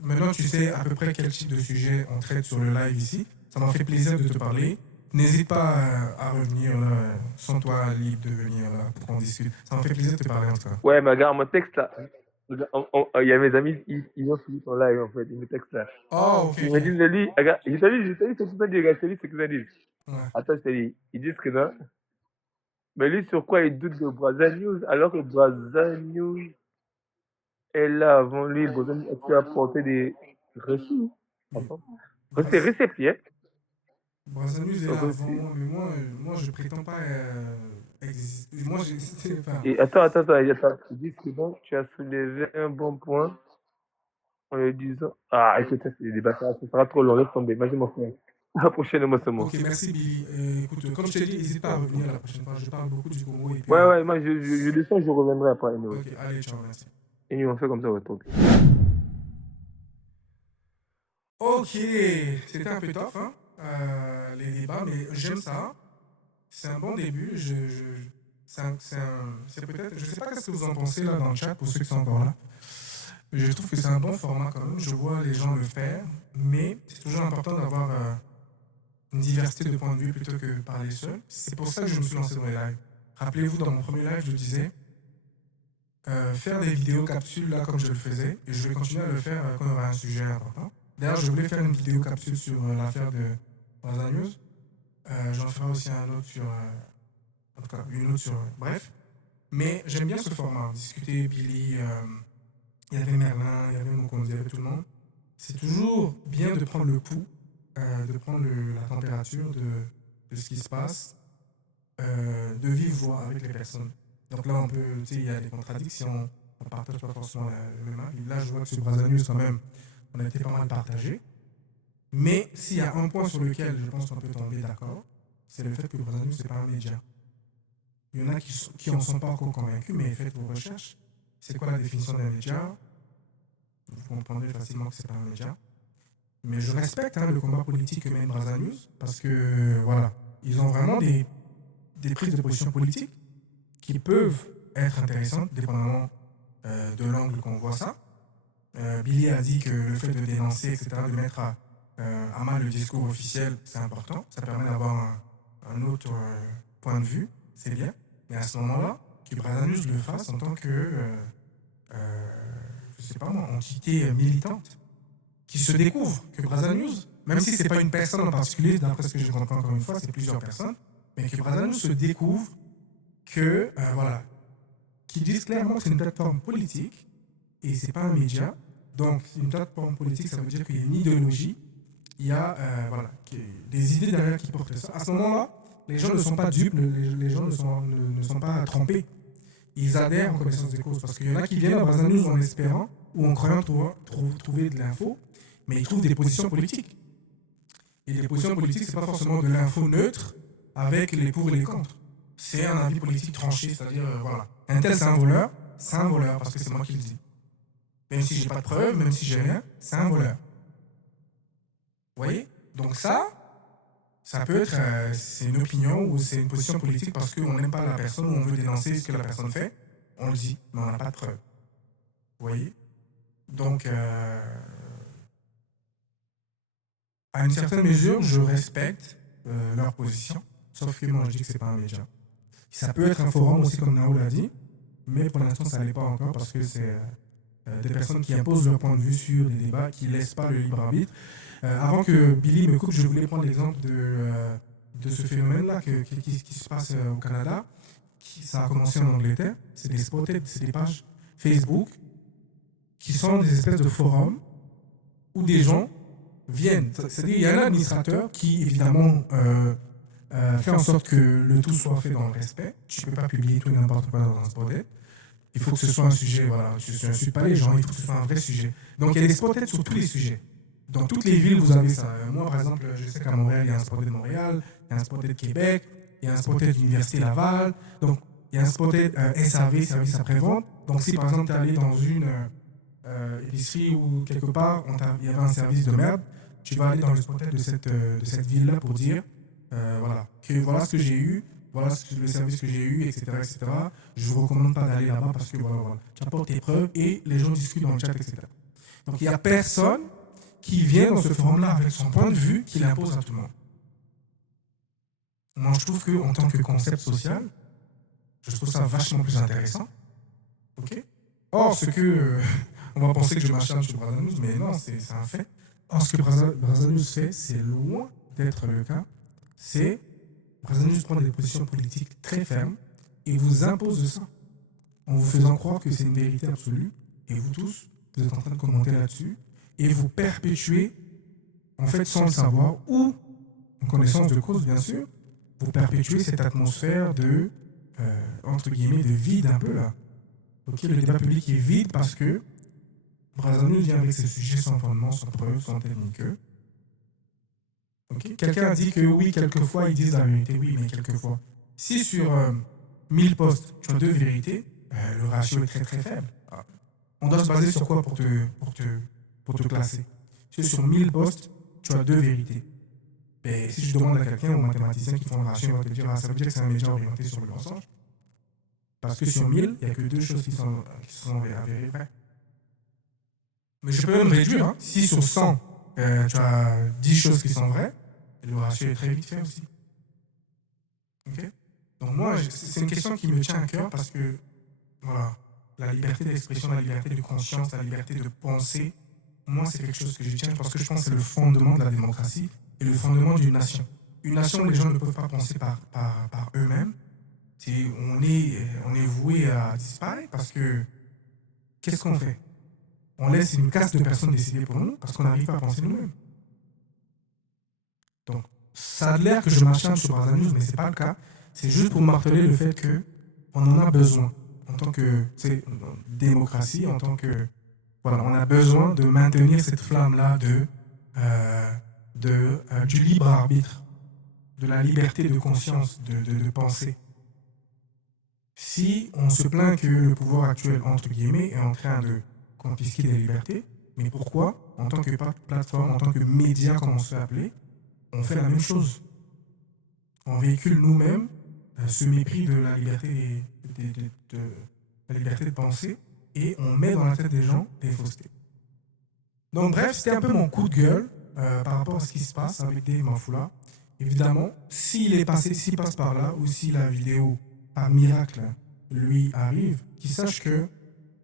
maintenant tu sais à peu près quel type de sujet on traite sur le live ici. Ça m'a fait plaisir de te parler. N'hésite pas à revenir là, sens-toi libre de venir là pour qu'on discute. Ça m'a fait plaisir de te parler en tout cas. Ouais, mais regarde, mon texte là. Il y a mes amis, ils ont suivi ton live en fait, ils me textent là. Oh, ok. Ils me disent, Nelly, regarde, je te dis, c'est tout ça, je te dis ce qu'ils disent. Ouais. Attends, je te dis, ils disent que non. Mais lui, sur quoi il doute de Braza News, alors que Braza News est là avant lui, Braza News a pu apporter des récits. C'est réceptif, hein. Braza News est là avant moi, mais moi je prétends pas exister. Moi, et attends. Ils disent que bon, tu as soulevé un bon point en le disant. Ah, écoute, c'est des débats, ça sera trop long, laisse tomber. Vas-y, mon frère. À la prochaine, moi, c'est moi. Ok, merci, Billy. Écoute, comme je t'ai dit, n'hésite pas à revenir la prochaine fois. Je parle beaucoup du Congo. Et puis, ouais, moi, je descends, je reviendrai après. Ok, allez, ciao, merci. Et nous, on fait comme ça, ouais, ok. Ok, c'était un peu tough, hein, les débats, mais j'aime ça. C'est un bon début. C'est peut-être, je sais pas ce que vous en pensez là dans le chat pour ceux qui sont encore là. Je trouve que c'est un bon format quand même. Je vois les gens le faire, mais c'est toujours important d'avoir une diversité de points de vue plutôt que parler seul. C'est pour ça que je me suis lancé dans les lives. Rappelez-vous, dans mon premier live, je disais faire des vidéos capsules là comme je le faisais, et je vais continuer à le faire quand il y aura un sujet important. D'ailleurs, je voulais faire une vidéo capsule sur l'affaire de Braza News. J'en ferai aussi un autre sur. En tout cas, une autre sur. Bref. Mais j'aime bien ce format. Discuter, Billy, il y avait Merlin, il y avait Mokonzi, il y avait tout le monde. C'est toujours bien de prendre le pouls, de prendre la température de ce qui se passe, de vivre voix avec les personnes. Donc là, on peut, tu sais, il y a des contradictions, on ne partage pas forcément le même avis. Là, je vois que sur Braza News, quand même, on a été pas mal partagé. Mais s'il y a un point sur lequel je pense qu'on peut tomber d'accord, c'est le fait que Braza News, ce n'est pas un média. Il y en a qui n'en sont pas encore convaincus, mais faites vos recherches. C'est quoi la définition d'un média? Vous comprendrez facilement que ce n'est pas un média. Mais je respecte le combat politique que mène Braza News, parce que, voilà, ils ont vraiment des prises de position politiques qui peuvent être intéressantes, dépendamment de l'angle qu'on voit ça. Billy a dit que le fait de dénoncer, etc., de mettre à mal le discours officiel, c'est important. Ça permet d'avoir un autre point de vue, c'est bien. Mais à ce moment-là, que Braza News le fasse en tant que, je sais pas moi, entité militante, qui se découvre, que Braza News, même si c'est pas une personne en particulier, d'après ce que je comprends encore une fois, c'est plusieurs personnes, mais que Braza News se découvre que, voilà, qui disent clairement que c'est une plateforme politique et c'est pas un média. Donc, une plateforme politique, ça veut dire qu'il y a une idéologie, il y a voilà, des idées derrière qui portent ça. À ce moment-là, les gens ne sont pas dupes, les gens ne sont pas trompés. Ils adhèrent en connaissance des causes. Parce qu'il y en a qui viennent à Braza News en espérant ou en croyant trouver de l'info, mais ils trouvent des positions politiques. Et les positions politiques, c'est pas forcément de l'info neutre avec les pour et les contre. C'est un avis politique tranché, c'est-à-dire, voilà, un tel c'est un voleur parce que c'est moi qui le dis. Même si j'ai pas de preuves, même si j'ai rien, c'est un voleur. Vous voyez? Donc ça peut être, c'est une opinion ou c'est une position politique parce qu'on n'aime pas la personne ou on veut dénoncer ce que la personne fait. On le dit, mais on n'a pas de preuves. Vous voyez? Donc, à une certaine mesure, je respecte leur position, sauf que moi je dis que c'est pas un média. Ça peut être un forum aussi, comme Nao l'a dit, mais pour l'instant, ça l'est pas encore parce que c'est des personnes qui imposent leur point de vue sur les débats, qui ne laissent pas le libre arbitre. Avant que Billy me coupe, je voulais prendre l'exemple de ce phénomène-là qui se passe au Canada. Ça a commencé en Angleterre. C'est des spotted, c'est des pages Facebook qui sont des espèces de forums où des gens viennent. C'est-à-dire qu'il y a un administrateur qui, évidemment, fait en sorte que le tout soit fait dans le respect. Tu ne peux pas publier tout et n'importe quoi dans un spotted. Il faut que ce soit un sujet, voilà, je ne suis pas les gens, il faut que ce soit un vrai sujet. Donc il y a des spotted sur tous les sujets. Dans toutes les villes, vous avez ça. Moi, par exemple, je sais qu'à Montréal, il y a un spotted de Montréal, il y a un spotted de Québec, il y a un spotted de l'Université Laval, donc il y a un spotted SAV, service après-vente. Donc si par exemple, tu es allé dans une épicerie ou quelque part, il y avait un service de merde, tu vas aller dans le spotted de cette ville-là pour dire, voilà, que voilà ce que j'ai eu, voilà le service que j'ai eu, etc., etc. Je ne vous recommande pas d'aller là-bas parce que voilà. Tu apportes tes preuves et les gens discutent dans le chat, etc. Donc il n'y a personne qui vient dans ce forum-là avec son point de vue qui l'impose à tout le monde. Moi, je trouve qu'en tant que concept social, je trouve ça vachement plus intéressant. Ok. Or, ce que on va penser que je m'acharne sur Braza News, mais non, c'est un fait. Or, ce que Braza News fait, c'est loin d'être le cas. C'est Braza News prend des positions politiques très fermes et vous impose ça en vous faisant croire que c'est une vérité absolue. Et vous tous, vous êtes en train de commenter là-dessus et vous perpétuez, en fait, sans le savoir ou en connaissance de cause, bien sûr, vous perpétuez cette atmosphère de, entre guillemets, de vide un peu là. Ok, le débat public est vide parce que Braza News vient avec ses sujets sans fondement, sans preuve, sans telle ni queue. Okay. Quelqu'un a dit que oui, quelquefois ils disent la vérité. Oui, mais quelquefois. Si sur 1000 postes, tu as 2 vérités, le ratio est très très faible. On doit se baser sur quoi pour te classer? Si sur 1000 postes, tu as 2 vérités. Et si je demande à quelqu'un, aux mathématiciens qui font le ratio, on va te dire, ça veut dire que c'est un média orienté sur le mensonge. Parce que sur 1000, il n'y a que 2 choses qui sont avérées vraies. Mais je peux même réduire. Hein. Si sur 100, tu as 10 choses qui sont vraies, le ratio est très vite fait aussi. Okay. Donc moi, c'est une question qui me tient à cœur parce que, voilà, la liberté d'expression, la liberté de conscience, la liberté de penser, moi, c'est quelque chose que je tiens parce que je pense que c'est le fondement de la démocratie et le fondement d'une nation. une nation, les gens ne peuvent pas penser par eux-mêmes. On est voué à disparaître parce que qu'est-ce qu'on fait? On laisse une caste de personnes décider pour nous parce qu'on n'arrive pas à penser nous-mêmes. Donc, ça a l'air que je m'acharne sur Brazza News, mais ce n'est pas le cas. C'est juste pour marteler le fait qu'on en a besoin en tant que démocratie, en tant que... Voilà, on a besoin de maintenir cette flamme-là du libre arbitre, de la liberté de conscience, de pensée. Si on se plaint que le pouvoir actuel, entre guillemets, est en train de confisquer des libertés, mais pourquoi, en tant que plateforme, en tant que média, comme on se fait appeler, on fait la même chose? On véhicule nous-mêmes ce mépris de la liberté la liberté de penser et on met dans la tête des gens des faussetés. Donc bref, c'était un peu mon coup de gueule par rapport à ce qui se passe avec Dave Mafula. Évidemment, s'il passe par là ou si la vidéo, par miracle, lui arrive, qu'il sache qu'il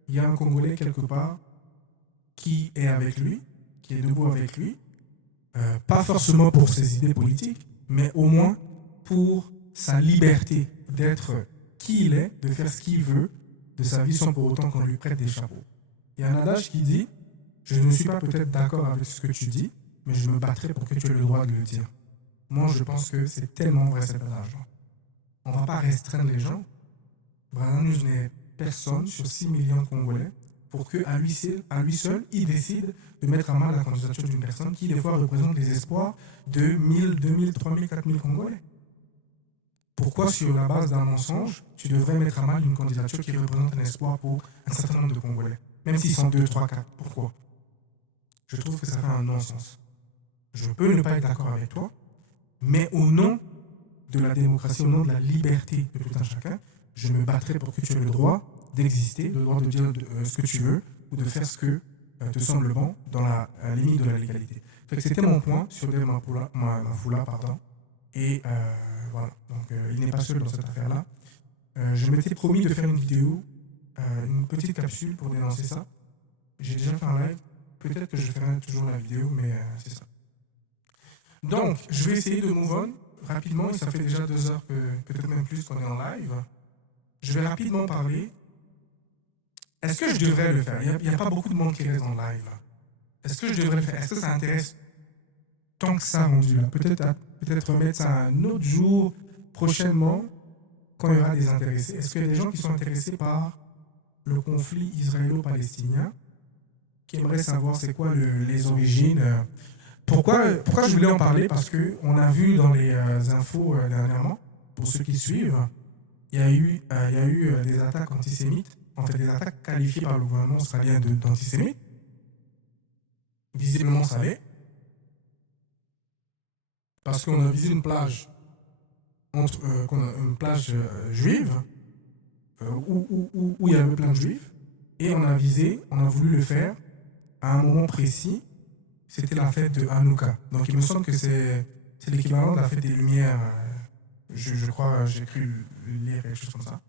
y a un Congolais quelque part qui est avec lui, qui est debout avec lui, pas forcément pour ses idées politiques, mais au moins pour sa liberté d'être qui il est, de faire ce qu'il veut de sa vie sans pour autant qu'on lui prête des chapeaux. Il y a un adage qui dit « Je ne suis pas peut-être d'accord avec ce que tu dis, mais je me battrai pour que tu aies le droit de le dire. » Moi, je pense que c'est tellement vrai cet adage. On ne va pas restreindre les gens. Brazza News n'est personne sur 6 millions de Congolais pour qu'à lui seul, il décide de mettre à mal la candidature d'une personne qui, des fois, représente les espoirs de 1000, 2000, 3000, 4000 Congolais. Pourquoi, sur la base d'un mensonge, tu devrais mettre à mal une candidature qui représente un espoir pour un certain nombre de Congolais? Même s'ils sont 2, 3, 4. Pourquoi? Je trouve que ça fait un non-sens. Je peux ne pas être d'accord avec toi, mais au nom de la démocratie, au nom de la liberté de tout un chacun, je me battrai pour que tu aies le droit d'exister, le droit de dire ce que tu veux ou de faire ce que te semble bon dans la limite de la légalité. C'était mon point sur Dave Mafula, pardon. Et voilà, donc il n'est pas seul dans cette affaire-là. Je m'étais promis de faire une vidéo, une petite capsule pour dénoncer ça. J'ai déjà fait un live, peut-être que je ferai toujours la vidéo, mais c'est ça. Donc, je vais essayer de move on rapidement, et ça fait déjà 2 heures, peut-être même plus qu'on est en live. Je vais rapidement parler. Est-ce que je devrais le faire? Il n'y a pas beaucoup de monde qui reste en live. Est-ce que je devrais le faire? Est-ce que ça intéresse tant que ça rendu là? Peut-être remettre ça un autre jour, prochainement, quand il y aura des intéressés. Est-ce qu'il y a des gens qui sont intéressés par le conflit israélo-palestinien, qui aimeraient savoir c'est quoi les origines? Pourquoi je voulais en parler? Parce qu'on a vu dans les infos dernièrement, pour ceux qui suivent, il y a eu des attaques antisémites, en fait des attaques qualifiées par le gouvernement australien d'antisémites, visiblement salées, parce qu'on a visé une plage, une plage juive, où il y avait plein de juifs, et on a voulu le faire à un moment précis, c'était la fête de Hanouka. Donc il me semble que c'est l'équivalent de la fête des Lumières, je crois, j'ai cru lire quelque chose comme ça.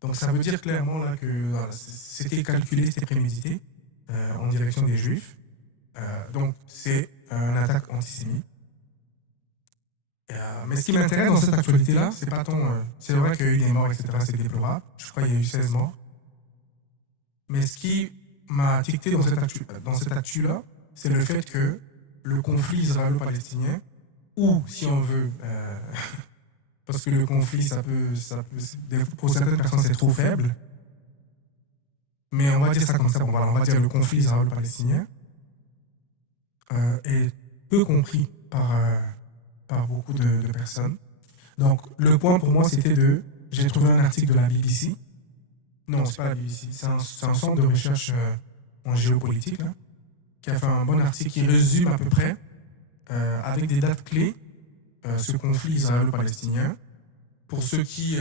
Donc ça veut dire clairement là que voilà, c'était calculé, c'était prémédité en direction des Juifs. Donc c'est une attaque antisémite. Mais ce qui m'intéresse dans cette actualité-là, c'est pas tant... c'est vrai qu'il y a eu des morts, etc., c'est déplorable. Je crois qu'il y a eu 16 morts. Mais ce qui m'a tiqué dans cette actu-là, c'est le fait que le conflit israélo-palestinien, ou si on veut... parce que le conflit, pour certaines personnes, c'est trop faible. Mais on va dire ça comme ça. Bon, voilà, on va dire le conflit israélo-palestinien est peu compris par beaucoup de personnes. Donc, le point pour moi, c'était j'ai trouvé un article de la BBC. Non, c'est pas la BBC. C'est un centre de recherche en géopolitique, là, qui a fait un bon article qui résume à peu près, avec des dates clés, ce conflit israélo-palestinien. Pour ceux qui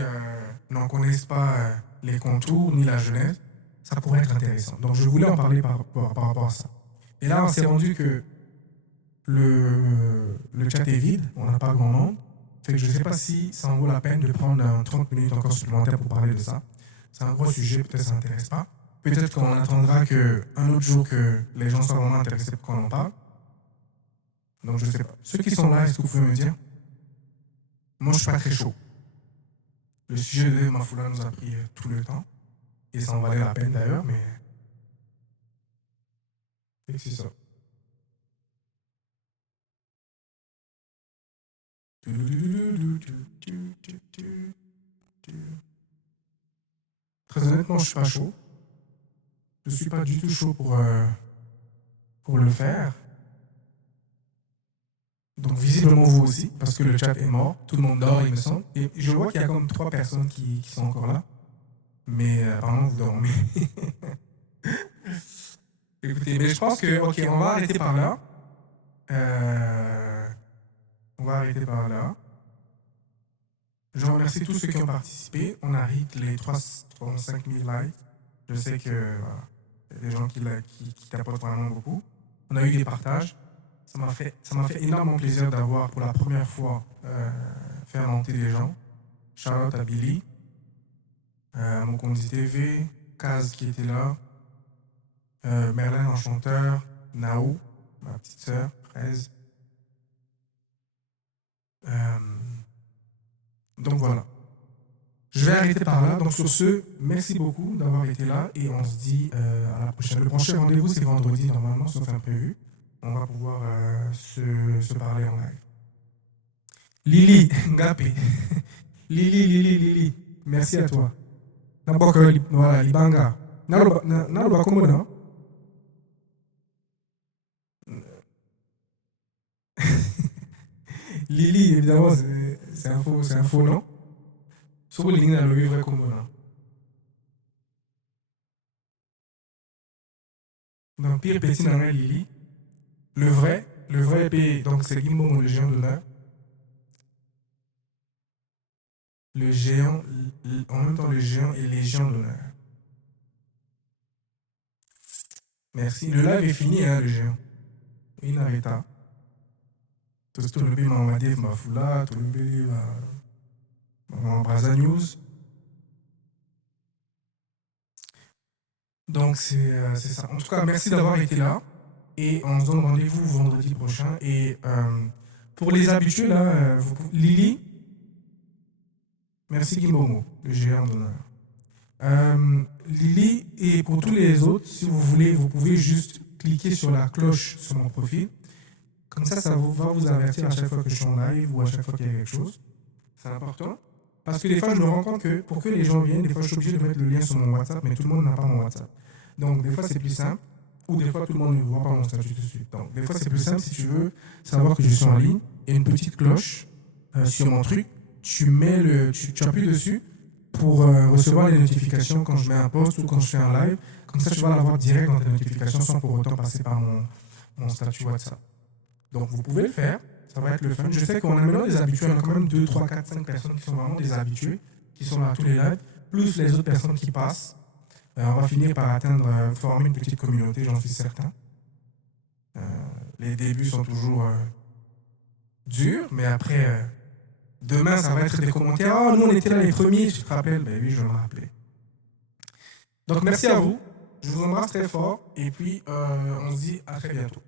n'en connaissent pas les contours ni la genèse, ça pourrait être intéressant. Donc je voulais en parler par rapport à ça. Et là, on s'est rendu que le chat est vide, on n'a pas grand monde. Fait que je ne sais pas si ça en vaut la peine de prendre 30 minutes encore supplémentaires pour parler de ça. C'est un gros sujet, peut-être ça n'intéresse pas. Peut-être qu'on attendra qu'un autre jour que les gens soient vraiment intéressés pour qu'on en parle. Donc je ne sais pas. Ceux qui sont là, est-ce que vous pouvez me dire? Moi, je suis pas très chaud. Le sujet de Mafoula nous a pris tout le temps. Et ça en valait la peine d'ailleurs, mais. Et c'est ça. Très honnêtement, je suis pas chaud. Je suis pas du tout chaud pour le faire. Donc visiblement vous aussi, parce que le chat est mort. Tout le monde dort, il me semble. Et je vois qu'il y a comme 3 personnes qui sont encore là. Mais apparemment vous dormez. Écoutez, mais je pense que, ok, on va arrêter par là. On va arrêter par là. Je remercie tous ceux qui ont participé. On a hit les 35 000 likes. Je sais que voilà, y a des gens qui tapotent vraiment beaucoup. On a eu des partages. Ça m'a fait énormément plaisir d'avoir pour la première fois fait monter des gens. Shout-out à Billy, à Mokondi TV, Kaz qui était là, Merlin Enchanteur, Nao, ma petite sœur, Fraise. Donc voilà. Je vais arrêter par là. Donc sur ce, merci beaucoup d'avoir été là et on se dit à la prochaine. Le prochain rendez-vous, c'est vendredi normalement, sauf imprévu. On va pouvoir se parler en live. Lili, Ngapé. Lili. Merci à toi. Voilà, Libanga. Naloba Komoda. Lili, évidemment, c'est un faux nom. Sur le ligne, le vrai Komoda. Donc, pire petit dans Lili. Le vrai pays, donc c'est Gimbo, le géant d'honneur. Le géant, en même temps le géant et légion d'honneur. Merci. Le live est fini, hein, le géant. Il n'arrête pas. Tout le pays m'a dit, ma foula, tout le pays m'a Braza News. Donc c'est ça. En tout cas, merci d'avoir été là. Et on se donne rendez-vous vendredi prochain. Et pour les habitués, là, Lili, merci Gimbongo, le géant d'honneur. Lili, et pour tous les autres, si vous voulez, vous pouvez juste cliquer sur la cloche sur mon profil. Comme ça va vous avertir à chaque fois que je suis en live ou à chaque fois qu'il y a quelque chose. C'est important. Parce que des fois, je me rends compte que pour que les gens viennent, des fois, je suis obligé de mettre le lien sur mon WhatsApp, mais tout le monde n'a pas mon WhatsApp. Donc, des fois, c'est plus simple. Ou des fois, tout le monde ne voit pas mon statut tout de suite. Donc, des fois, c'est plus simple si tu veux savoir que je suis en ligne. Il y a une petite cloche sur mon truc. Tu appuies dessus pour recevoir les notifications quand je mets un post ou quand je fais un live. Comme ça, tu vas l'avoir direct dans tes notifications sans pour autant passer par mon statut WhatsApp. Donc, vous pouvez le faire. Ça va être le fun. Je sais qu'on a maintenant des habitués. On a quand même 2, 3, 4, 5 personnes qui sont vraiment des habitués, qui sont là à tous les lives, plus les autres personnes qui passent. On va finir par former une petite communauté, j'en suis certain. Les débuts sont toujours durs, mais après, demain, ça va être des commentaires. Oh, nous, on était là les premiers, tu te rappelles? Ben oui, je me rappelais. Donc, merci à vous. Je vous embrasse très fort. Et puis, on se dit à très bientôt.